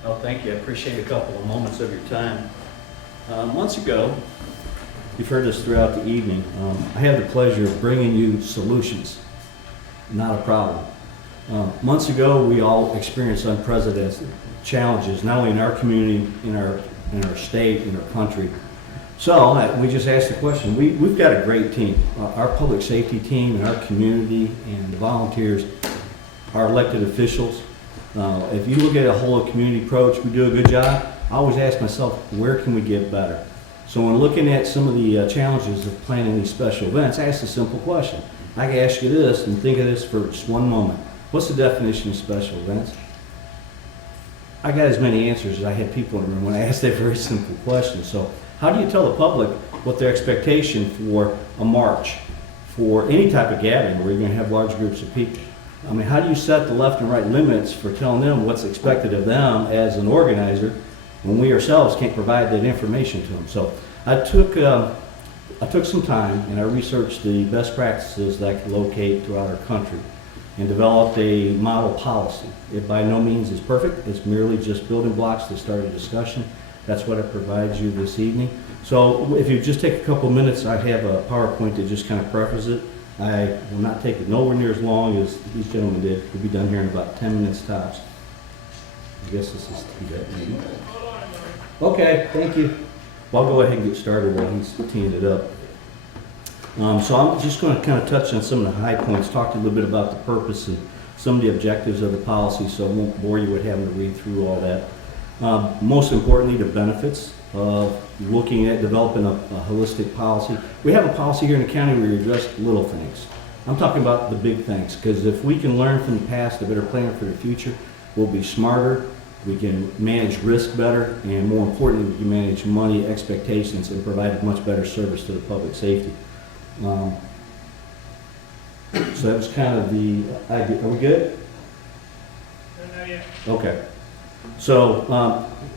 Oh, thank you. I appreciate a couple of moments of your time. Months ago, you've heard this throughout the evening, I had the pleasure of bringing you solutions, not a problem. Months ago, we all experienced unprecedented challenges, not only in our community, in our state, in our country. So we just asked the question. We've got a great team. Our public safety team and our community and the volunteers, our elected officials. If you look at a whole community approach, we do a good job. I always ask myself, where can we get better? So when looking at some of the challenges of planning these special events, I ask a simple question. I can ask you this and think of this for just one moment. What's the definition of special events? I got as many answers as I had people in the room when I asked that very simple question. So how do you tell the public what their expectation for a march, for any type of gathering where you're going to have large groups of people? I mean, how do you set the left and right limits for telling them what's expected of them as an organizer when we ourselves can't provide that information to them? So I took some time and I researched the best practices that I could locate throughout our country and developed a model policy. It by no means is perfect. It's merely just building blocks to start a discussion. That's what I provide you this evening. So if you just take a couple minutes, I have a PowerPoint that just kind of prefaces it. I will not take it nowhere near as long as these gentlemen did. We'll be done here in about 10 minutes tops. I guess this is that meeting. Okay, thank you. Well, I'll go ahead and get started while he's teeing it up. So I'm just going to kind of touch on some of the high points, talk a little bit about the purpose and some of the objectives of the policy, so I won't bore you with having to read through all that. Most importantly, the benefits of looking at developing a holistic policy. We have a policy here in the county where we address little things. I'm talking about the big things, because if we can learn from the past to better plan for the future, we'll be smarter, we can manage risk better, and more importantly, we can manage money expectations and provide a much better service to the public safety. So that was kind of the idea. Are we good? Okay. So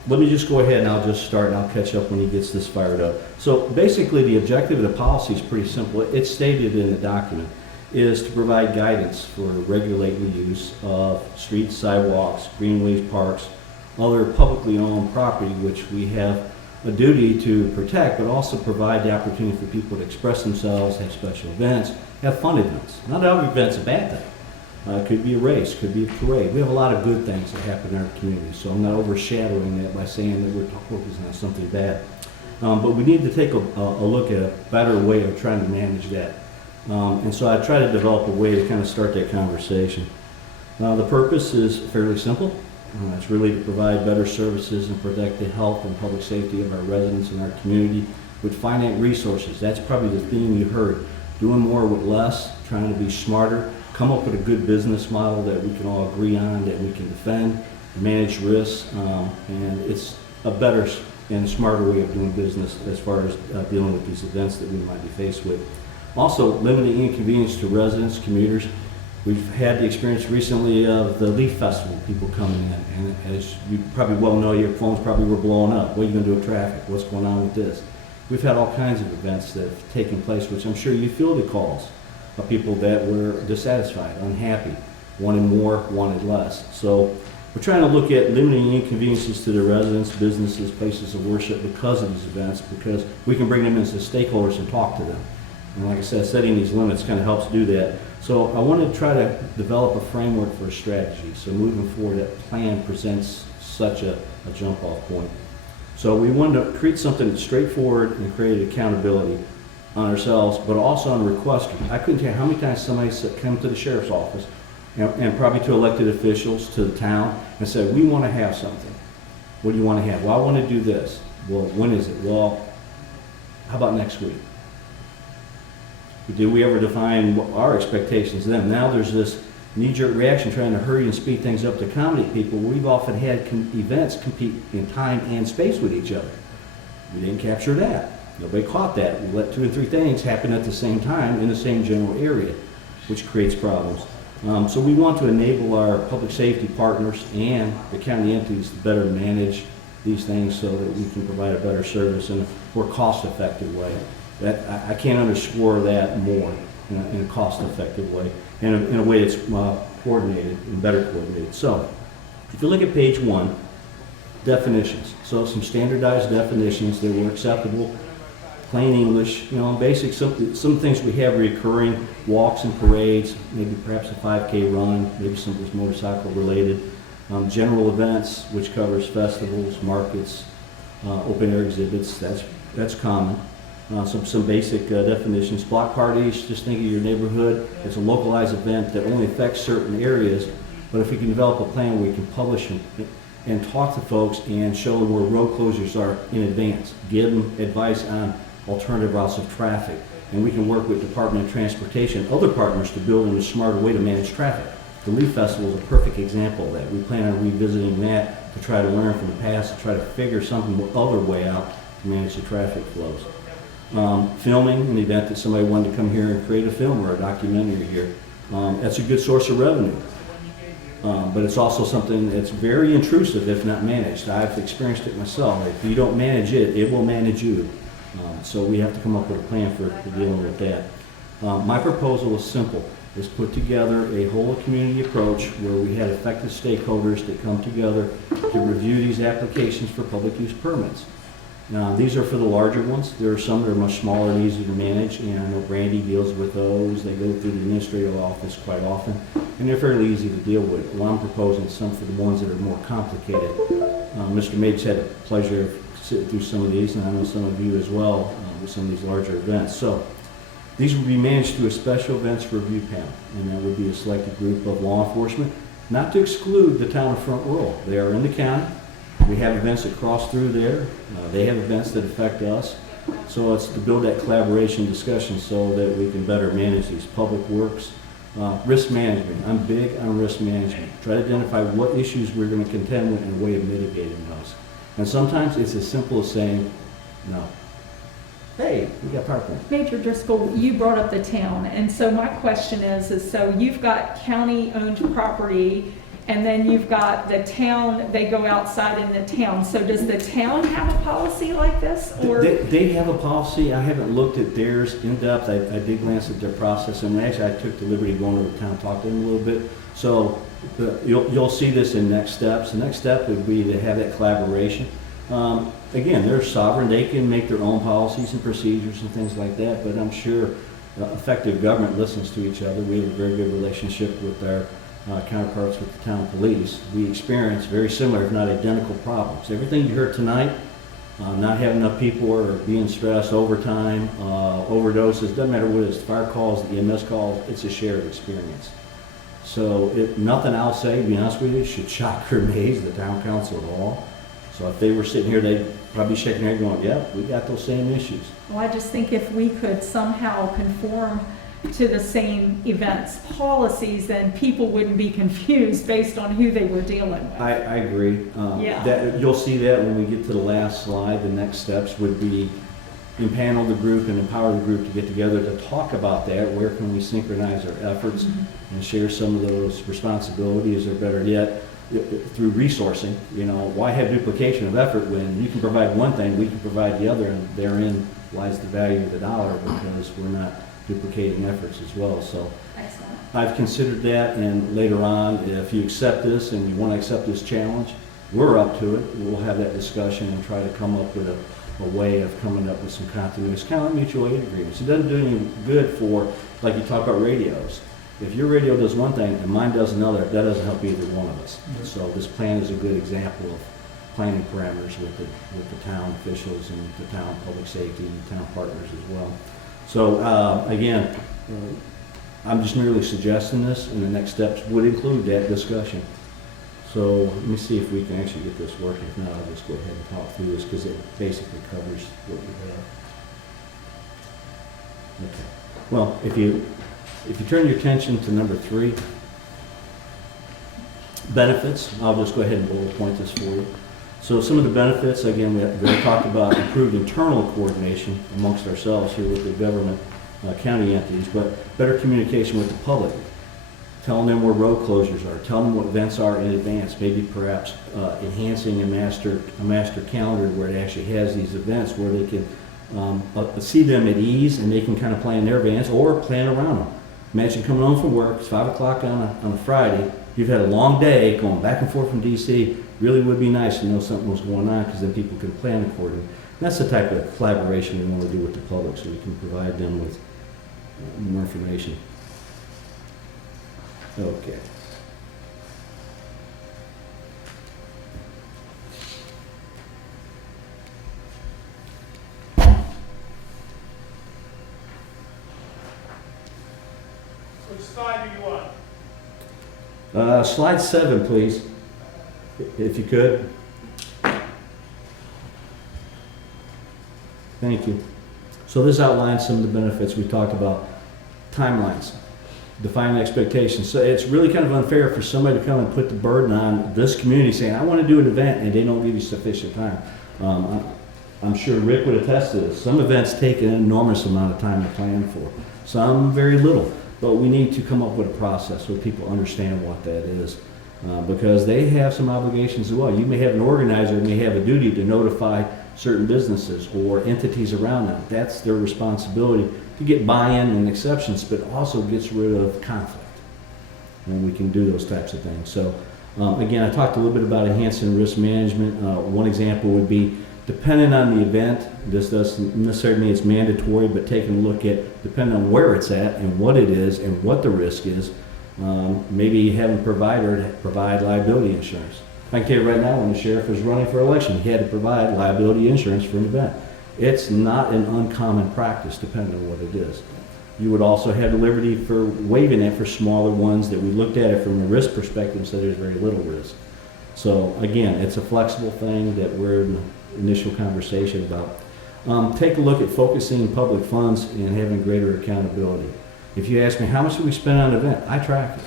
let me just go ahead and I'll just start and I'll catch up when he gets this fired up. So basically the objective of the policy is pretty simple. It's stated in the document, is to provide guidance for regulating the use of streets, sidewalks, greenways, parks, other publicly owned property which we have a duty to protect, but also provide the opportunity for people to express themselves, have special events, have fun events. Not every event's a bad thing. It could be a race, could be a parade. We have a lot of good things that happen in our community, so I'm not overshadowing that by saying that we're focusing on something bad. But we need to take a look at a better way of trying to manage that. And so I try to develop a way to kind of start that conversation. The purpose is fairly simple. It's really to provide better services and protect the health and public safety of our residents and our community with finite resources. That's probably the theme you heard. Doing more with less, trying to be smarter, come up with a good business model that we can all agree on, that we can defend, manage risks, and it's a better and smarter way of doing business as far as dealing with these events that we might be faced with. Also, limiting inconvenience to residents, commuters. We've had the experience recently of the Leaf Festival, people coming in, and as you probably well know, your phones probably were blowing up. What are you going to do with traffic? What's going on with this? We've had all kinds of events that have taken place, which I'm sure you feel the calls of people that were dissatisfied, unhappy, wanted more, wanted less. So we're trying to look at limiting inconveniences to the residents, businesses, places of worship because of these events, because we can bring them in as stakeholders and talk to them. And like I said, setting these limits kind of helps do that. So I want to try to develop a framework for a strategy. So moving forward, that plan presents such a jump-off point. So we wanted to create something that's straightforward and create accountability on ourselves, but also on requesters. I couldn't tell you how many times somebody come to the sheriff's office and probably to elected officials, to the town, and said, we want to have something. What do you want to have? Well, I want to do this. Well, when is it? Well, how about next week? Did we ever define what our expectations then? Now there's this knee-jerk reaction trying to hurry and speed things up to accommodate people. We've often had events compete in time and space with each other. We didn't capture that. Nobody caught that. We let 2 or 3 things happen at the same time in the same general area, which creates problems. So we want to enable our public safety partners and the county entities to better manage these things so that we can provide a better service in a more cost-effective way. I can't underscore that more in a cost-effective way, and in a way that's coordinated and better coordinated. So if you look at page 1, definitions. So some standardized definitions that were acceptable, plain English, basic, some things we have recurring, walks and parades, maybe perhaps a 5K run, maybe something that's motorcycle related. General events, which covers festivals, markets, open air exhibits, that's common. Some basic definitions. Block parties, just think of your neighborhood. It's a localized event that only affects certain areas, but if we can develop a plan where we can publish and talk to folks and show them where road closures are in advance, give them advice on alternative routes of traffic, and we can work with Department of Transportation and other partners to build in a smarter way to manage traffic. The Leaf Festival is a perfect example of that. We plan on revisiting that to try to learn from the past, to try to figure something other way out to manage the traffic flows. Filming, an event that somebody wanted to come here and create a film or a documentary here, that's a good source of revenue. But it's also something that's very intrusive if not managed. I've experienced it myself. If you don't manage it, it will manage you. So we have to come up with a plan for dealing with that. My proposal is simple. Is put together a whole community approach where we had effective stakeholders that come together to review these applications for public use permits. Now, these are for the larger ones. There are some that are much smaller and easier to manage, and I know Brandy deals with those. They go through the administrative office quite often, and they're fairly easy to deal with. Well, I'm proposing some for the ones that are more complicated. Mr. Mapes had the pleasure of sitting through some of these, and I know some of you as well with some of these larger events. So these will be managed through a special events review panel, and that would be a selected group of law enforcement, not to exclude the town of Front Royal. They are in the county. We have events that cross through there. They have events that affect us. So it's to build that collaboration discussion so that we can better manage these public works. Risk management. I'm big on risk management. Try to identify what issues we're going to contend with and a way of mitigating those. And sometimes it's as simple as saying no. Hey, we got parking. Major Driscoll, you brought up the town, and so my question is so you've got county-owned property, and then you've got the town, they go outside in the town. So does the town have a policy like this? Or They have a policy. I haven't looked at theirs in depth. I did glance at their process, and actually I took the liberty of going to the town, talk to them a little bit. So you'll see this in next steps. The next step would be to have that collaboration. Again, they're sovereign. They can make their own policies and procedures and things like that, but I'm sure effective government listens to each other. We have a very good relationship with our counterparts with the town police. We experience very similar, if not identical, problems. Everything you heard tonight, not having enough people or being stressed, overtime, overdoses, doesn't matter what it is, fire calls, the EMS calls, it's a shared experience. So nothing I'll say, to be honest with you, should shock or amaze the town council at all. So if they were sitting here, they'd probably be shaking their head going, yep, we got those same issues. well, I just think if we could somehow conform to the same events policies, then people wouldn't be confused based on who they were dealing with. I agree. Yeah. You'll see that when we get to the last slide. The next steps would be empanel the group and empower the group to get together to talk about that. Where can we synchronize our efforts and share some of those responsibilities, or better yet, through resourcing. Why have duplication of effort when you can provide one thing, we can provide the other, and therein lies the value of the dollar, because we're not duplicating efforts as well. So Excellent. I've considered that, and later on, if you accept this and you want to accept this challenge, we're up to it. We'll have that discussion and try to come up with a way of coming up with some continuity. It's kind of like mutual aid agreements. It doesn't do any good for, like you talk about radios. If your radio does one thing and mine does another, that doesn't help either one of us. So this plan is a good example of planning parameters with the town officials and the town public safety and the town partners as well. So again, I'm just merely suggesting this, and the next steps would include that discussion. So let me see if we can actually get this working. If not, I'll just go ahead and talk through this because it basically covers what we have. Okay. Well, if you turn your attention to number 3, benefits, I'll just go ahead and bullet point this for you. So some of the benefits, again, we talked about improved internal coordination amongst ourselves here with the government, county entities, but better communication with the public, telling them where road closures are, telling them what events are in advance, maybe perhaps enhancing a master calendar where it actually has these events where they can see them at ease and they can kind of plan their events or plan around them. Imagine coming home from work, it's 5 o'clock on a Friday, you've had a long day going back and forth from DC. Really would be nice to know something was going on because then people can plan accordingly. And that's the type of collaboration we want to do with the public so we can provide them with more information. Okay. Which slide do you want? Slide 7, please, if you could. Thank you. So this outlines some of the benefits we talked about. Timelines, defining expectations. So it's really kind of unfair for somebody to come and put the burden on this community saying, I want to do an event, and they don't give you sufficient time. I'm sure Rick would attest to this. Some events take an enormous amount of time to plan for. Some very little. But we need to come up with a process so people understand what that is. Because they have some obligations as well. You may have an organizer who may have a duty to notify certain businesses or entities around them. That's their responsibility to get buy-in and exceptions, but also gets rid of conflict. And we can do those types of things. So again, I talked a little bit about enhancing risk management. One example would be, depending on the event, this doesn't necessarily mean it's mandatory, but taking a look at, depending on where it's at and what it is and what the risk is, maybe having a provider to provide liability insurance. I can tell you right now, when the sheriff was running for election, he had to provide liability insurance for an event. It's not an uncommon practice, depending on what it is. You would also have the liberty for waiving it for smaller ones that we looked at it from a risk perspective and said there's very little risk. So again, it's a flexible thing that we're in the initial conversation about. Take a look at focusing public funds and having greater accountability. If you ask me, how much do we spend on an event? I track it.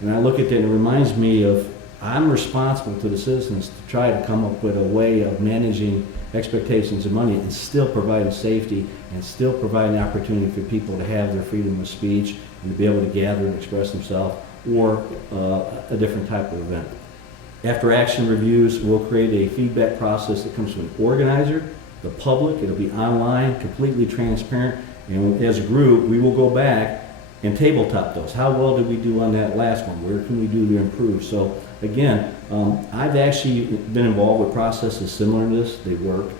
And I look at that and it reminds me of, I'm responsible to the citizens to try to come up with a way of managing expectations of money and still providing safety and still providing opportunity for people to have their freedom of speech and to be able to gather and express themselves, or a different type of event. After action reviews, we'll create a feedback process that comes from an organizer, the public. It'll be online, completely transparent, and as a group, we will go back and tabletop those. How well did we do on that last one? Where can we do to improve? So again, I've actually been involved with processes similar to this. They work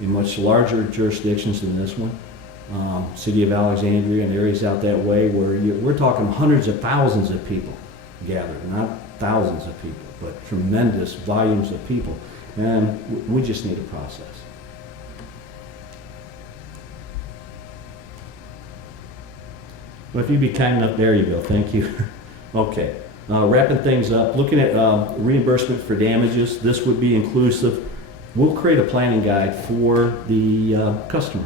in much larger jurisdictions than this one. City of Alexandria and areas out that way where we're talking hundreds of thousands of people gathered, not thousands of people, but tremendous volumes of people. And we just need a process. Well, if you'd be kind enough, there you go, thank you. Okay, wrapping things up, looking at reimbursement for damages, this would be inclusive. We'll create a planning guide for the customer.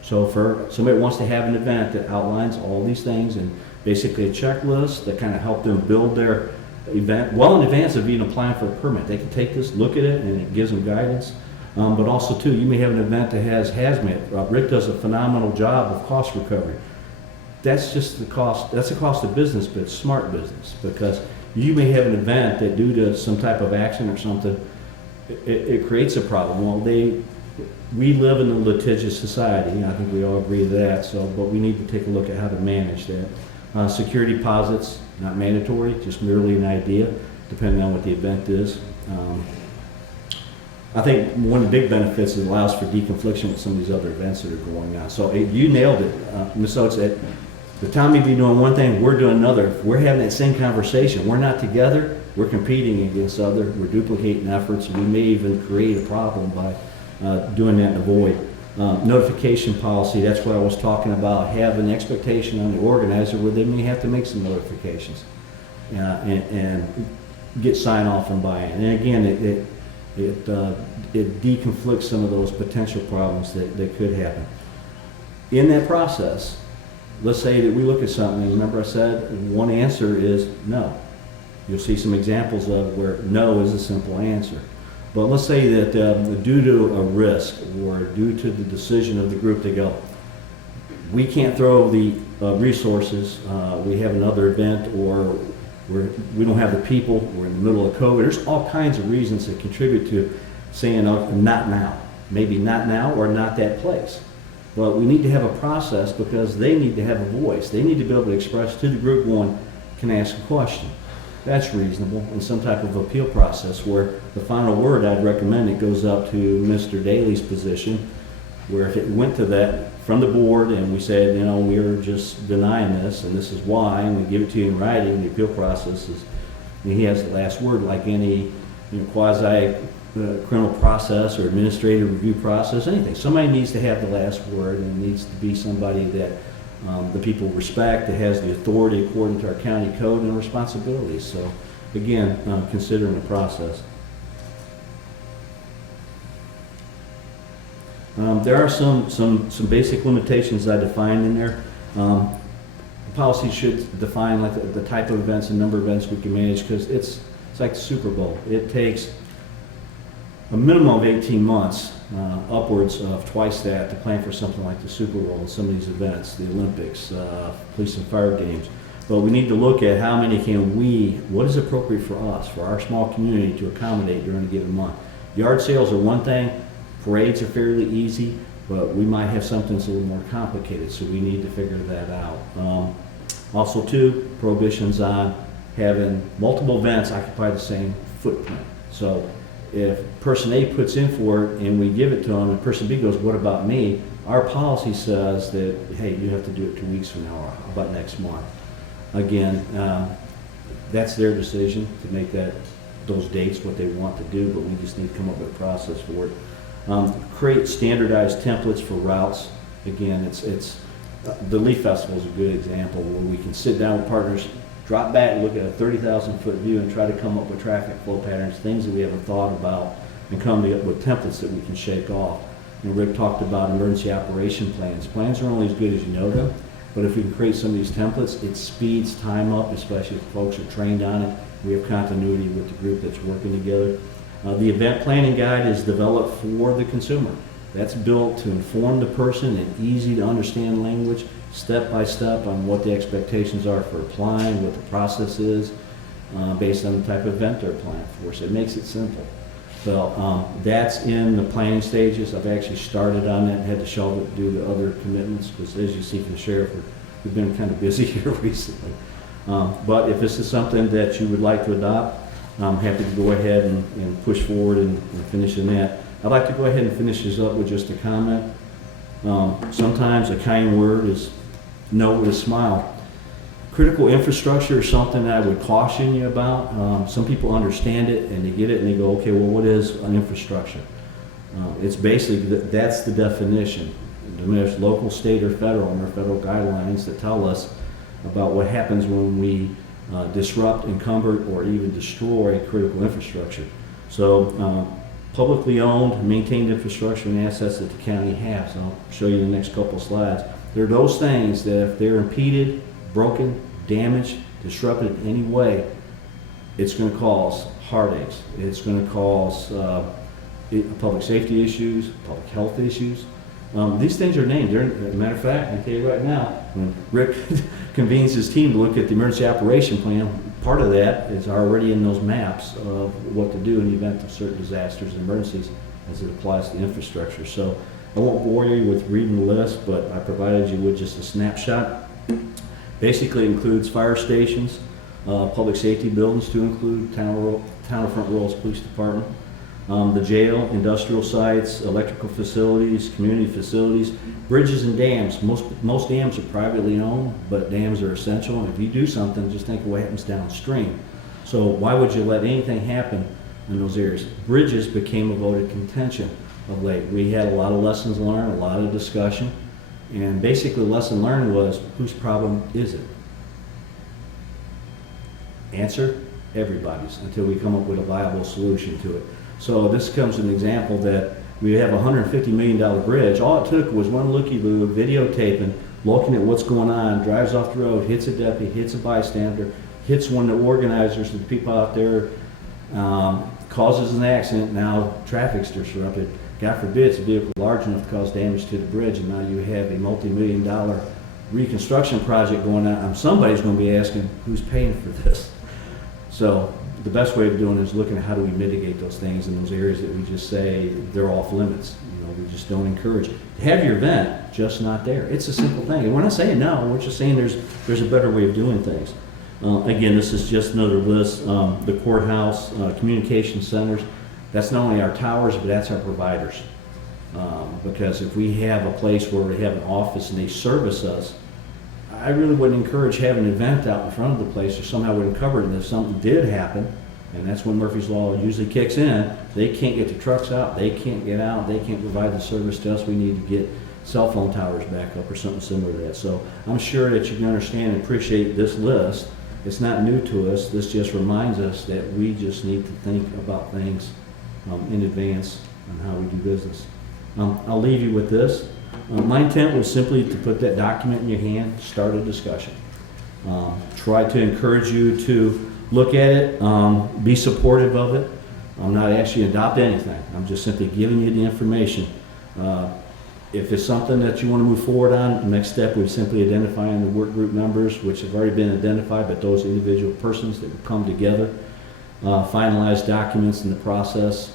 So for somebody who wants to have an event that outlines all these things and basically a checklist that kind of help them build their event well in advance of even applying for a permit. They can take this, look at it, and it gives them guidance. But also too, you may have an event that has hazmat. Rick does a phenomenal job of cost recovery. That's just the cost, that's the cost of business, but it's smart business, because you may have an event that due to some type of action or something, it creates a problem. Well, they we live in a litigious society. I think we all agree to that. So, but we need to take a look at how to manage that. Security deposits, not mandatory, just merely an idea, depending on what the event is. I think one of the big benefits is it allows for deconfliction with some of these other events that are going on. So you nailed it, Ms. Oates. At the time you'd be doing one thing, we're doing another. If we're having that same conversation, we're not together, we're competing against other, we're duplicating efforts, we may even create a problem by doing that in a void. Notification policy, that's what I was talking about. Have an expectation on the organizer where they may have to make some notifications and get sign off and buy-in. And again, it deconflicts some of those potential problems that could happen. In that process, let's say that we look at something, and remember I said one answer is no. You'll see some examples of where no is a simple answer. But let's say that due to a risk or due to the decision of the group, they go, we can't throw the resources, we have another event, or we don't have the people, we're in the middle of COVID. There's all kinds of reasons that contribute to saying, not now. Maybe not now or not that place. But we need to have a process because they need to have a voice. They need to be able to express to the group, one, can I ask a question? That's reasonable, and some type of appeal process where the final word, I'd recommend it goes up to Mr. Daly's position, where if it went to that from the board and we said, we're just denying this and this is why, and we give it to you in writing, the appeal process is, he has the last word like any quasi criminal process or administrative review process, anything. Somebody needs to have the last word, and it needs to be somebody that the people respect, that has the authority according to our county code and responsibilities. So again, considering the process. There are some basic limitations I defined in there. The policy should define like the type of events and number of events we can manage, because it's like the Super Bowl. It takes a minimum of 18 months, upwards of twice that, to plan for something like the Super Bowl and some of these events, the Olympics, police and fire games. But we need to look at how many what is appropriate for us, for our small community to accommodate during a given month. Yard sales are one thing, parades are fairly easy, but we might have something that's a little more complicated, so we need to figure that out. Also too, prohibitions on having multiple events occupy the same footprint. So if person A puts in for it and we give it to them and person B goes, what about me? Our policy says that, hey, you have to do it 2 weeks from now or how about next month. Again, that's their decision to make those dates what they want to do, but we just need to come up with a process for it. Create standardized templates for routes. Again, it's the Leaf Festival is a good example where we can sit down with partners, drop back, look at a 30,000-foot view and try to come up with traffic flow patterns, things that we haven't thought about, and come up with templates that we can shake off. And Rick talked about emergency operation plans. Plans are only as good as you know them, but if we can create some of these templates, it speeds time up, especially if folks are trained on it. We have continuity with the group that's working together. The event planning guide is developed for the consumer. That's built to inform the person in easy to understand language, step by step on what the expectations are for applying, what the process is, based on the type of event they're applying for. So it makes it simple. So that's in the planning stages. I've actually started on that and had to shelve it due to other commitments, because as you see from the sheriff, we've been kind of busy here recently. But if this is something that you would like to adopt, I'm happy to go ahead and push forward and finish in that. I'd like to go ahead and finish this up with just a comment. Sometimes a kind word is no with a smile. Critical infrastructure is something that I would caution you about. Some people understand it and they get it and they go, okay, well, what is an infrastructure? It's basically, that's the definition. There's local, state, or federal, and there are federal guidelines that tell us about what happens when we disrupt, encumber, or even destroy critical infrastructure. So publicly owned, maintained infrastructure and assets that the county has. I'll show you in the next couple slides. There are those things that if they're impeded, broken, damaged, disrupted in any way, it's going to cause heartaches. It's going to cause public safety issues, public health issues. These things are named. As a matter of fact, I can tell you right now, when Rick convenes his team to look at the emergency operation plan, part of that is already in those maps of what to do in the event of certain disasters and emergencies. as it applies to infrastructure. So I won't bore you with reading the list, but I provided you with just a snapshot. Basically includes fire stations, public safety buildings to include Town of Front Royal's Police Department, the jail, industrial sites, electrical facilities, community facilities, bridges and dams. Most dams are privately owned, but dams are essential. And if you do something, just think of what happens downstream. So why would you let anything happen in those areas? Bridges became a voted contention of late. We had a lot of lessons learned, a lot of discussion, and basically the lesson learned was, whose problem is it? Answer, everybody's, until we come up with a viable solution to it. So this comes an example that we have a $150 million bridge. All it took was one looky-loo, videotaping, looking at what's going on, drives off the road, hits a deputy, hits a bystander, hits one of the organizers, the people out there, causes an accident. Now traffic's disrupted. God forbid it's a vehicle large enough to cause damage to the bridge, and now you have a multi-million-dollar reconstruction project going on. Somebody's going to be asking, who's paying for this? So the best way of doing it is looking at how do we mitigate those things in those areas that we just say they're off limits. You know, we just don't encourage it. Have your event, just not there. It's a simple thing. And we're not saying no, we're just saying there's a better way of doing things. Again, this is just another list. The courthouse, communication centers, that's not only our towers, but that's our providers. Because if we have a place where we have an office and they service us, I really wouldn't encourage having an event out in front of the place or somehow wouldn't cover it. And if something did happen, and that's when Murphy's Law usually kicks in, they can't get the trucks out, they can't get out, they can't provide the service to us. We need to get cell phone towers back up or something similar to that. So I'm sure that you can understand and appreciate this list. It's not new to us. This just reminds us that we just need to think about things in advance on how we do business. I'll leave you with this. My intent was simply to put that document in your hand, start a discussion. Try to encourage you to look at it, be supportive of it. I'm not asking you to adopt anything. I'm just simply giving you the information. If it's something that you want to move forward on, the next step would simply identifying the work group members, which have already been identified, but those individual persons that would come together, finalize documents in the process,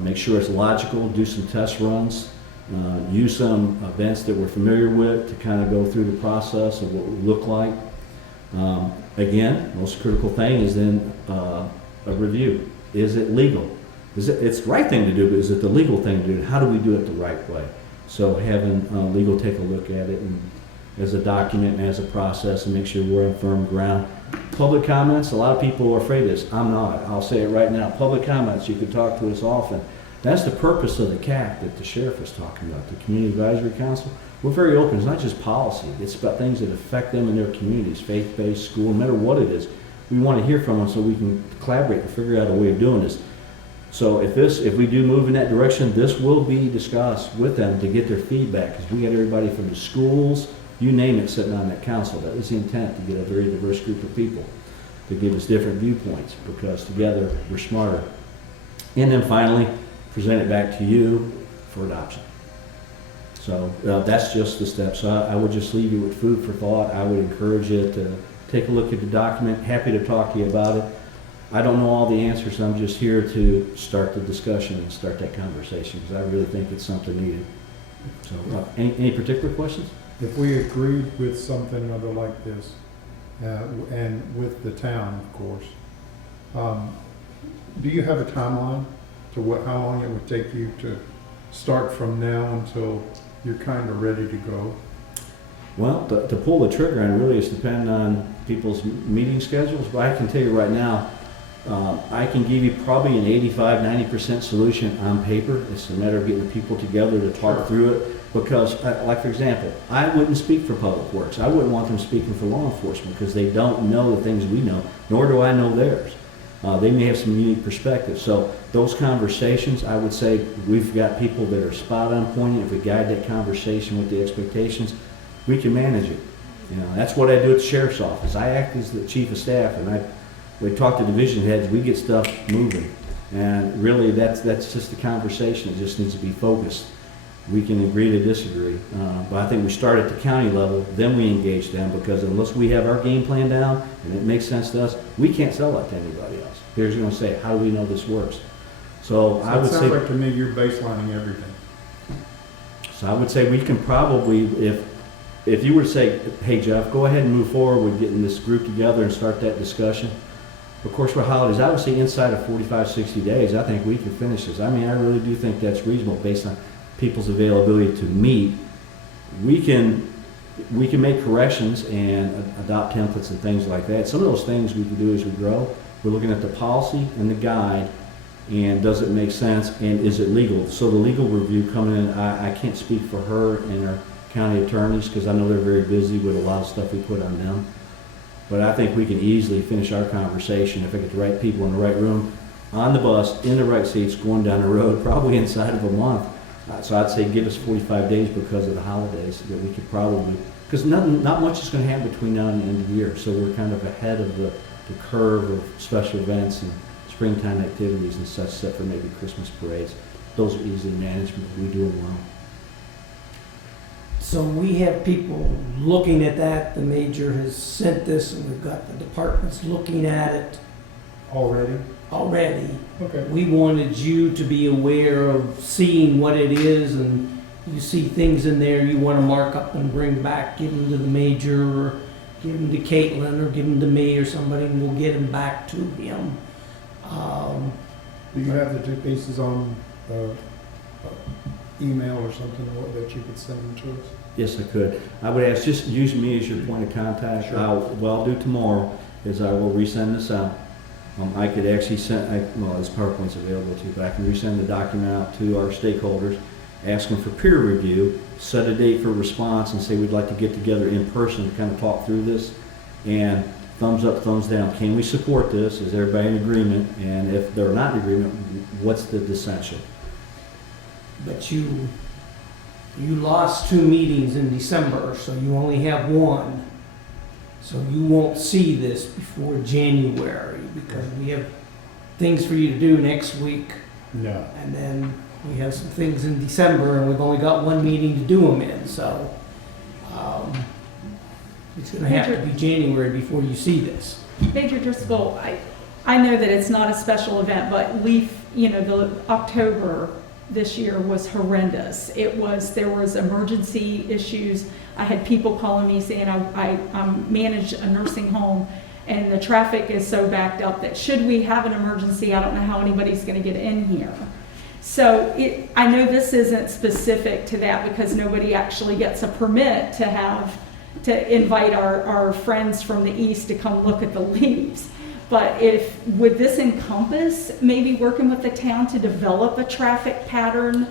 make sure it's logical, do some test runs, use some events that we're familiar with to kind of go through the process of what it would look like. Again, most critical thing is then a review. Is it legal? It's the right thing to do, but is it the legal thing to do? How do we do it the right way? So having legal take a look at it and as a document and as a process and make sure we're on firm ground. Public comments, a lot of people are afraid of this. I'm not. I'll say it right now. Public comments, you can talk to us often. That's the purpose of the CAC that the sheriff is talking about, the Community Advisory Council. We're very open. It's not just policy. It's about things that affect them in their communities, faith-based, school, no matter what it is. We want to hear from them so we can collaborate and figure out a way of doing this. So if we do move in that direction, this will be discussed with them to get their feedback, because we got everybody from the schools, you name it, sitting on that council. That was the intent, to get a very diverse group of people to give us different viewpoints, because together we're smarter. And then finally, present it back to you for adoption. So that's just the steps. So I would just leave you with food for thought. I would encourage you to take a look at the document. Happy to talk to you about it. I don't know all the answers. I'm just here to start the discussion and start that conversation, because I really think it's something needed. So any particular questions? If we agreed with something other like this, and with the town, of course, do you have a timeline to how long it would take you to start from now until you're kind of ready to go? Well, to pull the trigger on really is dependent on people's meeting schedules, but I can tell you right now, I can give you probably an 85-90% solution on paper. It's a matter of getting people together to talk through it. Because, like for example, I wouldn't speak for Public Works. I wouldn't want them speaking for law enforcement, because they don't know the things we know, nor do I know theirs. They may have some unique perspectives. So those conversations, I would say we've got people that are spot on point. If we guide that conversation with the expectations, we can manage it. You know, that's what I do at the sheriff's office. I act as the chief of staff, and we talk to division heads. We get stuff moving, and really that's just the conversation. It just needs to be focused. We can agree to disagree, but I think we start at the county level, then we engage them, because unless we have our game plan down and it makes sense to us, we can't sell it to anybody else. They're just going to say, how do we know this works? So I So it would sounds say, like to me you're baselining everything. so I would say we can probably, if you were to say, hey Jeff, go ahead and move forward with getting this group together and start that discussion. Of course, for holidays, I would say inside of 45, 60 days, I think we can finish this. I mean, I really do think that's reasonable based on people's availability to meet. We can make corrections and adopt templates and things like that. Some of those things we can do as we grow. We're looking at the policy and the guide, and does it make sense, and is it legal? So the legal review coming in, I can't speak for her and our county attorneys, because I know they're very busy with a lot of stuff we put on them. But I think we can easily finish our conversation if I get the right people in the right room, on the bus, in the right seats, going down the road, probably inside of a month. So I'd say give us 45 days because of the holidays, that we could probably, because not much is going to happen between now and the end of the year. So we're kind of ahead of the curve of special events and springtime activities and such, except for maybe Christmas parades. Those are easily managed, but we do them well. So we have people looking at that, the major has sent this, and we've got the departments looking at it Already? already. Okay. We wanted you to be aware of seeing what it is, and you see things in there you want to mark up and bring back, give them to the major, or give them to Caitlin, or give them to me or somebody, and we'll get them back to him. Do you have the two pieces on email or something that you could send them to us? Yes, I could. I would ask, just use me as your point of contact. Sure. What I'll do tomorrow is I will resend this out. I could actually well, this PowerPoint's available too, but I can resend the document out to our stakeholders, ask them for peer review, set a date for response, and say we'd like to get together in person to kind of talk through this. And thumbs up, thumbs down. Can we support this? Is everybody in agreement? And if they're not in agreement, what's the dissension? But you lost 2 meetings in December, so you only have 1. So you won't see this before January, because we have things for you to do next week. No. And then we have some things in December, and we've only got 1 meeting to do them in, so it's gonna have to be January before you see this. Major Driscoll, I know that it's not a special event, but the October this year was horrendous. There was emergency issues. I had people calling me saying I manage a nursing home and the traffic is so backed up that should we have an emergency, I don't know how anybody's going to get in here. So I know this isn't specific to that because nobody actually gets a permit to invite our friends from the east to come look at the leaves. But would this encompass maybe working with the town to develop a traffic pattern,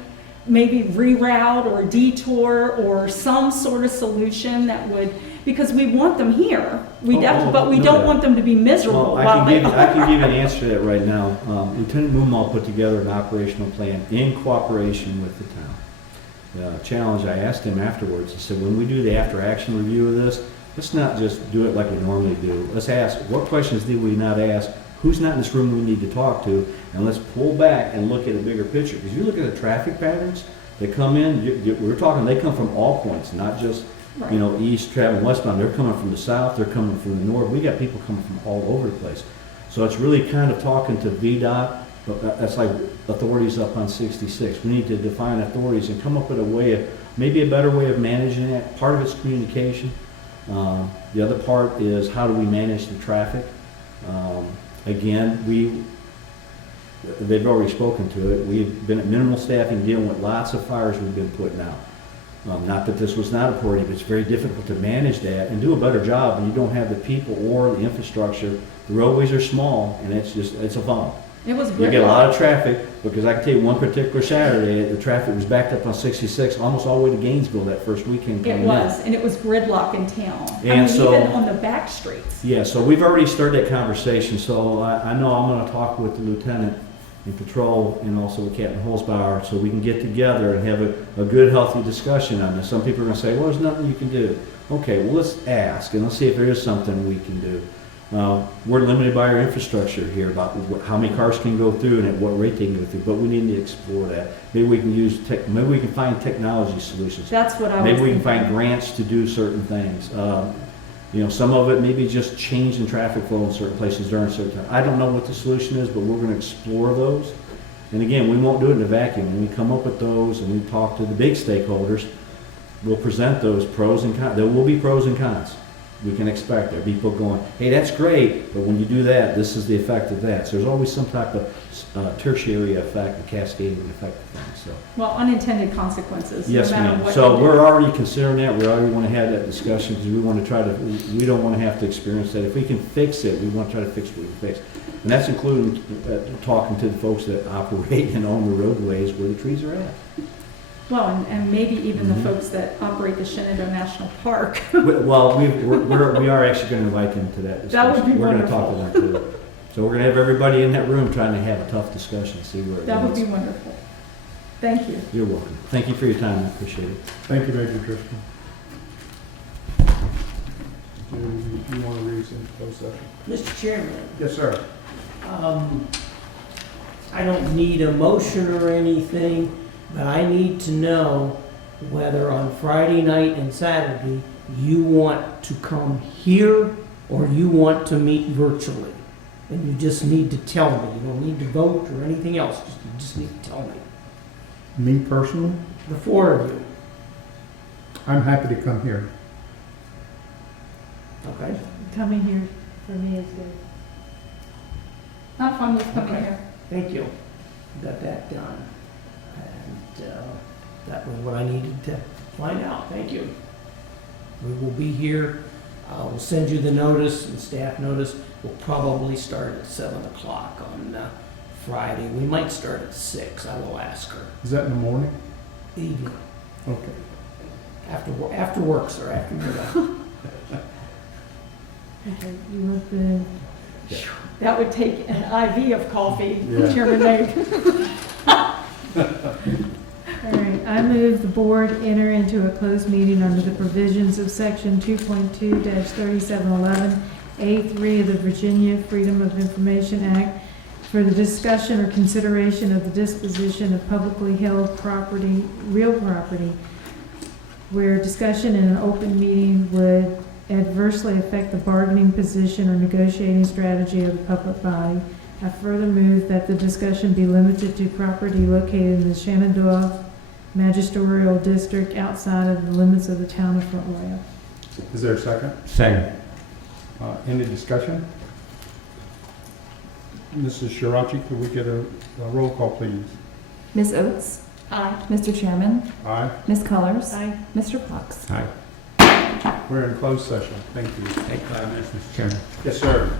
maybe reroute or detour or some sort of solution that would, because we want them here. But we don't want them to be miserable. Well, I can give you an answer to that right now. Lieutenant Moomaw put together an operational plan in cooperation with the town. The challenge, I asked him afterwards, I said, when we do the after-action review of this, let's not just do it like we normally do. Let's ask, what questions did we not ask? Who's not in this room we need to talk to? And let's pull back and look at a bigger picture. Because you look at the traffic patterns that come in, we're talking, they come from all points, not just, east traveling westbound. They're coming from the south, they're coming from the north. We got people coming from all over the place. So it's really kind of talking to VDOT, but that's like authorities up on 66. We need to define authorities and come up with maybe a better way of managing that. Part of it's communication. The other part is how do we manage the traffic? Again, they've already spoken to it. We've been at minimal staffing dealing with lots of fires we've been putting out. Not that this was not a priority, but it's very difficult to manage that and do a better job when you don't have the people or the infrastructure. The roadways are small and it's a fun. It was You get a lot of traffic, because I can tell you one particular Saturday, the traffic was backed up on 66 almost all the way to Gainesville that first weekend coming in. It was, and it was gridlock in town. And even on the back streets. Yeah, so we've already started that conversation, so I know I'm going to talk with the lieutenant in patrol and also with Captain Holzbauer so we can get together and have a good, healthy discussion on this. Some people are going to say, well, there's nothing you can do. Okay, well, let's ask and let's see if there is something we can do. We're limited by our infrastructure here about how many cars can go through and at what rate they can go through, but we need to explore that. Maybe we can maybe we can find technology solutions. That's what I was Maybe we can thinking. find grants to do certain things. Some of it maybe just changing traffic flow in certain places during certain times. I don't know what the solution is, but we're going to explore those. And again, we won't do it in a vacuum. When we come up with those and we talk to the big stakeholders, we'll present those pros and cons. There will be pros and cons. We can expect there. People going, hey, that's great, but when you do that, this is the effect of that. So there's always some type of tertiary effect, a cascading effect of things. So. Well, unintended consequences, Yes, no matter ma'am. what So you do. we're already considering that. We already want to have that discussion because we want to try to, we don't want to have to experience that. If we can fix it, we want to try to fix what we can fix. And that's including talking to the folks that operate and own the roadways where the trees are at. Well, and maybe even the Mhm. folks that operate the Shenandoah National Park. Well, we are actually going to invite them to that discussion. That would be We're going to talk to them too. So we're going to have everybody in that room trying to have a tough discussion, see where it That would goes. be wonderful. Thank you. You're welcome. Thank you for your time. I appreciate it. Thank you, Major Driscoll. Do you want to read some closed session? Mr. Chairman, Yes, sir. I don't need a motion or anything, but I need to know whether on Friday night and Saturday you want to come here or you want to meet virtually. And you just need to tell me. You don't need to vote or anything else. You just need to tell me. Me personally, The four of you, I'm happy to come here. okay? Coming here for me is good. Not fun with coming Okay. here. Thank you. Got that done. And that was what I needed to find out. Thank you. We will be here. We'll send you the notice, the staff notice. We'll probably start at 7 o'clock on Friday. We might start at 6. I will ask her. Is that in the morning? Evening. Okay. After work, sir, after you're done. Okay, you want the, That would take an IV of coffee, Yeah. Chairman May. all right, I move the board enter into a closed meeting under the provisions of section 2.2-3711, A3 of the Virginia Freedom of Information Act for the discussion or consideration of the disposition of publicly held property, real property, where discussion in an open meeting would adversely affect the bargaining position or negotiating strategy of the public body. I further move that the discussion be limited to property located in the Shenandoah Magisterial District outside of the limits of the town of Front Royal. Is there a second? Same. Any discussion? Mrs. Shirachi, could we get a roll call, please? Ms. Oates? Aye. Mr. Chairman? Aye. Ms. Colors? Aye. Mr. Fox? Hi. We're in closed session. Thank you. Take 5 minutes, Mr. Chairman. Yes, sir.